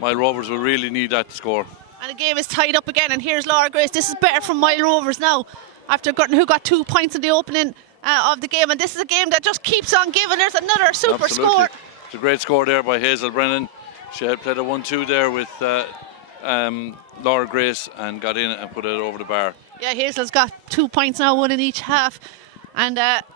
Mile Rovers will really need that score. And And the game is tied up again, and here's Laura Grace. This is better from Mile Rovers now, after Gurton, who got 2 points in the opening of the game. And this is a game that just keeps on giving. There's another super score. It's a great score there by Hazel Brennan. She had played a 1-2 there with Laura Grace and got in and put it over the bar. Yeah, Hazel's got 2 points now, 1 in each half. And that's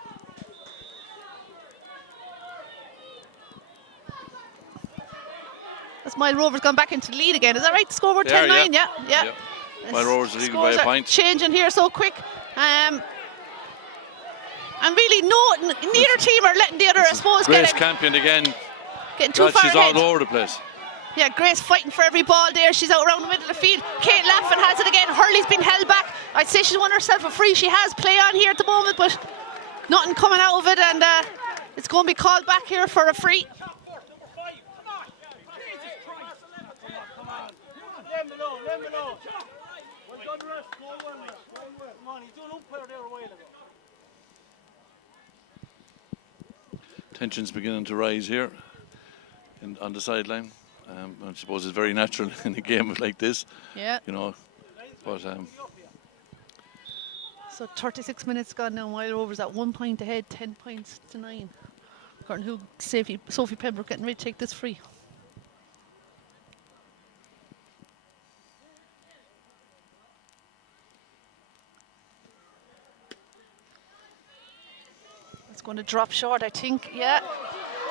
Mile Rovers gone back into the lead again. Is that right? The scoreboard 10-9, yeah. Mile Rovers are leading by a point. Changing here so quick. And really, neither team are letting the other, I suppose, Grace Campion again. Getting too far she's ahead. all over the place. Yeah, Grace fighting for every ball there. She's out around the middle of the field. Kate Laffin has it again. Hurley's been held back. I'd say she's won herself a free. She has play on here at the moment, but nothing coming out of it, and it's going to be called back here for a free. Tensions beginning to rise here on the sideline. I suppose it's very natural in a game like this. Yeah. You know, but so 36 minutes gone now. Mile Rovers at 1 point ahead, 10 points to 9. Gurton Who, Sophie Pembroke getting ready to take this free. It's going to drop short, I think. Yeah.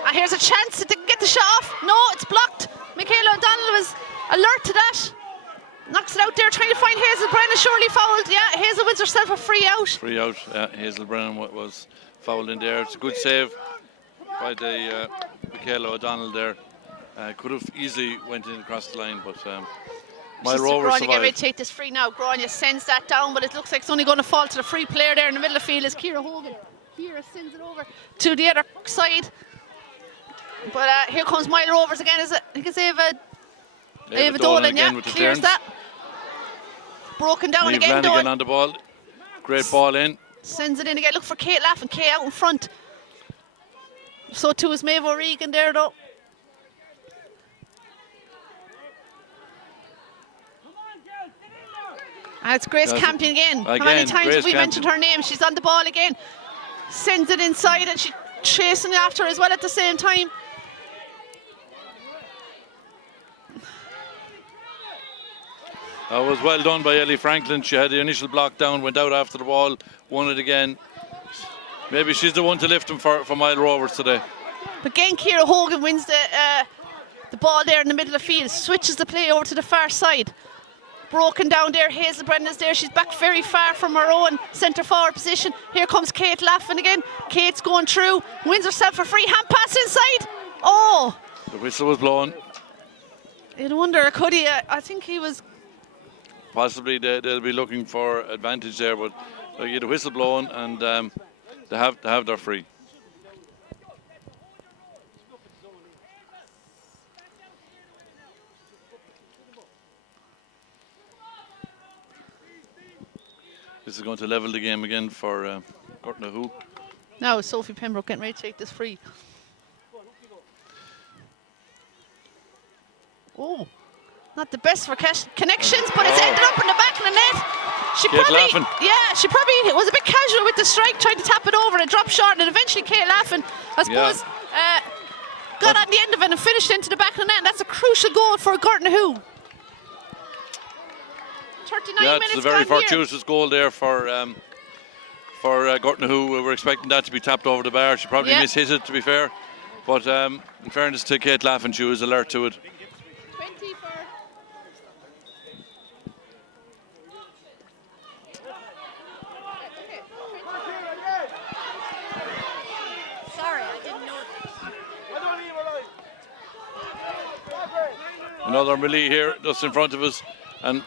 And here's a chance to get the shot off. No, it's blocked. Michaela O'Donnell was alert to that. Knocks it out there, trying to find Hazel Brennan. Surely fouled. Yeah, Hazel wins herself a free out. Free out. Hazel Brennan was fouled in there. It's a good save by the Michaela O'Donnell there. Could have easily went in across the line, but Mile Rovers survived. Get ready to take this free now. Grania sends that down, but it looks like it's only going to fall to the free player there in the middle of the field. Is Ciara Hogan. Ciara sends it over to the other side. But here comes Mile Rovers again. I think it's Ava Dolan, yeah, clears that. Broken down Niamh again, Lanigan on the ball. Great ball in. Sends it in again. Look for Kate Laffin. Kate out in front. So too is Maeve O'Regan there, though. And it's Grace Campion again. How many times have we mentioned her name? She's on the ball again. Sends it inside, and she's chasing after as well at the same time. That was well done by Ellie Franklin. She had the initial block down, went out after the ball, won it again. Maybe she's the one to lift them for Mile Rovers today. Again, Ciara Hogan wins the ball there in the middle of the field, switches the play over to the far side. Broken down there, Hazel Brendan's there. She's back very far from her own centre forward position. Here comes Kate Laffin again. Kate's going through, wins herself a free hand pass inside. Oh! The whistle was blown. You'd wonder, could he? I think he was. Possibly they'll be looking for advantage there, but they get a whistle blown and they have their free. This is going to level the game again for Gurton Who. Now Sophie Pembroke getting ready to take this free. Oh, not the best for connections, but it's ended up in the back of the net. She probably was a bit casual with the strike, trying to tap it over and it dropped short, and eventually Kate Laffin, I suppose, got on the end of it and finished into the back of the net, and that's a crucial goal for Gurton Who. 39 minutes. It's a very fortuitous goal there for Gurton Who. We were expecting that to be tapped over the bar. She probably mishit it, to be fair. But in fairness to Kate Laffin, she was alert to it. 20 for... Sorry, I didn't know that. Another melee here, just in front of us. And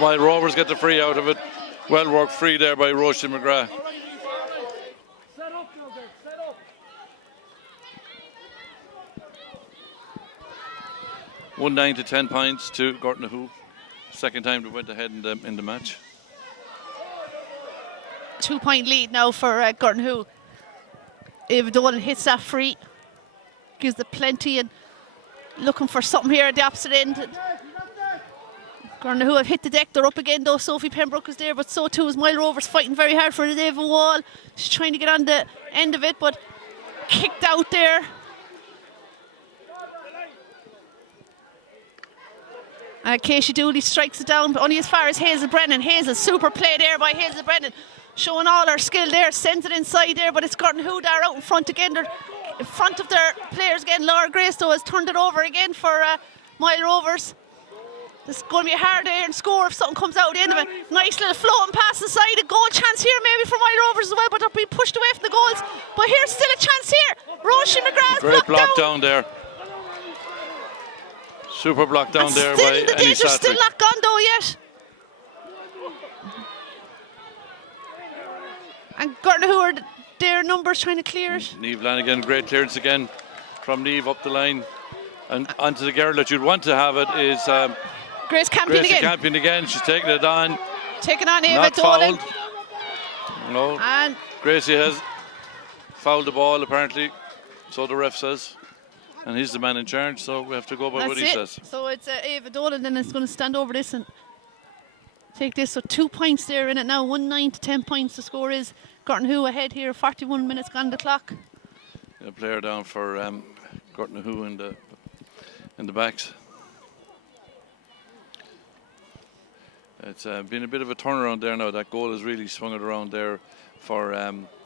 Mile Rovers get the free out of it. Well worked free there by Roisin McGrath. One 9 to 10 points to Gurton Who. Second time they went ahead in the match. 2 point lead now for Gurton Who. Ava Dolan hits that free, gives the plenty, and looking for something here at the opposite end. Gurna who have hit the deck, they're up again though. Sophie Pembroke is there, but so too is Mile Rovers, fighting very hard for the Ava Wall. She's trying to get on the end of it, but kicked out there. Casey Dooley strikes it down, but only as far as Hazel Brennan. Hazel, super play there by Hazel Brennan, showing all her skill there, sends it inside there, but it's Gurna who are out in front again. They're in front of their players again. Laura Grace though has turned it over again for Mile Rovers. This is going to be a hard iron score if something comes out at the end of it. Nice little floating pass inside. A goal chance here maybe for Mile Rovers as well, but they're being pushed away from the goals. But here's still a chance here. Roisin McGrath's Great block down there. Super block down there by the Annie danger's still Slattery. not gone though yet. And Gurna who are their numbers trying to clear it. Niamh Lanigan, great clearance again from Niamh up the line. And onto the girl that you'd want to have it is Grace Campion Gracie again. Campion again. She's taking it on. Taking on Ava Not Dolan. fouled. No. And Gracie has fouled the ball apparently. So the ref says. And he's the man in charge, so we have to go by what he says. So it's Ava Dolan then is going to stand over this and take this. So 2 points there in it now. 1-9 to 10 points the score is. Gurna who ahead here. 41 minutes gone on the clock. A player down for Gurna who in the backs. It's been a bit of a turnaround there now. That goal has really swung it around there for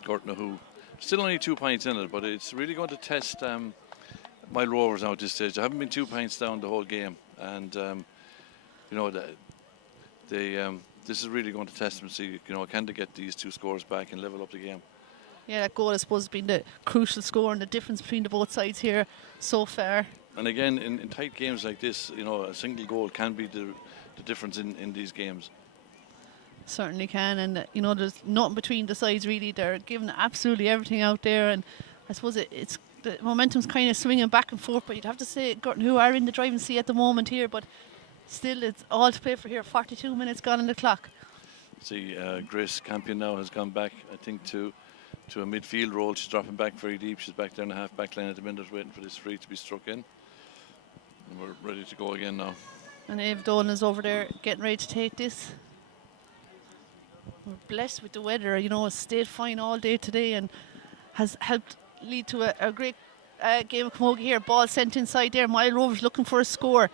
Gurna who. Still only 2 points in it, but it's really going to test Mile Rovers now at this stage. They haven't been 2 points down the whole game, and you know this is really going to test them. See, you know, can they get these 2 scores back and level up the game? Yeah, that goal I suppose has been the crucial score and the difference between the both sides here so far. And again, in tight games like this, you know, a single goal can be the difference in these games. Certainly can, and you know, there's nothing between the sides really. They're giving absolutely everything out there, and I suppose it's the momentum's kind of swinging back and forth. But you'd have to say Gurton who are in the driving seat at the moment here, but still it's all to play for here. 42 minutes gone on the clock. See, Grace Campion now has gone back, I think, to a midfield role. She's dropping back very deep. She's back there in the half-back line at the minute, waiting for this free to be struck in. And we're ready to go again now. And Eve Dolan is over there getting ready to take this. We're blessed with the weather, you know, it's stayed fine all day today and has helped lead to a great game of camogie here. Ball sent inside there. Mile Rovers looking for a score.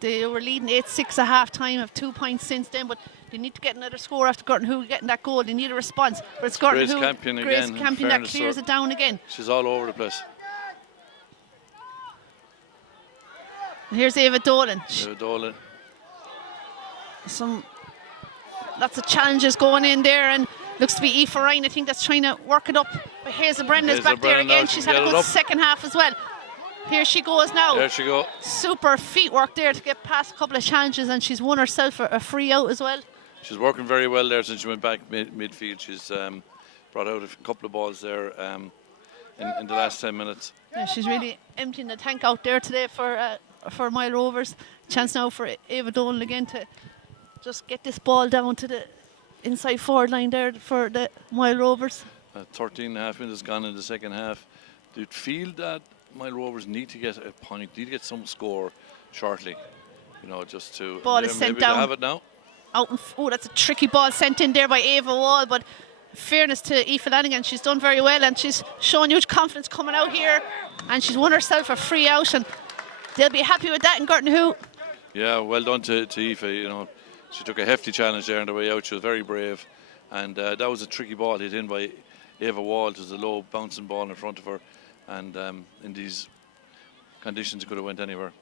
They were leading 8-6 at half time, have 2 points since then, but they need to get another score after Gurton who getting that goal. They need a response. But it's Gurton Grace who, Campion Grace again, Campion that clears it down again. She's all over the place. And here's Ava Dolan. Ava Dolan. Lots of challenges going in there, and looks to be Aoife Ryan, I think, that's trying to work it up. But Hazel Brennan is back there again. She's had a good second half as well. Here she goes now. There she goes. Super feet work there to get past a couple of challenges, and she's won herself a free out as well. She's working very well there since she went back midfield. She's brought out a couple of balls there in the last 10 minutes. Yeah, she's really emptying the tank out there today for Mile Rovers. Chance now for Ava Dolan again to just get this ball down to the inside forward line there for the Mile Rovers. 13 and a half minutes gone in the second half. Do you feel that Mile Rovers need to get a point, need to get some score shortly? You know, just to... Ball is sent down. Have it now. Oh, that's a tricky ball sent in there by Ava Wall, but fairness to Aoife Lanigan, she's done very well and she's shown huge confidence coming out here, and she's won herself a free out, and they'll be happy with that in Gurton who. Yeah, well done to Aoife. You know, she took a hefty challenge there on the way out. She was very brave, and that was a tricky ball hit in by Ava Wall. It was a low bouncing ball in front of her, and in these conditions it could have went anywhere.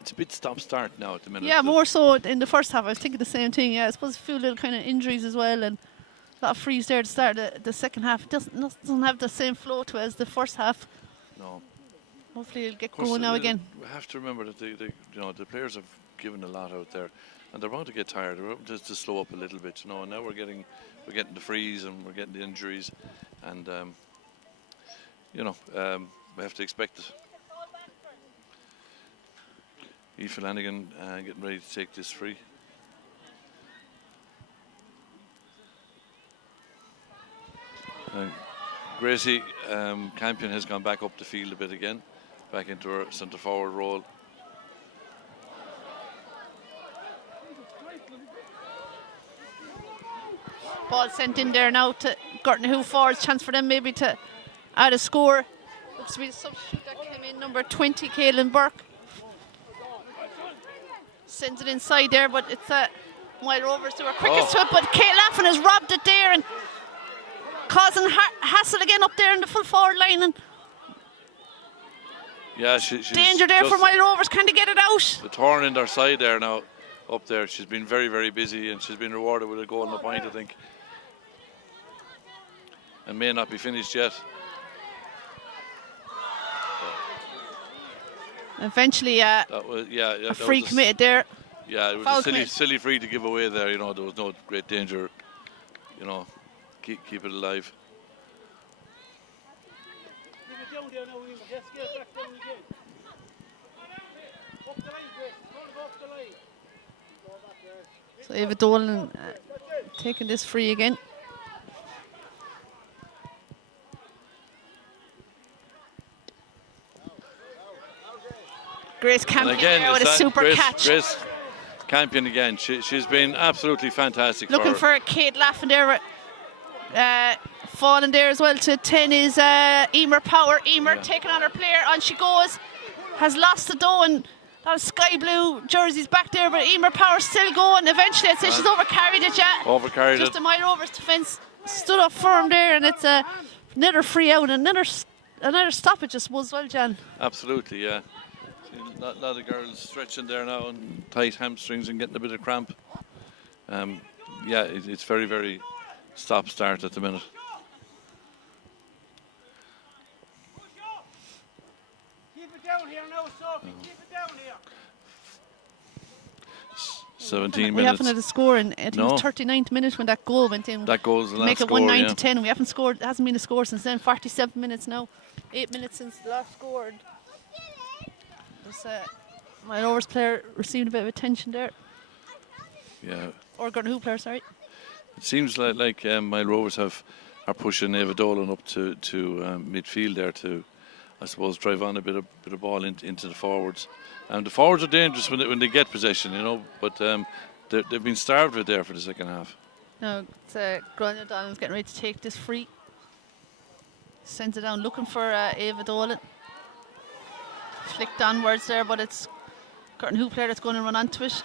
It's a bit stop-start now at the minute. Yeah, more so in the first half. I was thinking the same thing. Yeah, I suppose a few little kind of injuries as well, and a lot of frees there to start the second half. It doesn't have the same flow to it as the first half. No. Hopefully it'll get going now again. We have to remember that the players have given a lot out there, and they're about to get tired. They're about to slow up a little bit, you know. And now we're getting the frees and we're getting the injuries, and we have to expect it. Aoife Lanigan getting ready to take this free. Gracie Campion has gone back up the field a bit again, back into her centre forward role. Ball sent in there now to Gortonhu forwards. Chance for them maybe to add a score. Looks to be the substitute that came in, number 20, Caelan Burke. Sends it inside there, but it's Moyle Rovers who are quickest to it, but Kate Laffin has robbed it there and causing hassle again up there in the full forward line. And yeah, she's danger there for Moyle Rovers. Can they get it out? The thorn in their side there now, up there. She's been very, very busy, and she's been rewarded with a goal and a point, I think. And may not be finished yet. Eventually, a free committed there. Yeah, it was a silly free to give away there. You know, there was no great danger. You know, keep it alive. So Eva Dolan taking this free again. Grace Campion there with a super catch. Grace Campion again. She's been absolutely fantastic. Looking for Kate Laffin there. Falling there as well to 10 is Emer Power. Emer taking on her player. On she goes. Has lost the dough and that sky blue jerseys back there, but Emer Power still going. Eventually, I'd say she's overcarried it, yeah. Overcarried it. Just a Moyle Rovers defence stood up firm there, and it's another free out, another stoppage, I suppose, well, Jan. Absolutely, yeah. A lot of girls stretching there now and tight hamstrings and getting a bit of cramp. Yeah, it's very, very stop-start at the minute. Keep it down here now, Sophie. Keep it down here. 17 minutes. We haven't had a score in, I think it was 39th minute when that goal went in. That goal's the last make it score, 1-9 to 10. We haven't scored, it hasn't been a score since then. 47 minutes now. 8 minutes since the last score. My Rovers player received a bit of attention there. Yeah. Or Gortonhu player, sorry. It seems like my Rovers are pushing Eva Dolan up to midfield there to, I suppose, drive on a bit of ball into the forwards. And the forwards are dangerous when they get possession, you know, but they've been starved with there for the second half. Now it's Grania Donald's getting ready to take this free. Sends it down, looking for Eva Dolan. Flicked onwards there, but it's Gortonhu player that's going to run onto it.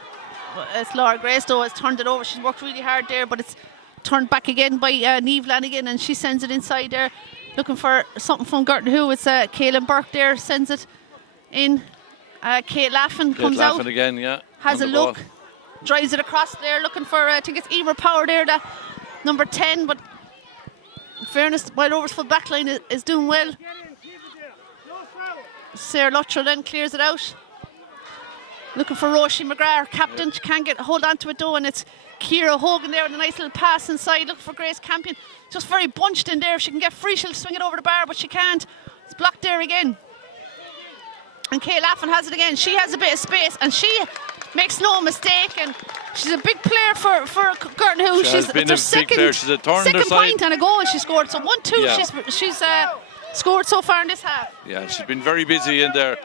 But it's Laura Greystow has turned it over. She's worked really hard there, but it's turned back again by Niamh Lanigan, and she sends it inside there, looking for something from Gortonhu. It's Caelan Burke there, sends it in. Kate Laffin comes out. Laffin again, yeah. Has a look, drives it across there, looking for, I think it's Emer Power there, that number 10, but in fairness, Moyle Rovers full back line is doing well. Sarah Luttrell then clears it out. Looking for Roisin McGrath, her captain. She can't hold on to it though, and it's Ciara Hogan there with a nice little pass inside. Looking for Grace Campion. Just very bunched in there. If she can get free, she'll swing it over the bar, but she can't. It's blocked there again. And Kay Laffin has it again. She has a bit of space, and she makes no mistake. And she's a big player for Gortonhu. She's been a big player. She's a thorn in their side. Second point and a goal she scored. So 1-2 she's scored so far in this half. Yeah, she's been very busy in there,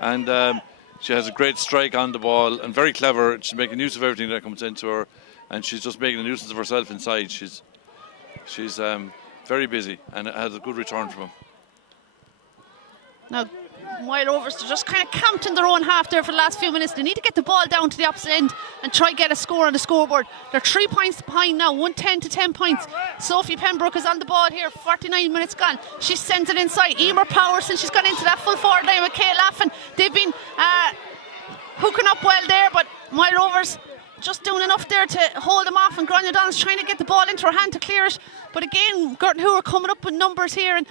and she has a great strike on the ball and very clever. She's making use of everything that comes into her, and she's just making a nuisance of herself inside. She's very busy and has a good return from him. Now, Moyle Rovers are just kind of camped in their own half there for the last few minutes. They need to get the ball down to the opposite end and try get a score on the scoreboard. They're 3 points behind now, 1-10 to 10 points. Sophie Pembroke is on the ball here, 49 minutes gone. She sends it inside. Emer Power, since she's gone into that full forward line with Kay Laffin. They've been hooking up well there, but Moyle Rovers just doing enough there to hold them off, and Grania Donald's trying to get the ball into her hand to clear it. But again, Gortonhu are coming up with numbers here, and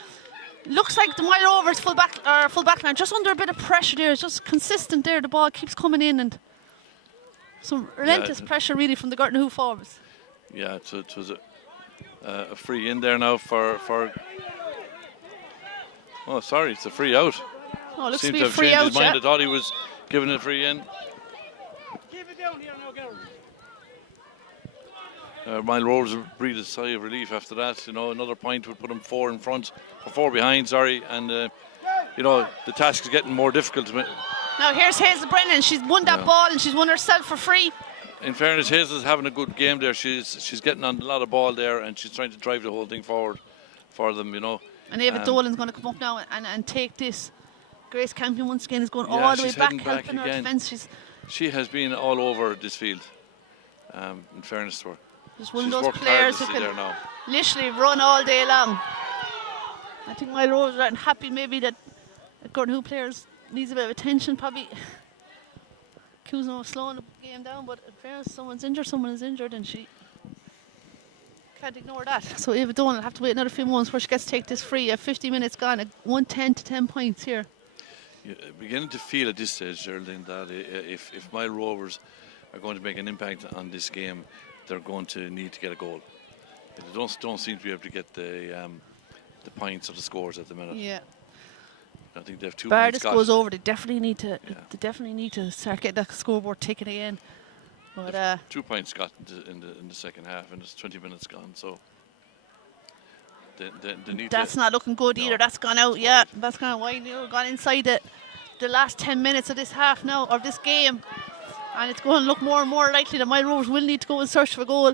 looks like the Moyle Rovers full back line just under a bit of pressure there. It's just consistent there. The ball keeps coming in, and some relentless pressure really from the Gortonhu forwards. Yeah, it was a free in there now for. Oh, sorry, it's a free out. Oh, it looks Seems to be to a have free changed out. his mind. Yeah. I thought he was giving it a free in. Keep it down here now, girls. Mile Rovers would breathe a sigh of relief after that. You know, another point would put them 4 in front, or 4 behind, sorry. And, you know, the task is getting more difficult. Now here's Hazel Brennan. She's won that ball and she's won herself for free. In fairness, Hazel's having a good game there. She's getting on a lot of ball there, and she's trying to drive the whole thing forward for them, you know. And Ava Dolan's going to come up now and take this. Grace Campion once again is going all the way back, helping her defence. She has been all over this field, in fairness to her. Just one of those players who can literally run all day long. I think Mile Rovers are happy maybe that Gordon Who players needs a bit of attention, probably. Cuso slowing the game down, but in fairness, someone is injured, and she can't ignore that. So Ava Dolan will have to wait another few months before she gets to take this free. 50 minutes gone, 110 to 10 points here. You're beginning to feel at this stage, Geraldine, that if Mile Rovers are going to make an impact on this game, they're going to need to get a goal. They don't seem to be able to get the points or the scores at the minute. Yeah. I think they have 2 Bar points. this goes over, they definitely need to. They definitely need to start getting that scoreboard ticking again. But 2 points got in the second half, and it's 20 minutes gone. So they need. That's not looking good either. That's gone out. Yeah, that's kind of wide. Gone inside the last 10 minutes of this half now, of this game, and it's going to look more and more likely that Mile Rovers will need to go and search for a goal.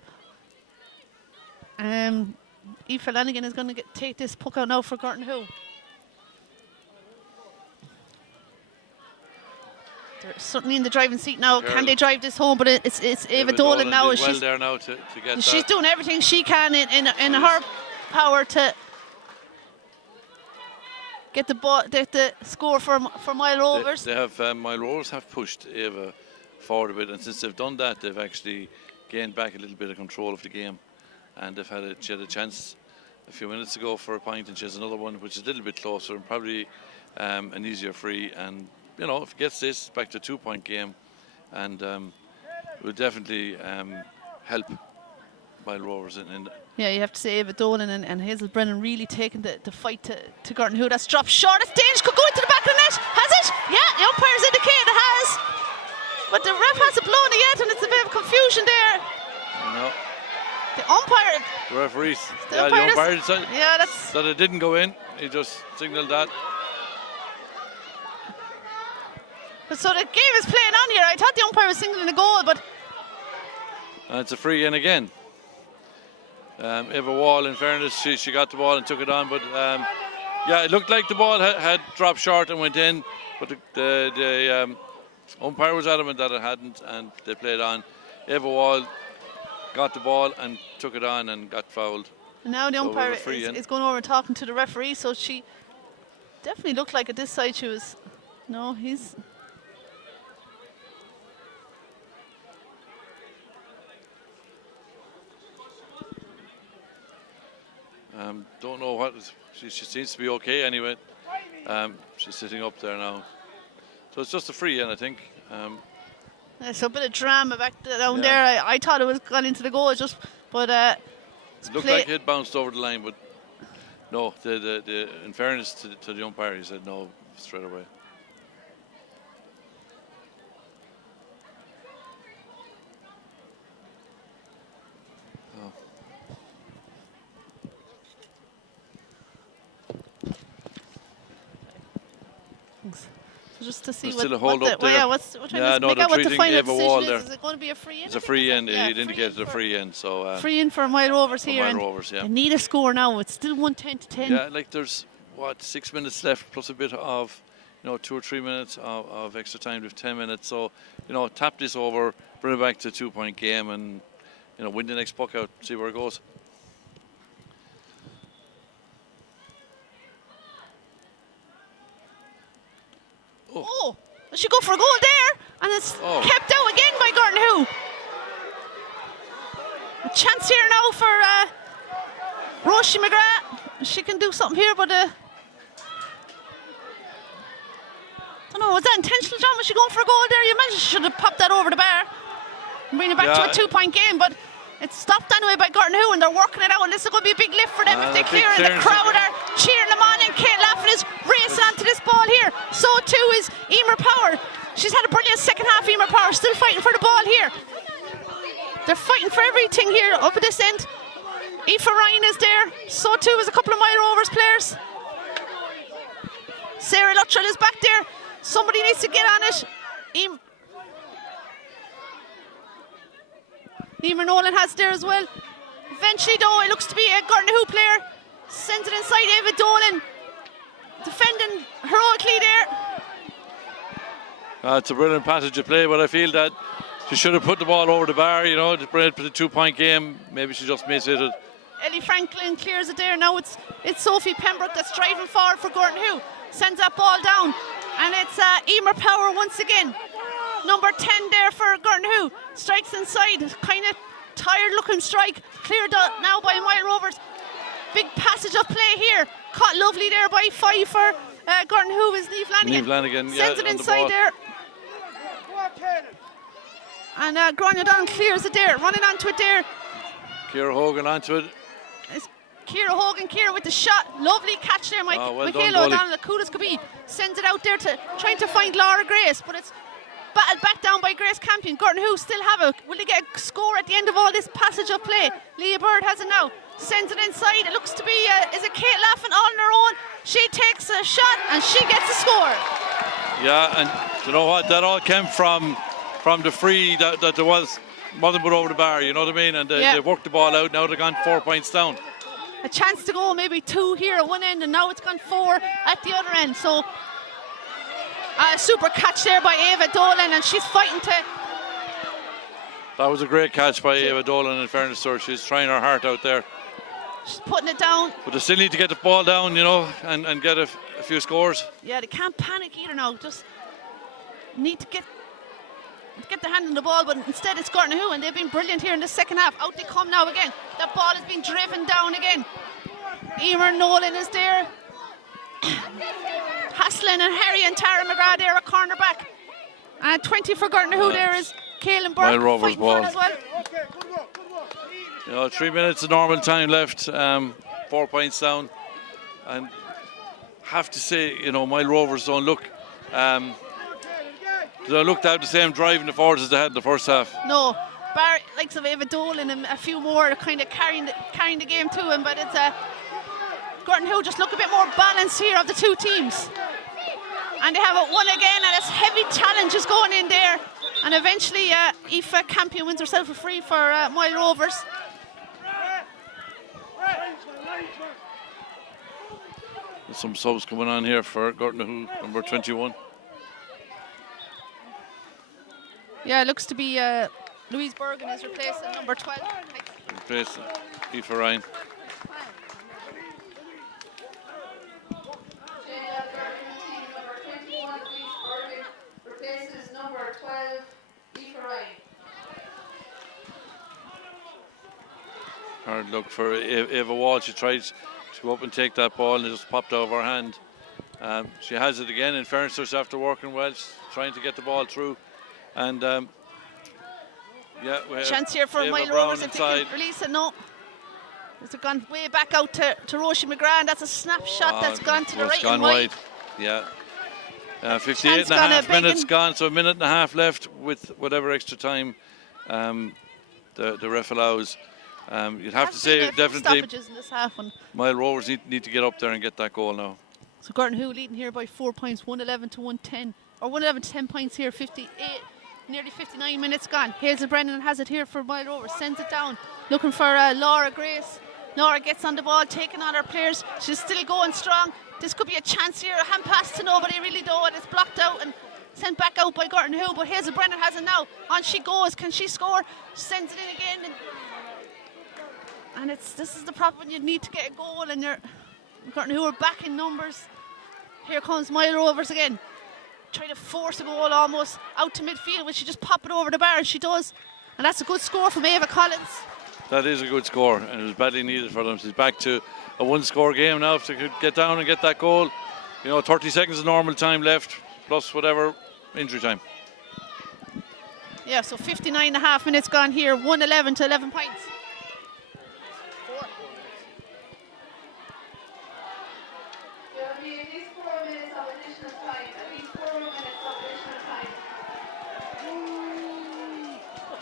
Eve Flanagan is going to take this puck out now for Gorton Who. They're certainly in the driving seat now. Can they drive this home? But it's Ava Dolan now. She's there now to get she's doing everything she can in her power to get the ball, the score for Mile Rovers. They have Mile Rovers have pushed Ava forward a bit, and since they've done that, they've actually gained back a little bit of control of the game, and she had a chance a few minutes ago for a point, and she has another one which is a little bit closer and probably an easier free. And you know, if it gets this back to a 2-point game, and it will definitely help Mile Rovers in yeah, you have to say Ava Dolan and Hazel Brennan really taking the fight to Gorton Who. That's dropped short. It's dangerous. Could go into the back of the net. Has it? Yeah, the umpire's indicated it has. But the ref hasn't blown it yet, and it's a bit of confusion there. No. The umpire. The referees. The umpire decided that's that it didn't go in. He just signalled that. But so the game is playing on here. I thought the umpire was signaling a goal, but it's a free in again. Eva Wall, in fairness, she got the ball and took it on, but yeah, it looked like the ball had dropped short and went in, but the umpire was adamant that it hadn't, and they played on. Eva Wall got the ball and took it on and got fouled. And now the umpire is going over and talking to the referee, so she definitely looked like at this side she was. No, he's. Don't know what. She seems to be okay anyway. She's sitting up there now. So it's just a free in, I think. There's a bit of drama back down there. I thought it was gone into the goal, but it looked like it bounced over the line, but no. In fairness to the umpire, he said no straight away. So just to see what they're trying to make out what the final decision is. Is it going to be a free in? It's a free in. It indicated a free in. So free in for Mile Rovers here. Mile Rovers, yeah. They need a score now. It's still 110 to 10. Yeah, like there's 6 minutes left plus a bit of 2 or 3 minutes of extra time with 10 minutes. So tap this over, bring it back to a 2-point game, and win the next puck out. See where it goes. Oh, she go for a goal there, and it's kept out again by Gorton Who. A chance here now for Roisin McGrath. She can do something here, but don't know, was that intentional, John? Was she going for a goal there? You imagine she should have popped that over the bar and bring it back to a 2-point game, but it's stopped anyway by Gorton Who, and they're working it out, and this is going to be a big lift for them if they clear it. The crowd are cheering them on, and Kate Laffin is racing onto this ball here. So too is Emer Power. She's had a brilliant second half, Emer Power, still fighting for the ball here. They're fighting for everything here up at this end. Aoife Ryan is there. So too is a couple of Mile Rovers players. Sarah Luttrell is back there. Somebody needs to get on it. Emer Nolan has there as well. Eventually though, it looks to be a Gartnahoe player. Sends it inside. Ava Dolan defending heroically there. It's a brilliant passage of play, but I feel that she should have put the ball over the bar, you know, to bring it for the 2-point game. Maybe she just missed it. Ellie Franklin clears it there. Now it's Sophie Pembroke that's driving forward for Gartnahoe. Sends that ball down. And it's Emer Power once again. Number 10 there for Gartnahoe. Strikes inside. Kind of tired looking strike. Cleared out now by Mile Rovers. Big passage of play here. Caught lovely there by 5 for Gartnahoe is Niamh Flanagan. Niamh Flanagan, Sends it inside there. And Grania Don clears it there. Running onto it there. Ciara Hogan onto it. It's Ciara Hogan, Ciara with the shot. Lovely catch there, Michaela O'Donnell. Kudos could be. Sends it out there to trying to find Laura Grace, but it's battled back down by Grace Campion. Gartnahoe still have it. Will they get a score at the end of all this passage of play? Leah Bird has it now. Sends it inside. It looks to be, is it Kate Laffin all on her own? She takes a shot and she gets a score. Yeah, and you know what? That all came from the free that there wasn't put over the bar, you know what I mean? And they worked the ball out. Now they've gone 4 points down. A chance to go, maybe 2 here at one end, and now it's gone 4 at the other end. So a super catch there by Ava Dolan, and she's fighting to. That was a great catch by Ava Dolan, in fairness to her. She's trying her heart out there. She's putting it down. But they still need to get the ball down, you know, and get a few scores. Yeah, they can't panic either now. Just need to get their hand on the ball, but instead it's Gartnahoe, and they've been brilliant here in the second half. Out they come now again. That ball has been driven down again. Emer Nolan is there. Haslin and Harry and Tara McGrath there at cornerback. And 20 for Gartnahoe there is Kaelin Burke. Mile Rovers ball. As well. You know, 3 minutes of normal time left, 4 points down. And have to say, you know, Mile Rovers don't look they looked out the same driving the forwards as they had in the first half. No, likes of Ava Dolan and a few more are kind of carrying the game to him, but it's Gartnahoe just look a bit more balanced here of the two teams. And they have it won again, and it's heavy challenges going in there. And eventually Aoife Campion wins herself a free for Mile Rovers. There's some subs coming on here for Gartnahoe, number 21. Yeah, it looks to be Louise Bergen is replacing number 12. Replacing Aoife Ryan. Number 21, Louise Bergen, replaces number 12, Aoife Ryan. Hard look for Eva Wall. She tried to go up and take that ball and it just popped out of her hand. She has it again, in fairness to her, after working well. She's trying to get the ball through. And yeah, we have chance here for Mile Rovers if they can release it. No, it's gone way back out to Roisin McGrath, and that's a snapshot that's gone to the right and wide. Yeah, 58 and a half minutes gone, so a minute and a half left with whatever extra time the ref allows. You'd have to say definitely in this half one. Mile Rovers need to get up there and get that goal now. So Gartnahoe leading here by 4 points, 111 to 110, or 111 to 10 points here, 58. Nearly 59 minutes gone. Hazel Brennan has it here for Mile Rovers, sends it down, looking for Laura Grace. Laura gets on the ball, taking on her players. She's still going strong. This could be a chance here. A hand pass to nobody really though, and it's blocked out and sent back out by Gartnahoe. But Hazel Brennan has it now. On she goes. Can she score? She sends it in again. And this is the problem. You need to get a goal, and Gartnahoe are back in numbers. Here comes Mile Rovers again. Trying to force a goal almost out to midfield, when she just pop it over the bar, and she does. And that's a good score from Ava Collins. That is a good score, and it was badly needed for them. She's back to a one-score game now. If they could get down and get that goal, you know, 30 seconds of normal time left, plus whatever injury time. Yeah, so 59 and a half minutes gone here, 111 to 11 points.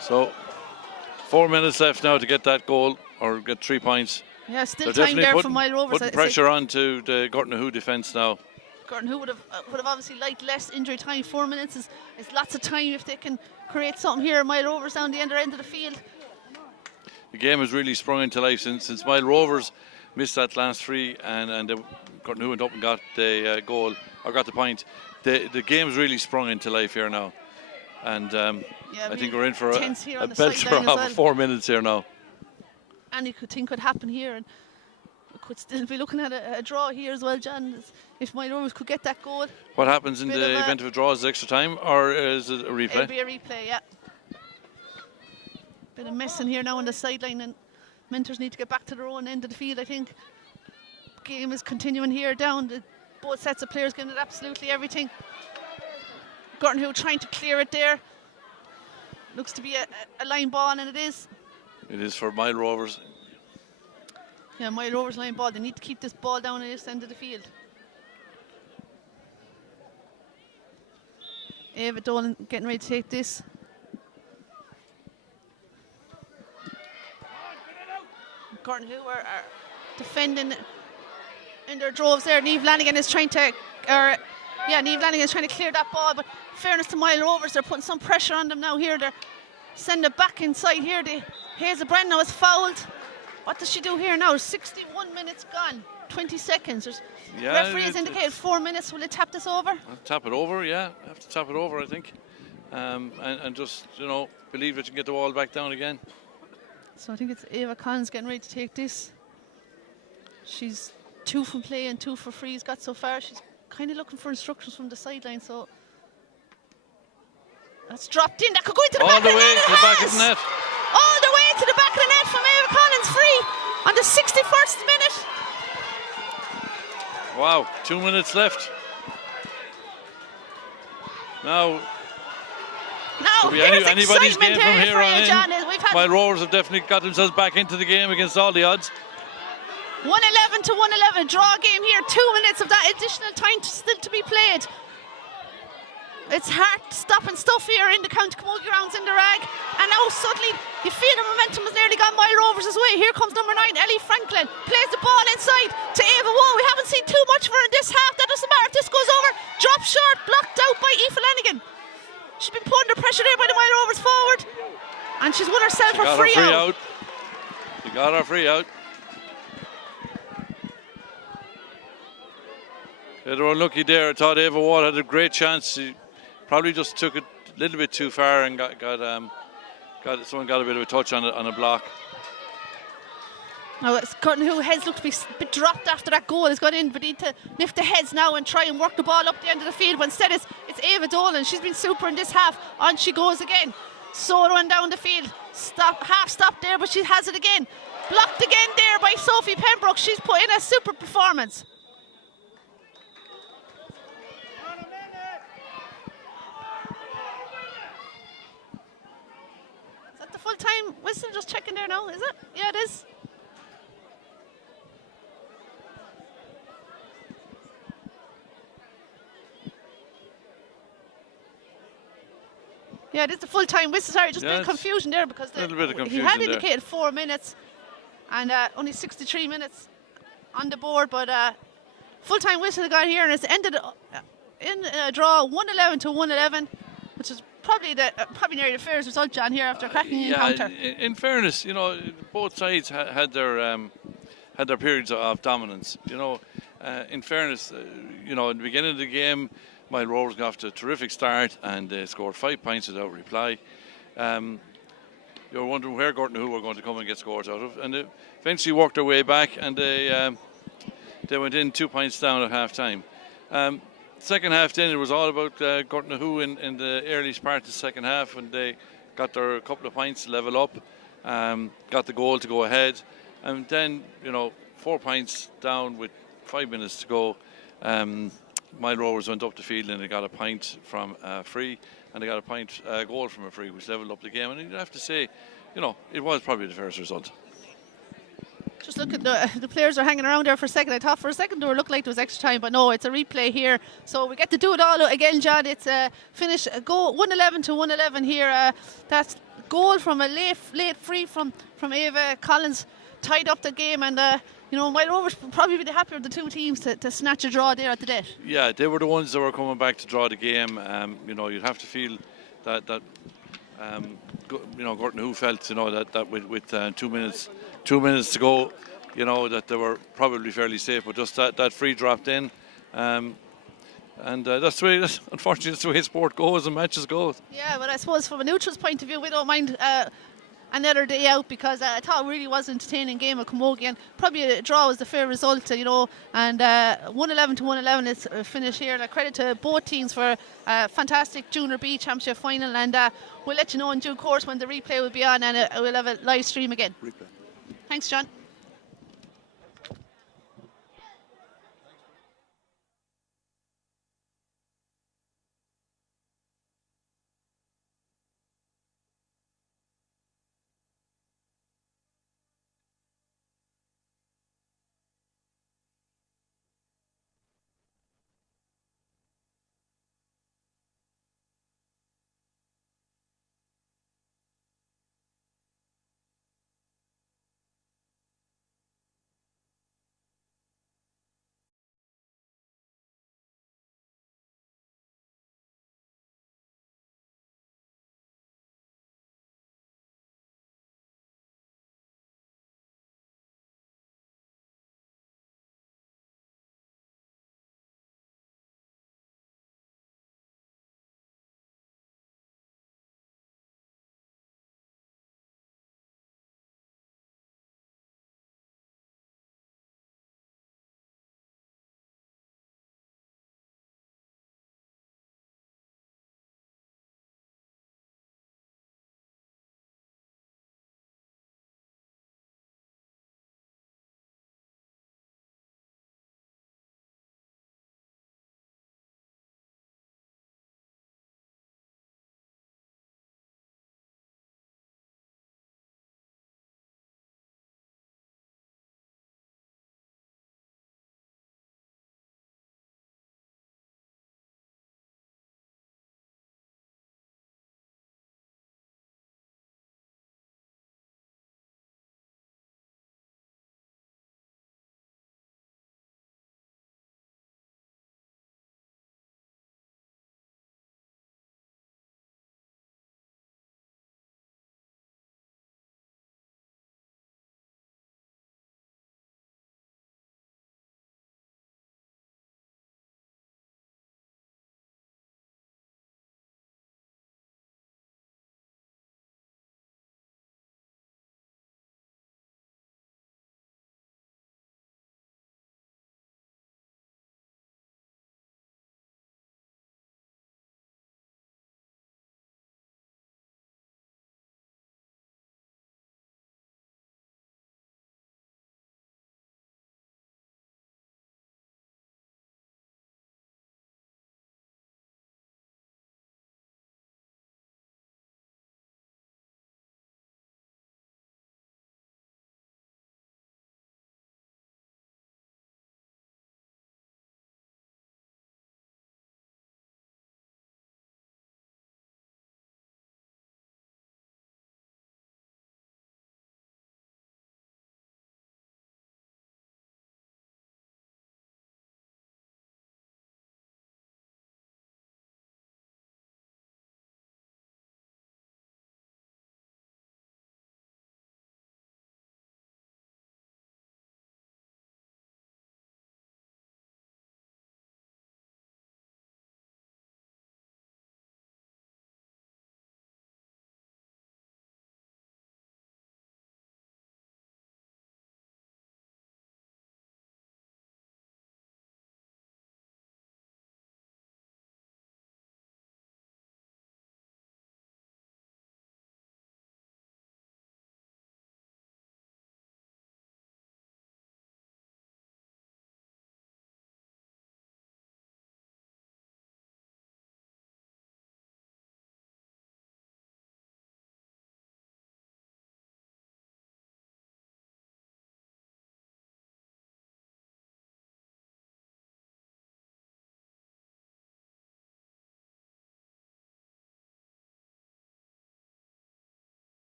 So 4 minutes left now to get that goal or get 3 points. Yeah, still They're time definitely there for Mile Rovers. putting pressure on to the Gortnahoe defence now. Gordon, who would have obviously liked less injury time. 4 minutes is lots of time if they can create something here. Mile Rovers down the end of the field. The game has really sprung into life since Mile Rovers missed that last free and Gortnahoe went up and got the goal or got the point. The game's really sprung into life here now, and I think we're in for a belter of 4 minutes here now. Anything could happen here, and we could still be looking at a draw here as well, John. If Mile Rovers could get that goal. What happens in the event of a draw? Is it extra time or is it a replay? It'll be a replay, yeah. Bit of mess in here now on the sideline, and Mentors need to get back to their own end of the field, I think. Game is continuing here down. Both sets of players getting it absolutely everything. Gortnahoe trying to clear it there. Looks to be a line ball, and it is. It is for Mile Rovers. Yeah, Mile Rovers line ball. They need to keep this ball down at this end of the field. Ava Dolan getting ready to take this. Gortnahoe are defending in their droves there. Niamh Lanigan is trying to, Niamh Lanigan is trying to clear that ball, but fairness to Mile Rovers, they're putting some pressure on them now here. They're sending it back inside here. Hazel Brennan now is fouled. What does she do here now? 61 minutes gone, 20 seconds. Referee has indicated 4 minutes. Will it tap this over? I'll tap it over, yeah. I have to tap it over, I think. And just, believe that you can get the ball back down again. So I think it's Ava Collins getting ready to take this. She's 2 from play and 2 for frees got so far. She's kind of looking for instructions from the sideline, so that's dropped in. That could go into the back of the net. All the way to the back of the net. All the way to the back of the net from Ava Collins, free on the 61st minute. Wow, 2 minutes left. Now could be anybody's game from here on in. John, Mile Rovers have definitely got themselves back into the game against all the odds. 111 to 111, draw game here. 2 minutes of that additional time still to be played. It's hard stopping stuff here in the County Camogie grounds in the Rag. And now suddenly you feel the momentum has nearly gone Mile Rovers' way. Here comes number 9, Ellie Franklin. Plays the ball inside to Ava Wall. We haven't seen too much of her in this half. That doesn't matter if this goes over. Drop short, blocked out by Aoife Lanigan. She's been put under pressure there by the Mile Rovers forward. And she's won herself a free out. She got her free out. They were unlucky there. I thought Ava Wall had a great chance. She probably just took it a little bit too far and someone got a bit of a touch on a block. Now it's Gortnahoe heads look to be a bit dropped after that goal has gone in, but need to lift the heads now and try and work the ball up the end of the field. But instead it's Ava Dolan. She's been super in this half. On she goes again. Soloing down the field. Half stop there, but she has it again. Blocked again there by Sophie Pembroke. She's put in a super performance. Is that the full time whistle? Just checking there now, is it? Yeah, it is. Yeah, it is the full-time whistle. Sorry, just a bit of confusion there because he had indicated 4 minutes and only 63 minutes on the board, but full-time whistle got here and it's ended in a draw 111 to 111, which is probably nearly the fairest result, John, here after a cracking encounter. In fairness, both sides had their periods of dominance. In fairness, in the beginning of the game, Mile Rovers got off to a terrific start and they scored 5 points without reply. You were wondering where Gortnahoe were going to come and get scores out of, and they eventually worked their way back and they went in 2 points down at half time. Second half then it was all about Gortnahoe in the early part of the second half, and they got their couple of points to level up, got the goal to go ahead, and then 4 points down with 5 minutes to go. Mile Rovers went up the field and they got a point from a free, and they got a goal from a free, which levelled up the game. And you'd have to say, it was probably the fairest result. Just look at the players are hanging around there for a second. I thought for a second it looked like there was extra time, but no, it's a replay here. So we get to do it all again, John. It's a finish, go 111 to 111 here. That's goal from a late free from Ava Collins tied up the game, and Wild Rovers will probably be the happier of the two teams to snatch a draw there at the death. Yeah, they were the ones that were coming back to draw the game. You'd have to feel that Gorton who felt that with 2 minutes to go, that they were probably fairly safe, but just that free dropped in. And that's the way, unfortunately, that's the way sport goes and matches go. Yeah, but I suppose from a neutral's point of view, we don't mind another day out, because I thought it really was an entertaining game of Camogie, and probably a draw was the fair result, and 111 to 111 is finished here, and a credit to both teams for a fantastic Junior B Championship final, and we'll let you know in due course when the replay will be on, and we'll have a live stream again. Thanks, John.